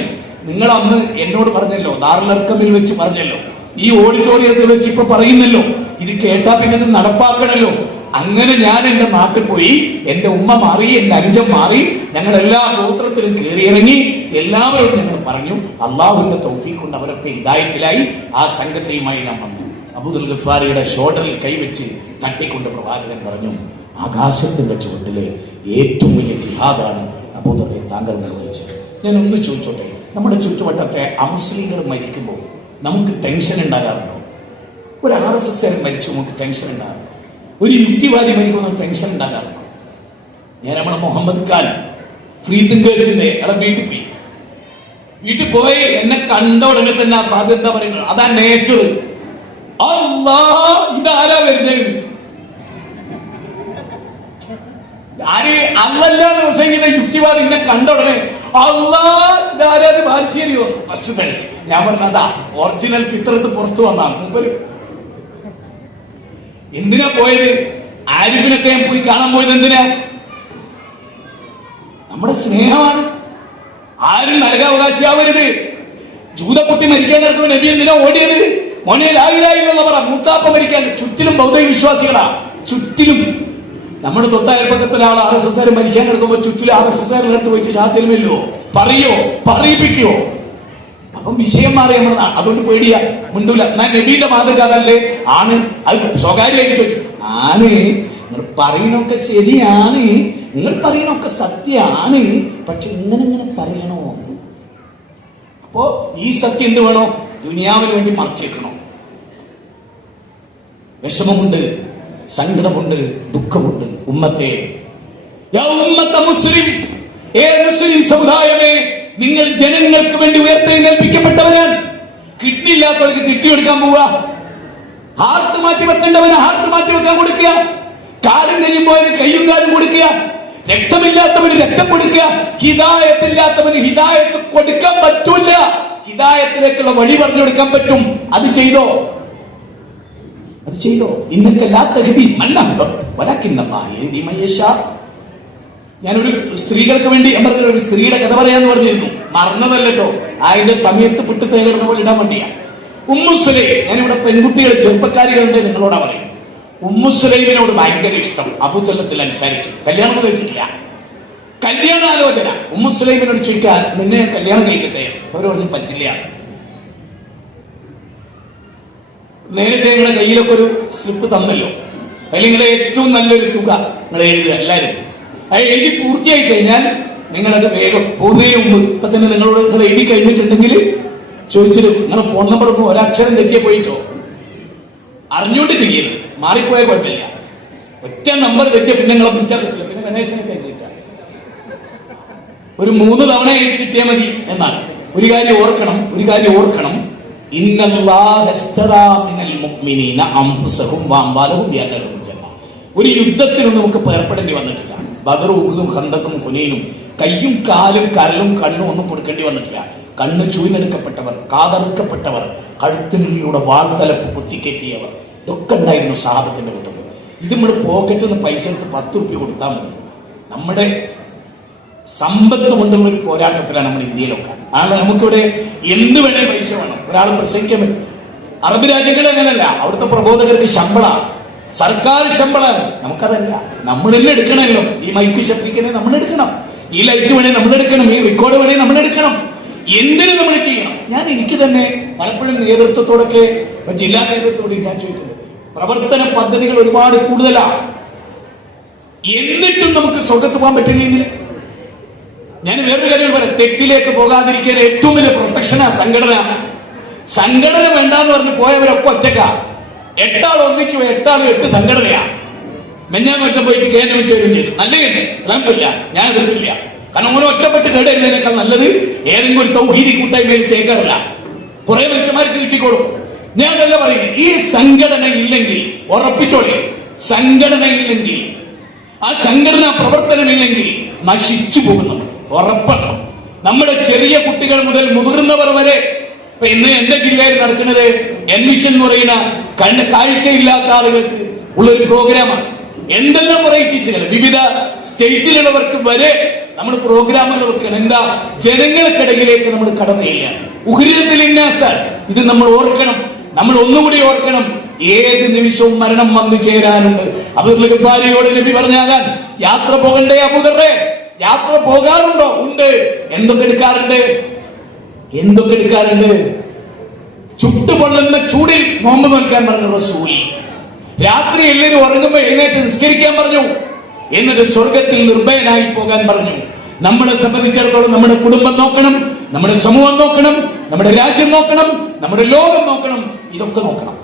നിങ്ങൾ അന്ന് എന്നോട് പറഞ്ഞല്ലോ, ദാറുൽ അർഖമിൽ വെച്ച് പറഞ്ഞല്ലോ, ഈ ഓഡിറ്റോറിയത്തിൽ വെച്ച് ഇപ്പൊ പറയുന്നല്ലോ, ഇത് കേട്ടാ പിന്നെ ഇത് നടപ്പാക്കണല്ലോ. അങ്ങനെ ഞാൻ എന്റെ നാട്ടിൽ പോയി, എന്റെ ഉമ്മ മാറി, എന്റെ അനുജൻ മാറി, ഞങ്ങൾ എല്ലാ ഗോത്രത്തിലും കയറിയിറങ്ങി, എല്ലാവരോടും ഞങ്ങൾ പറഞ്ഞു. അള്ളാഹുവിന്റെ തൗഫീഖ് കൊണ്ട് അവരൊക്കെ ഹിദായത്തിലായി. ആ സംഘത്തെയുമായി ഞാൻ വന്നു. അബൂദുൽ ഗഫാരിയുടെ ഷോൾഡറിൽ കൈവച്ച് തട്ടിക്കൊണ്ട് പ്രവാചകൻ പറഞ്ഞു, ആകാശത്തിന്റെ ചുവട്ടിലെ ഏറ്റവും വലിയ ജിഹാദാണ് അബൂദറെ താങ്കൾ നിർവഹിച്ചത്. ഞാൻ ഒന്ന് ചോദിച്ചോട്ടെ, നമ്മുടെ ചുറ്റുവട്ടത്തെ അമുസ്ലിങ്ങൾ മരിക്കുമ്പോൾ നമുക്ക് ടെൻഷൻ ഉണ്ടാകാറുണ്ടോ? ഒരു RSS മരിച്ചു നമുക്ക് ടെൻഷൻ ഉണ്ടാകാറുണ്ടോ? ഒരു യുക്തിവാദി മരിക്കുമ്പോൾ നമുക്ക് ടെൻഷൻ ഉണ്ടാകാറുണ്ടോ? ഞാൻ നമ്മുടെ മുഹമ്മദ് ഖാൻ ഫ്രീ തിങ്കേഴ്സിന്റെ വീട്ടിൽ പോയി എന്നെ കണ്ട ഉടനെ തന്നെ ആ സാധ്യത പറയുന്നത് അതാ നേച്ചർ. ഇതാരാ വരുന്നത്? ആര് അല്ലല്ലാന്ന് പ്രസംഗിക്കുന്ന യുക്തിവാദി എന്നെ കണ്ട ഉടനെ ഇതാരാത് ബാലുശ്ശേരിയോ? ഫസ്റ്റ് തന്നെ ഞാൻ പറഞ്ഞതാ ഒറിജിനൽ ഫിത്രത്ത് പുറത്തു വന്നാണ് മുമ്പ്. എന്തിനാ പോയത്? ആരിഫിനൊക്കെ ഞാൻ പോയി കാണാൻ പോയത് എന്തിനാ? നമ്മുടെ സ്നേഹമാണ്. ആരും നരകാവകാശിയാവരുത്. ജൂതക്കുട്ടി മരിക്കാൻ നടക്കുന്ന നബി എന്തിനാ ഓടിയത്? മോനെ ലായിലായില്ല പറ. മൂത്താപ്പ മരിക്കാൻ ചുറ്റിലും ബൗദ്ധ വിശ്വാസികളാ. ചുറ്റിലും നമ്മുടെ തൊട്ടയൽപ്പക്കത്തിൽ ആൾ RSS മരിക്കാൻ നടക്കുമ്പോ ചുറ്റിലും RSS അടുത്ത് പോയിട്ട് ശാത്തിൽ വല്ലോ പറയോ പറയിപ്പിക്കോ? അപ്പം വിഷയം മാറി നമ്മൾ. അതുകൊണ്ട് പേടിയാ, മിണ്ടൂല. ഞാൻ നബീന്റെ മാതൃക അതല്ലേ ആണ്. അത് സ്വകാര്യമായിട്ട് ചോദിച്ചു. ആണ് നിങ്ങൾ പറയണൊക്കെ ശരിയാണ്, നിങ്ങൾ പറയണൊക്കെ സത്യമാണ്, പക്ഷെ ഇങ്ങനെ പറയണോ? അപ്പോ ഈ സത്യം എന്ത് വേണോ? ദുനിയാവിന് വേണ്ടി മറച്ചേക്കണോ? വിഷമമുണ്ട്, സങ്കടമുണ്ട്, ദുഃഖമുണ്ട്. ഉമ്മത്തെ മുസ്ലിം, മുസ്ലിം സമുദായമേ, നിങ്ങൾ ജനങ്ങൾക്ക് വേണ്ടി ഉയർത്തെഴുന്നേൽപ്പിക്കപ്പെട്ടവരാണ്. കിഡ്നി ഇല്ലാത്തവർക്ക് കിഡ്നി എടുക്കാൻ പോവുക, ഹാർട്ട് മാറ്റി വെക്കേണ്ടവന് ഹാർട്ട് മാറ്റി വെക്കാൻ കൊടുക്കുക, കാലും കഴിയുമ്പോൾ കയ്യും കാലും കൊടുക്കുക, രക്തമില്ലാത്തവന് രക്തം കൊടുക്കുക. ഹിദായത്തില്ലാത്തവന് ഹിദായത്ത് കൊടുക്കാൻ പറ്റൂല. ഹിദായത്തിലേക്കുള്ള വഴി പറഞ്ഞു കൊടുക്കാൻ പറ്റും. അത് ചെയ്തോ? ഞാനൊരു സ്ത്രീകൾക്ക് വേണ്ടി ഒരു സ്ത്രീയുടെ കഥ പറയാന്ന് പറഞ്ഞിരുന്നു, മറന്നതല്ലോ. അതിന്റെ സമയത്ത് പിട്ട് തേടുന്ന പോലെ ഇടാൻ വേണ്ടിയാ. ഉമ്മുസ്ലൈം, ഞാനിവിടെ പെൺകുട്ടികളെ ചെറുപ്പക്കാരികളുടെ നിങ്ങളോടാ പറയും. ഉമ്മുസ്ലൈമിനോട് ഭയങ്കര ഇഷ്ടം. അബൂതല്ലത്തിൽ അനുസരിക്കും. കല്യാണം കഴിച്ചിട്ടില്ല, കല്യാണാലോചന. ഉമ്മുസ്ലൈമിനോട് ചോദിക്കാൻ, നിന്നെ കല്യാണം കഴിക്കട്ടെ? അവർ പറഞ്ഞു പറ്റില്ല. നേരത്തെ നിങ്ങളുടെ കയ്യിലൊക്കെ ഒരു സ്ലിപ്പ് തന്നല്ലോ, അതിൽ നിങ്ങളെ ഏറ്റവും നല്ലൊരു തുക നിങ്ങൾ എഴുതുക എല്ലാവരും. അത് എഴുതി പൂർത്തിയായി കഴിഞ്ഞാൽ നിങ്ങളത് വേഗം പോകുന്നതിന് മുമ്പ് ഇപ്പൊ തന്നെ നിങ്ങളോട് നിങ്ങൾ എഴുതി കഴിഞ്ഞിട്ടുണ്ടെങ്കിൽ ചോദിച്ചിട്ട് നിങ്ങളെ ഫോൺ നമ്പർ ഒന്നും ഒരക്ഷരം തെറ്റിയെ പോയിട്ടോ അറിഞ്ഞോണ്ട് ചെയ്യരുത്. മാറിപ്പോയ കുഴപ്പമില്ല. ഒറ്റ നമ്പർ തെറ്റിയ പിന്നെ നിങ്ങളെ വിളിച്ചാൽ കിട്ടില്ല. പിന്നെ ഗണേശനൊക്കെ കിട്ടാം. ഒരു 3 തവണ ആയിട്ട് കിട്ടിയാൽ മതി എന്നാണ്. ഒരു കാര്യം ഓർക്കണം, ഒരു യുദ്ധത്തിനും നമുക്ക് ഏർപ്പെടേണ്ടി വന്നിട്ടില്ല. ബദറും ഉഹുദും ഖന്തക്കും ഹുനൈനും കയ്യും കാലും കരലും കണ്ണും ഒന്നും കൊടുക്കേണ്ടി വന്നിട്ടില്ല. കണ്ണ് ചൂഴ്ന്നെടുക്കപ്പെട്ടവർ, കാതറുക്കപ്പെട്ടവർ, കഴുത്തിനുള്ളിലൂടെ വാൾത്തലപ്പ് കുത്തിക്കയറ്റിയവർ, ഇതൊക്കെ ഉണ്ടായിരുന്നു സഹാബത്തിന്റെ കൂട്ടത്തിൽ. ഇത് നമ്മുടെ പോക്കറ്റിൽ നിന്ന് പൈസ എടുത്ത് 10 രൂപ കൊടുത്താൽ മതി. നമ്മുടെ സമ്പത്ത് കൊണ്ടുള്ള ഒരു പോരാട്ടത്തിലാണ് നമ്മുടെ ഇന്ത്യയിലൊക്കെ. ആണ് നമുക്കിവിടെ എന്ത് വേണേ പൈസ വേണം. ഒരാൾ പ്രസംഗിക്കാൻ പറ്റും. അറബ് രാജ്യങ്ങളിൽ അങ്ങനല്ല. അവിടുത്തെ പ്രബോധകർക്ക് ശമ്പളമാണ്, സർക്കാർ ശമ്പളമാണ്. നമുക്കതല്ല. നമ്മൾ തന്നെ എടുക്കണമല്ലോ. ഈ മൈക്ക് ശബ്ദിക്കണേ നമ്മൾ എടുക്കണം, ഈ ലൈറ്റ് വേണേ നമ്മൾ എടുക്കണം, ഈ റെക്കോർഡ് വേണേ നമ്മൾ എടുക്കണം. എന്തിനു നമ്മൾ ചെയ്യണം? എനിക്ക് തന്നെ പലപ്പോഴും നേതൃത്വത്തോടൊക്കെ, ജില്ലാ നേതൃത്വത്തോട് ഞാൻ ചോദിക്കുന്നത്, പ്രവർത്തന പദ്ധതികൾ ഒരുപാട് കൂടുതലാണ്. എന്നിട്ടും നമുക്ക് സ്വർഗത്ത് പോകാൻ പറ്റില്ലെങ്കിൽ ഞാൻ വേറൊരു കാര്യം പറയാം. തെറ്റിലേക്ക് പോകാതിരിക്കാൻ ഏറ്റവും വലിയ പ്രൊട്ടക്ഷനാ സംഘടന വേണ്ടാന്ന് പറഞ്ഞ് പോയവരൊക്കെ ഒറ്റക്കാ. 8 ആൾ ഒന്നിച്ചു, 8 ആൾ 8 സംഘടനയാ. മെഞ്ഞാമൊക്കെ പോയിട്ട് കേന്ദ്രം ചേരുകയും ചെയ്തു. നല്ലതന്നെ, അതൊന്നുമില്ല, ഞാൻ എതിർക്കില്ല. കാരണം ഓരോ ഒറ്റപ്പെട്ട് കേടുന്നതിനേക്കാൾ നല്ലത് ഏതെങ്കിലും ഒരു തൗഹീദി കൂട്ടായ്മയിൽ ചേക്കാറില്ല. കുറെ മനുഷ്യന്മാർക്ക് കിട്ടിക്കോളും. ഞാൻ അതല്ല പറയുന്നത്. ഈ സംഘടന ഇല്ലെങ്കിൽ ഉറപ്പിച്ചോളെ, സംഘടന ഇല്ലെങ്കിൽ, ആ സംഘടനാ പ്രവർത്തനമില്ലെങ്കിൽ നശിച്ചു പോകും. നമ്മൾ ഉറപ്പാണ്. നമ്മുടെ ചെറിയ കുട്ടികൾ മുതൽ മുതിർന്നവർ വരെ. ഇപ്പൊ ഇന്ന് എന്റെ ജില്ലയിൽ നടക്കുന്നത് എൻവിഷൻ എന്ന് പറയുന്ന കാഴ്ചയില്ലാത്ത ആളുകൾക്ക് ഉള്ളൊരു പ്രോഗ്രാമാണ്. എന്തെല്ലാം വെറൈറ്റീസുകൾ വിവിധ സ്റ്റേറ്റിലുള്ളവർക്ക് വരെ നമ്മൾ പ്രോഗ്രാമുകൾ വെക്കണം. എന്താ? ജനങ്ങൾക്കിടയിലേക്ക് നമ്മൾ കടന്നുകയാണ്. ഇത് നമ്മൾ ഓർക്കണം. നമ്മൾ ഒന്നുകൂടി ഓർക്കണം. ഏത് നിമിഷവും മരണം വന്നു ചേരാനുണ്ട്. അബൂദർ ഗഫാരിയോട് നബി പറഞ്ഞാകാൻ, യാത്ര പോകണ്ടേ അബൂദറേ? യാത്ര പോകാറുണ്ടോ? ഉണ്ട്. എന്തൊക്കെ എടുക്കാറുണ്ട്? ചുട്ടുപൊള്ളുന്ന ചൂടിൽ നോമ്പ് നോക്കാൻ പറഞ്ഞു റസൂൽ. രാത്രി എല്ലാവരും ഉറങ്ങുമ്പോൾ എഴുന്നേറ്റ് നിസ്കരിക്കാൻ പറഞ്ഞു. എന്നിട്ട് സ്വർഗത്തിൽ നിർഭയനായി പോകാൻ പറഞ്ഞു. നമ്മളെ സംബന്ധിച്ചിടത്തോളം നമ്മുടെ കുടുംബം നോക്കണം, നമ്മുടെ സമൂഹം നോക്കണം, നമ്മുടെ രാജ്യം നോക്കണം, നമ്മുടെ ലോകം നോക്കണം, ഇതൊക്കെ നോക്കണം.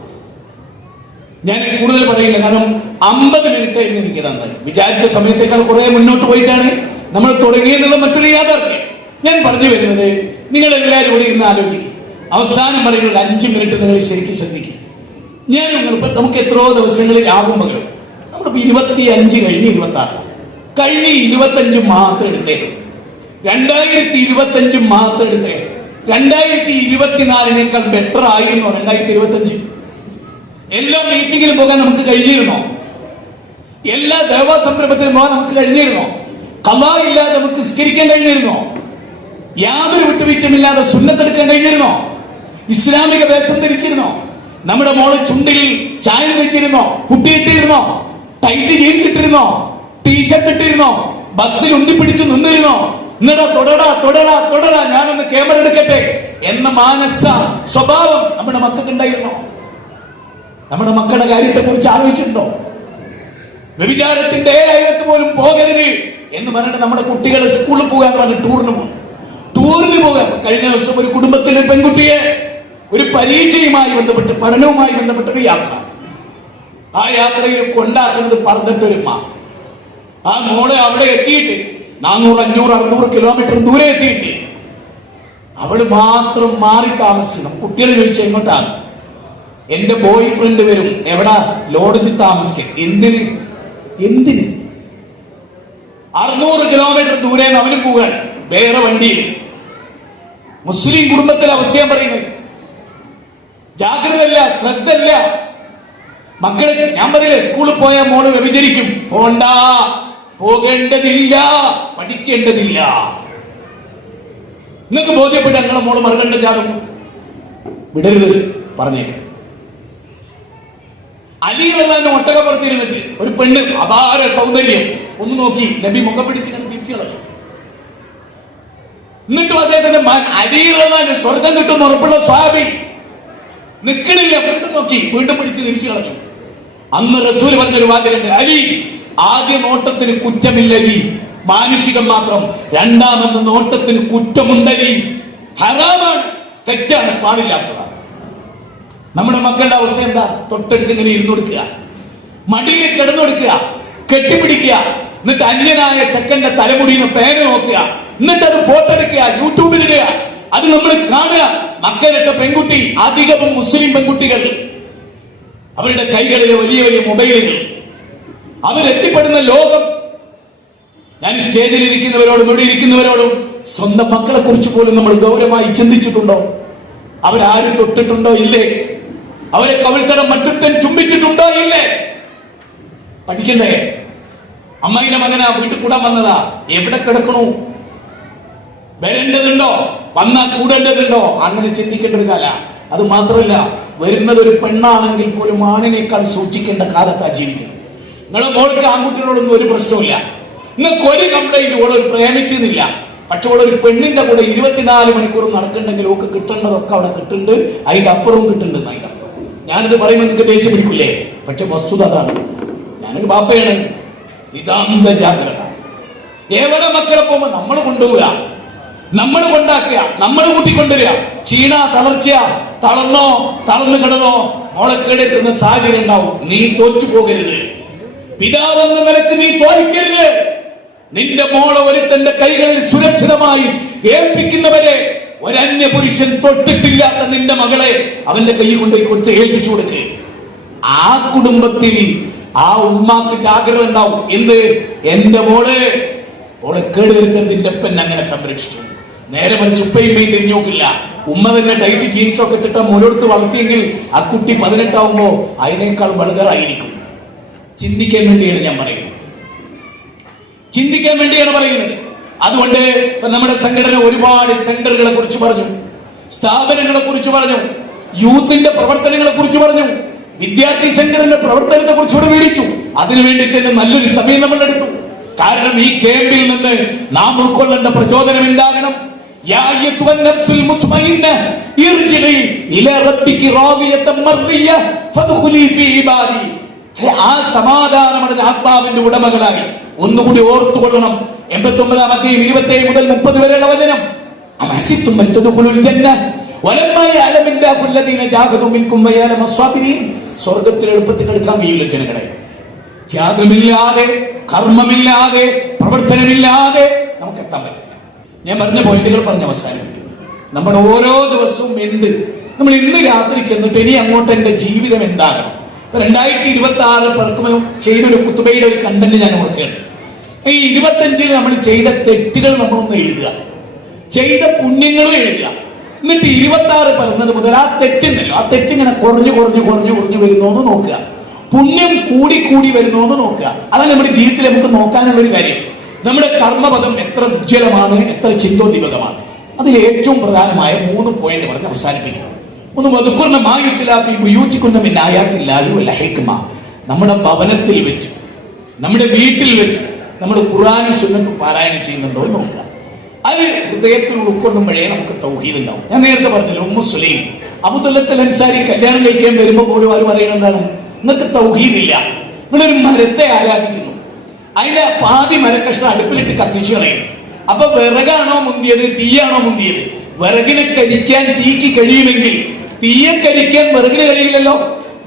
ഞാൻ കൂടുതൽ പറയില്ല, കാരണം 50 മിനിറ്റ് ആയിരുന്നു എനിക്ക് തന്നത്. വിചാരിച്ച സമയത്തേക്കാൾ കുറെ മുന്നോട്ട് പോയിട്ടാണ് നമ്മൾ തുടങ്ങിയെന്നുള്ള മറ്റൊരു യാഥാർത്ഥ്യം. ഞാൻ പറഞ്ഞു വരുന്നത്, നിങ്ങൾ എല്ലാവരും കൂടി ഇരുന്ന് ആലോചിക്കും. അവസാനം പറയുന്ന ഒരു 5 മിനിറ്റ് നിങ്ങൾ ശരിക്കും ശ്രദ്ധിക്കും. ഞാൻ നമുക്ക് എത്രയോ ദിവസങ്ങളിൽ ലാഭം പകരും. നമ്മളിപ്പോ 25 കഴിഞ്ഞ് 26 കഴിഞ്ഞ് 25 മാത്രം എടുത്തേ. 2025 മാത്രം എടുത്തേ. 2024 ബെറ്റർ ആയിരുന്നോ 2025? എല്ലാ മീറ്റിങ്ങിലും പോകാൻ നമുക്ക് കഴിഞ്ഞിരുന്നോ? എല്ലാ ദേവാ സംരംഭത്തിലും പോകാൻ നമുക്ക് കഴിഞ്ഞിരുന്നോ? ഖളാ ഇല്ലാതെ നമുക്ക് നിസ്കരിക്കാൻ കഴിഞ്ഞിരുന്നോ? യാതൊരു വിട്ടുവീഴ്ചയുമില്ലാതെ സുന്നത്തെടുക്കാൻ കഴിഞ്ഞിരുന്നോ? ഇസ്ലാമിക വേഷം ധരിച്ചിരുന്നോ? നമ്മുടെ മോള് ചുണ്ടിൽ ചായം വെച്ചിരുന്നോ? കുട്ടിയിട്ടിരുന്നോ? ടൈറ്റ് ജീൻസ് ഇട്ടിരുന്നോ? ടീഷർട്ട് ഇട്ടിരുന്നോ? ബസ്സിൽ ഉന്തിപ്പിടിച്ചു നിന്നിരുന്നോ? എന്നിടാ തൊടടാ ഞാനൊന്ന് ക്യാമറ എടുക്കട്ടെ എന്ന മാനസ സ്വഭാവം നമ്മുടെ മക്കൾക്ക് ഉണ്ടായിരുന്നോ? നമ്മുടെ മക്കളുടെ കാര്യത്തെ കുറിച്ച് ആലോചിച്ചിട്ടുണ്ടോ? വ്യഭിചാരത്തിന്റെ ഏഴായിരത്ത് പോലും പോകരുത് എന്ന് പറഞ്ഞിട്ട് നമ്മുടെ കുട്ടികളെ സ്കൂളിൽ പോകാൻ പറഞ്ഞ് ടൂറിന് പോകാൻ. കഴിഞ്ഞ ദിവസം ഒരു കുടുംബത്തിലെ പെൺകുട്ടിയെ ഒരു പരീക്ഷയുമായി ബന്ധപ്പെട്ട് പഠനവുമായി ബന്ധപ്പെട്ടൊരു യാത്ര, ആ യാത്രയിൽ കൊണ്ടാക്കുന്നത് പറഞ്ഞിട്ടൊരുമ്മ. ആ മോളെ അവിടെ എത്തിയിട്ട് 400, 500, 600 കിലോമീറ്റർ ദൂരെ എത്തിയിട്ട് അവള് മാത്രം മാറി താമസിക്കണം. കുട്ടികൾ ചോദിച്ചു എങ്ങോട്ടാണ്? എന്റെ ബോയ് ഫ്രണ്ട് വരും. എവിടാ? ലോഡ്ജിൽ താമസിക്കും. എന്തിന്? 600 കിലോമീറ്റർ ദൂരെ അവനും പോകാൻ വേറെ വണ്ടിയിൽ. മുസ്ലിം കുടുംബത്തിലെ അവസ്ഥയാണ് പറയുന്നത്. ജാഗ്രതല്ല, ശ്രദ്ധല്ല. മക്കളെ ഞാൻ പറയില്ലേ, സ്കൂളിൽ പോയാൽ മോള് വ്യഭിചരിക്കും. പോകേണ്ടതില്ല, പഠിക്കേണ്ടതില്ല. നിങ്ങൾക്ക് ബോധ്യപ്പെട്ട് ഞങ്ങളെ മോള് മറുകണ്ട ചാടും വിടരുത് പറഞ്ഞേക്കാം. അലി റളിയല്ലാഹു അൻഹു ഒട്ടകപ്പുറത്തിരുന്നിട്ട് ഒരു പെണ്ണ് അപാര സൗന്ദര്യം ഒന്ന് നോക്കി, നബി മുഖം പിടിച്ച് തിരിച്ചു കളഞ്ഞു. എന്നിട്ടും അദ്ദേഹത്തിന്റെ അലി റളിയല്ലാഹു അൻഹു സ്വർഗം കിട്ടുന്ന ഉറപ്പുള്ള സ്വഹാബി നിൽക്കണില്ല. വീണ്ടും നോക്കി, വീണ്ടും പിടിച്ച് തിരിച്ചു കളഞ്ഞു. അന്ന് റസൂൽ പറഞ്ഞൊരു വാചകമുണ്ട്, അലി ആദ്യ നോട്ടത്തിന് കുറ്റമില്ലലി, മാനുഷികം മാത്രം. രണ്ടാമെന്ന നോട്ടത്തിന് കുറ്റമുണ്ടലി, ഹറാമാണ്, തെറ്റാണ്, പാടില്ലാത്തതാണ്. നമ്മുടെ മക്കളുടെ അവസ്ഥ എന്താ? തൊട്ടടുത്ത് ഇങ്ങനെ ഇരുന്നു കൊടുക്കുക, മടിയിൽ കിടന്നു കൊടുക്കുക, കെട്ടിപ്പിടിക്കുക, എന്നിട്ട് അന്യനായ ചെക്കന്റെ തലമുടിയിൽ നിന്ന് പേന നോക്കുക, എന്നിട്ട് അത് ഫോട്ടോ എടുക്കുക, യൂട്യൂബിലിടുക. അത് നമ്മൾ കാണുക. മക്കളിട്ട പെൺകുട്ടി, അധികവും മുസ്ലിം പെൺകുട്ടികൾ, അവരുടെ കൈകളിലെ വലിയ വലിയ മൊബൈലുകൾ, അവരെത്തിപ്പെടുന്ന ലോകം. ഞാൻ സ്റ്റേജിൽ ഇരിക്കുന്നവരോടും ഇവിടെ ഇരിക്കുന്നവരോടും സ്വന്തം മക്കളെ കുറിച്ച് പോലും നമ്മൾ ഗൗരവമായി ചിന്തിച്ചിട്ടുണ്ടോ? അവരാരും തൊട്ടിട്ടുണ്ടോ? ഇല്ലേ. അവരെ കവിൾത്തടം മറ്റൊരുത്തൻ ചുംബിച്ചിട്ടുണ്ടോ? ഇല്ലേ. പഠിക്കണ്ടേ? അമ്മയുടെ മകനാ വീട്ടിൽ കൂടാൻ വന്നതാ, എവിടെ കിടക്കണു? വരേണ്ടതുണ്ടോ? വന്നാൽ കൂടേണ്ടതുണ്ടോ? അങ്ങനെ ചിന്തിക്കേണ്ട ഒരു കാല. അത് മാത്രമല്ല, വരുന്നത് ഒരു പെണ്ണാണെങ്കിൽ പോലും ആണിനേക്കാൾ സൂക്ഷിക്കേണ്ട കാലത്താ ജീവിക്കുന്നത്. നിങ്ങളെ മോൾക്ക് ആൺകുട്ടികളോടൊന്നും ഒരു പ്രശ്നമില്ല, നിങ്ങൾക്ക് ഒരു കംപ്ലൈന്റ്. ഓളൊരു പ്രേമിച്ചെന്നില്ല, പക്ഷെ ഓളൊരു പെണ്ണിന്റെ കൂടെ 24 മണിക്കൂർ നടക്കണ്ടെങ്കിൽ ഓക്ക് കിട്ടേണ്ടതൊക്കെ അവിടെ കിട്ടുന്നുണ്ട്, അതിന്റെ അപ്പുറവും കിട്ടുന്നുണ്ട്. അതിന്റെ അപ്പുറം ഞാനിത് പറയുമ്പോൾ നിങ്ങൾക്ക് ദേഷ്യം പിടിക്കില്ലേ? പക്ഷെ വസ്തുത അതാണ്. ഞാനൊരു ബാപ്പയാണ്. ഇതാന്ത ജാഗ്രത. എവിടെ മക്കളെ പോകുമ്പോ നമ്മൾ കൊണ്ടുപോവുക, നമ്മൾ കൊണ്ടാക്കുക, നമ്മൾ കൂട്ടിക്കൊണ്ടുവരിക. ക്ഷീണ, തളർച്ച, തളർന്നു കിടന്നോ, മോളെ കേടെത്തുന്ന സാഹചര്യം ഉണ്ടാവും. നീ തോറ്റു പോകരുത്. പിതാവെന്ന നിലക്ക് നീ തോൽക്കരുത്. നിന്റെ മോളെ ഒരുത്തന്റെ കൈകളിൽ സുരക്ഷിതമായി ഏൽപ്പിക്കുന്നവരെ ഒരന്യ പുരുഷൻ തൊട്ടിട്ടില്ലാത്ത നിന്റെ മകളെ അവന്റെ കൈ കൊണ്ടുപോയി കൊടുത്ത് ഏൽപ്പിച്ചു കൊടുക്കുക. ആ കുടുംബത്തിൽ ആ ഉമ്മാക്ക് ജാഗ്രത ഉണ്ടാവും. എന്ത്? എന്റെ മോളെ കേടുവരുത്താൻ നിന്റെ അപ്പൻ അങ്ങനെ സംരക്ഷിച്ചു. നേരെ മറിച്ച് ഉപ്പയും തിരിഞ്ഞു നോക്കില്ല. ഉമ്മ തന്നെ ടൈറ്റ് ജീൻസൊക്കെ ഇട്ടിട്ട് മുലോടുത്ത് വളർത്തിയെങ്കിൽ ആ കുട്ടി 18 ആവുമ്പോ അതിനേക്കാൾ ബൾഗറായിരിക്കും. ചിന്തിക്കാൻ വേണ്ടിയാണ് ഞാൻ പറയുന്നത്. ചിന്തിക്കാൻ വേണ്ടിയാണ് പറയുന്നത്. അതുകൊണ്ട് നമ്മുടെ സംഘടന ഒരുപാട് സെന്ററുകളെ കുറിച്ച് പറഞ്ഞു, സ്ഥാപനങ്ങളെ കുറിച്ച് പറഞ്ഞു, യൂത്തിന്റെ പ്രവർത്തനങ്ങളെ കുറിച്ച് പറഞ്ഞു, വിദ്യാർത്ഥി സംഘടന പ്രവർത്തനത്തെ കുറിച്ച് ഇവിടെ വിവരിച്ചു. അതിനുവേണ്ടി തന്നെ നല്ലൊരു സമയം നമ്മൾ എടുത്തു. കാരണം ഈ ക്യാമ്പിൽ നിന്ന് നാം ഉൾക്കൊള്ളേണ്ട പ്രചോദനം എന്താകണം? യാ അയ്യുഹൻ നഫ്സുൽ മുത്മഇന്ന ഇർജിഇ ഇലാ റബ്ബികി റാദിയതൻ മർദിയ ഫദ്ഖുലി ഫീ ഇബാദി. ആ സമാധാനമടഞ്ഞ ആത്മാവിന്റെ ഉടമകളായി ഒന്നുകൂടി ഓർത്തുകൊള്ളണം. 89 അധ്യായം 27 മുതൽ 30 വരെയുള്ള വചനം. അമഹസിത്തും അൻ തദ്ഖുലുൽ ജന്ന വലമ്മാ യഅലമില്ലാഹു അല്ലദീന ജാഹദു മിൻകും വയഅലമു സ്വാബിരീൻ. സ്വർഗ്ഗത്തിൽ എളുപ്പത്തിൽ കിടക്കാൻ കഴിയില്ല ജനങ്ങളെ. ത്യാഗമില്ലാതെ, കർമ്മമില്ലാതെ, പ്രവർത്തനമില്ലാതെ നമുക്ക് എത്താൻ പറ്റില്ല. ഞാൻ പറഞ്ഞ പോയിന്റുകൾ പറഞ്ഞ് അവസാനിപ്പിക്കുന്നു. നമ്മുടെ ഓരോ ദിവസവും നമ്മൾ ഇന്ന് രാത്രി ചെന്നിട്ട് ഇനി അങ്ങോട്ട് എന്റെ ജീവിതം എന്താകണം? 2026 പിറക്കുമ്പോൾ ചെയ്തൊരു കുത്തുബയുടെ ഒരു കണ്ടന്റ് ഞാൻ ഓർക്കുകയാണ്. ഈ 25 നമ്മൾ ചെയ്ത തെറ്റുകൾ നമ്മളൊന്ന് എഴുതുക, ചെയ്ത പുണ്യങ്ങളും എഴുതുക. എന്നിട്ട് 26 പറഞ്ഞത് മുതൽ ആ തെറ്റുണ്ടല്ലോ, ആ തെറ്റിങ്ങനെ കുറഞ്ഞു വരുന്നോന്ന് നോക്കുക. പുണ്യം കൂടി വരുന്നോന്ന് നോക്കുക. അതാണ് നമ്മുടെ ജീവിതത്തിൽ നമുക്ക് നോക്കാനുള്ള ഒരു കാര്യം. നമ്മുടെ കർമ്മപദം എത്ര ഉജ്ജ്വലമാണ്, എത്ര ചിന്തോദ്ദീപകമാണ്. അതിൽ ഏറ്റവും പ്രധാനമായ 3 പോയിന്റ് പറഞ്ഞ് അവസാനിപ്പിക്കണം. ഒന്ന്, വദുകുർന മാ യുത്ലാ ഫീ ബുയൂതികുന്ന മിൻ ആയാത്തില്ലാഹി വൽ ഹിക്മ. നമ്മുടെ ഭവനത്തിൽ വെച്ച്, നമ്മുടെ വീട്ടിൽ വെച്ച് നമ്മൾ ഖുർആനും സുന്നത്തും പാരായണം ചെയ്യുന്നുണ്ടോ എന്ന് നോക്കുക. അത് ഹൃദയത്തിൽ ഉൾക്കൊള്ളുമ്പോഴേ നമുക്ക് തൗഹീദ് ഉണ്ടാവും. ഞാൻ നേരത്തെ പറഞ്ഞല്ലോ, ഉമ്മു സുലൈം അബൂ തലത്ത് അൽ അൻസാരി കല്യാണം കഴിക്കാൻ വരുമ്പോൾ പോലും അവർ പറയുന്നത് എന്താണ്? നിങ്ങൾക്ക് തൗഹീദ് ഇല്ല, നിങ്ങളൊരു മരത്തെ ആരാധിക്കുന്നു, അതിന്റെ പാതി മരക്കഷ്ണം അടുപ്പിലിട്ട് കത്തിച്ചു കളയും. അപ്പൊ വിറകാണോ മുന്തിയത്, തീയാണോ മുന്തിയത്? വിറകിനെ കരിക്കാൻ തീക്ക് കഴിയുമെങ്കിൽ തീയെ കരിക്കാൻ വിറകിന് കഴിയില്ലല്ലോ.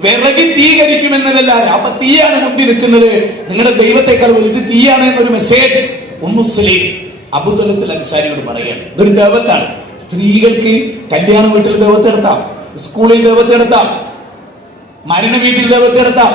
വിറക് തീ കരിക്കുമെന്നല്ല, അപ്പൊ തീയാണ് മുന്തി നിൽക്കുന്നത്. നിങ്ങളുടെ ദൈവത്തെക്കാൾ വലുത് തീയാണ് എന്നൊരു മെസ്സേജ് ഉമ്മു സുലൈം അബൂ തലത്ത് അൽ അൻസാരിയോട് പറയുകയാണ്. ഇതൊരു ദൈവത്താണ്. സ്ത്രീകൾക്ക് കല്യാണ വീട്ടിൽ ദൈവത്തെടുത്താം, സ്കൂളിൽ ദൈവത്തെടുത്താം, മരണ വീട്ടിൽ ദൈവത്തെടുത്താം,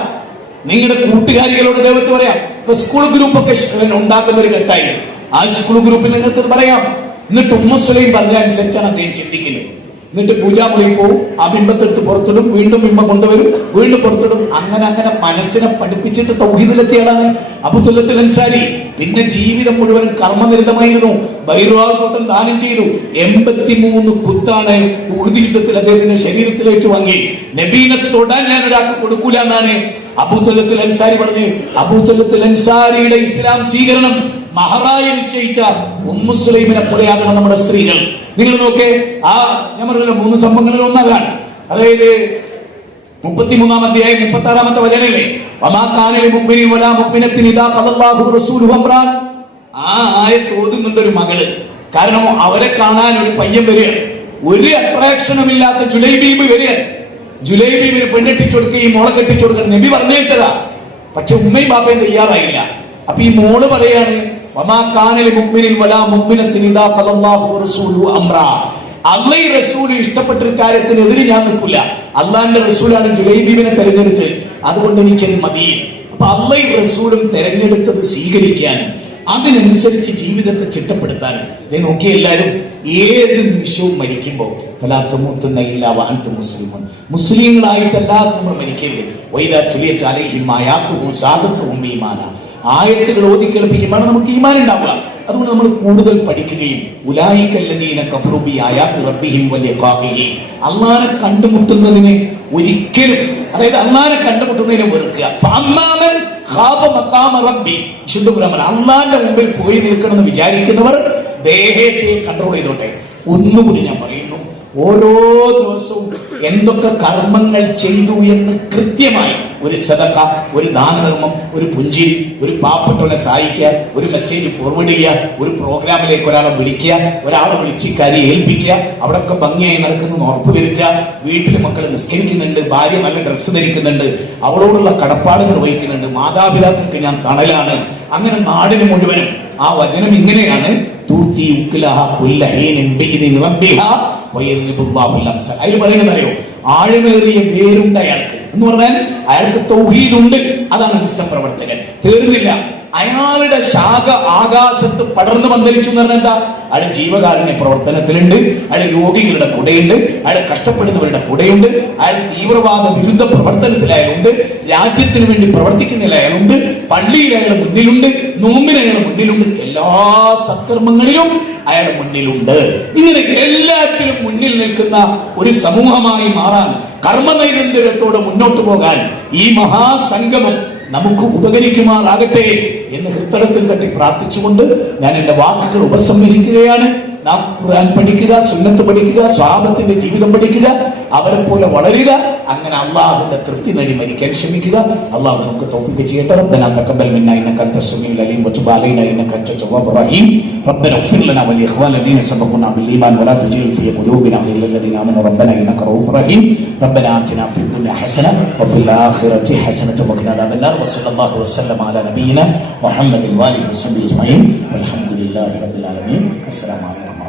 നിങ്ങളുടെ കൂട്ടുകാരികളോട് ദൈവത്ത് പറയാം. ഇപ്പൊ സ്കൂൾ ഗ്രൂപ്പൊക്കെ ഉണ്ടാക്കുന്ന ഒരു ഘട്ടമായിരുന്നു. ആ സ്കൂൾ ഗ്രൂപ്പിൽ നിങ്ങൾക്ക് പറയാം. എന്നിട്ട് ഉമ്മു സുലൈം പറഞ്ഞ അനുസരിച്ചാണ് അദ്ദേഹം ചിന്തിക്കുന്നത്. എന്നിട്ട് പൂജാമുറിയിൽ പോവും, ആ ബിംബത്തെടുത്ത് പുറത്തിടും, വീണ്ടും ബിംബം കൊണ്ടുവരും, വീണ്ടും പുറത്തിടും. അങ്ങനെ മനസ്സിനെ പഠിപ്പിച്ചിട്ട് തൗഹീദിലെത്തിയതാണ് അബൂ തലത്ത് അൽ അൻസാരി. പിന്നെ ജീവിതം മുഴുവൻ കർമ്മനിരതമായിരുന്നു. ബൈറുവാ തോട്ടം ദാനം ചെയ്തു. 83 കുത്താണ് ഉഹുദ് യുദ്ധത്തിൽ അദ്ദേഹത്തിന്റെ ശരീരത്തിലേക്ക് വാങ്ങി. നബീനെ തൊടാൻ ഞാൻ ഒരാൾക്ക് കൊടുക്കൂല എന്നാണ് അബൂ തലത്ത് അൽ അൻസാരി പറഞ്ഞു. അബൂ തലത്ത് അൽ അൻസാരിയുടെ ഇസ്ലാം സ്വീകരണം മഹറായി നിശ്ചയിച്ച ഉമ്മു സുലൈമിനെ പോലെയാകണം നമ്മുടെ സ്ത്രീകൾ. നിങ്ങൾ നോക്കേ, ആ ഞാൻ പറഞ്ഞല്ലോ 3 സംഭവങ്ങളിൽ ഒന്നാകാൻ. അതായത് 33 അധ്യായം 36 വചനല്ലേ, വമാ കാന ലിമുഅ്മിനിൻ വലാ മുഅ്മിനത്തിൻ ഇദാ ഖദല്ലാഹു റസൂലുഹു അംറാൻ. ആ ആയത്ത് ഓതുന്നുണ്ട് ഒരു മകള്. കാരണം അവരെ കാണാൻ ഒരു പയ്യൻ വരികയാണ്. ഒരു അട്രാക്ഷനും ഇല്ലാത്ത ജുലൈബീബ് വരികയാണ്. ജുലൈബീബിന് പെണ്ണെട്ടിച്ചു കൊടുക്കുകയും മോളെ കെട്ടിച്ചു കൊടുക്കണം നബി പറഞ്ഞേച്ചതാ. പക്ഷെ ഉമ്മയും ബാപ്പയും തയ്യാറായില്ല. അപ്പൊ ഈ മോള് പറയാണ്, വമാ കാന ലിമുഅ്മിനിൻ വലാ മുഅ്മിനത്തിൻ ഇദാ ഖദല്ലാഹു റസൂലുഹു അംറാ. അള്ളാഹു റസൂൽ ഇഷ്ടപ്പെട്ട ഒരു കാര്യത്തിനെതിരെ ഞാൻ നിൽക്കില്ല. അള്ളാഹിന്റെ റസൂലാണ് ജുലൈബീബിനെ തെരഞ്ഞെടുത്തത്, അതുകൊണ്ട് എനിക്കത് മതി. അപ്പൊ അള്ളാഹു റസൂലും തെരഞ്ഞെടുത്തത് സ്വീകരിക്കാനും അതിനനുസരിച്ച് ജീവിതത്തെ ചിട്ടപ്പെടുത്താനും. ഇതേ നോക്കിയ എല്ലാവരും ഏത് നിമിഷവും മരിക്കുമ്പോ മുസ്ലിങ്ങളായിട്ടല്ലാതെ നമ്മൾ മരിക്കരുത്. ആയത്തുകൾ ഓതി കേൾപ്പിക്കുമ്പോൾ നമുക്ക് ഈമാൻ ഉണ്ടാവുക. അതുകൊണ്ട് നമ്മൾ കൂടുതൽ പഠിക്കുകയും അള്ളാനെ കണ്ടുമുട്ടുന്നതിന് ഒരിക്കലും, അതായത് അള്ളാനെ കണ്ടുമുട്ടുന്നതിനെ വെറുക്കുക. അള്ളാന്റെ മുമ്പിൽ പോയി നിൽക്കണമെന്ന് വിചാരിക്കുന്നവർ ദേഹേച്ഛയെ കൺട്രോൾ ചെയ്തോട്ടെ. ഒന്നുകൂടി ഞാൻ പറയുന്നു, ഓരോ ദിവസവും എന്തൊക്കെ കർമ്മങ്ങൾ ചെയ്തു എന്ന് കൃത്യമായി ഒരു സദഖ, ഒരു ദാനധർമ്മം, ഒരു പുഞ്ചിരി, ഒരു പാവപ്പെട്ടവനെ സഹായിക്കുക, ഒരു മെസ്സേജ് ഫോർവേഡ് ചെയ്യുക, ഒരു പ്രോഗ്രാമിലേക്ക് ഒരാളെ വിളിക്കുക, ഒരാളെ വിളിച്ച് കാര്യം ഏൽപ്പിക്കുക, അവിടെയൊക്കെ ഭംഗിയായി നടക്കുന്ന ഉറപ്പ് വരുത്തുക. വീട്ടിൽ മക്കൾ നിസ്കരിക്കുന്നുണ്ട്, ഭാര്യ നല്ല ഡ്രസ്സ് ധരിക്കുന്നുണ്ട്, അവളോടുള്ള കടപ്പാട് നിർവഹിക്കുന്നുണ്ട്, മാതാപിതാക്കൾക്ക് ഞാൻ തണലാണ്. അങ്ങനെ നാടിന് മുഴുവനും ആ വചനം ഇങ്ങനെയാണ്, അതിൽ പറയുന്നത് അറിയോ, ആഴമേറിയ വേരുണ്ട് അയാൾക്ക് എന്ന് പറഞ്ഞാൽ അയാൾക്ക് തൗഹീദുണ്ട്. അതാണ് ക്രിസ്ത്യൻ പ്രവർത്തകൻ. തീർന്നില്ല, അയാളുടെ ശാഖ ആകാശത്ത് പടർന്നു പന്തലിച്ചു എന്ന് പറഞ്ഞാൽ എന്താ? അയാൾ ജീവകാരുണ്യ പ്രവർത്തനത്തിലുണ്ട്, അയാൾ രോഗികളുടെ കൂടെയുണ്ട്, അയാൾ കഷ്ടപ്പെടുന്നവരുടെ കൂടെയുണ്ട്, അയാൾ തീവ്രവാദ വിരുദ്ധ പ്രവർത്തനത്തിൽ അയാളുണ്ട്, രാജ്യത്തിന് വേണ്ടി പ്രവർത്തിക്കുന്നതിൽ അയാളുണ്ട്, പള്ളിയിൽ അയാൾ മുന്നിലുണ്ട്, നോമ്പിന് അയാൾ മുന്നിലുണ്ട്, എല്ലാ സത്കർമ്മങ്ങളിലും അയാൾ മുന്നിലുണ്ട്. ഇങ്ങനെ എല്ലാറ്റിലും മുന്നിൽ നിൽക്കുന്ന ഒരു സമൂഹമായി മാറാൻ, കർമ്മനൈരന്തര്യത്തോടെ മുന്നോട്ട് പോകാൻ ഈ മഹാസംഗമം നമുക്ക് ഉപകരിക്കുമാറാകട്ടെ എന്ന് ഹൃദയത്തിൽ തട്ടി പ്രാർത്ഥിച്ചുകൊണ്ട് ഞാൻ എന്റെ വാക്കുകൾ ഉപസംഹരിക്കുകയാണ്. നാം ഖുർആൻ പഠിക്കുക, സുന്നത്ത് പഠിക്കുക, സ്വഹാബത്തിന്റെ ജീവിതം പഠിക്കുക, അവരെ പോലെ വളരുക. അങ്ങനെ അള്ളാഹുവിന്റെ തൃപ്തി നേടി മരിക്കാൻ ശ്രമിക്കുക. അള്ളാഹു നമുക്ക് തൗഫീഖ് ചെയ്യട്ടെ. റബ്ബനാ തഖബ്ബൽ മിന്നാ ഇന്നക അൻത സമീഉൽ അലീം വതുബ് അലൈനാ ഇന്നക അൻത തവ്വാബുർ റഹീം. റബ്ബനാ ഇഗ്ഫിർ ലനാ വലിഇഖ്വാനിന الذين سبقونا بالإيمان ولا تجعل في قلوبنا غلا للذين آمنوا ربنا إنك رؤوف رحيم. ربنا آتنا في الدنيا حسنة وفي الآخرة حسنة وقنا عذاب النار. وصلى الله وسلم على نبينا محمد وآله وصحبه أجمعين والحمد لله رب العالمين. السلام عليكم.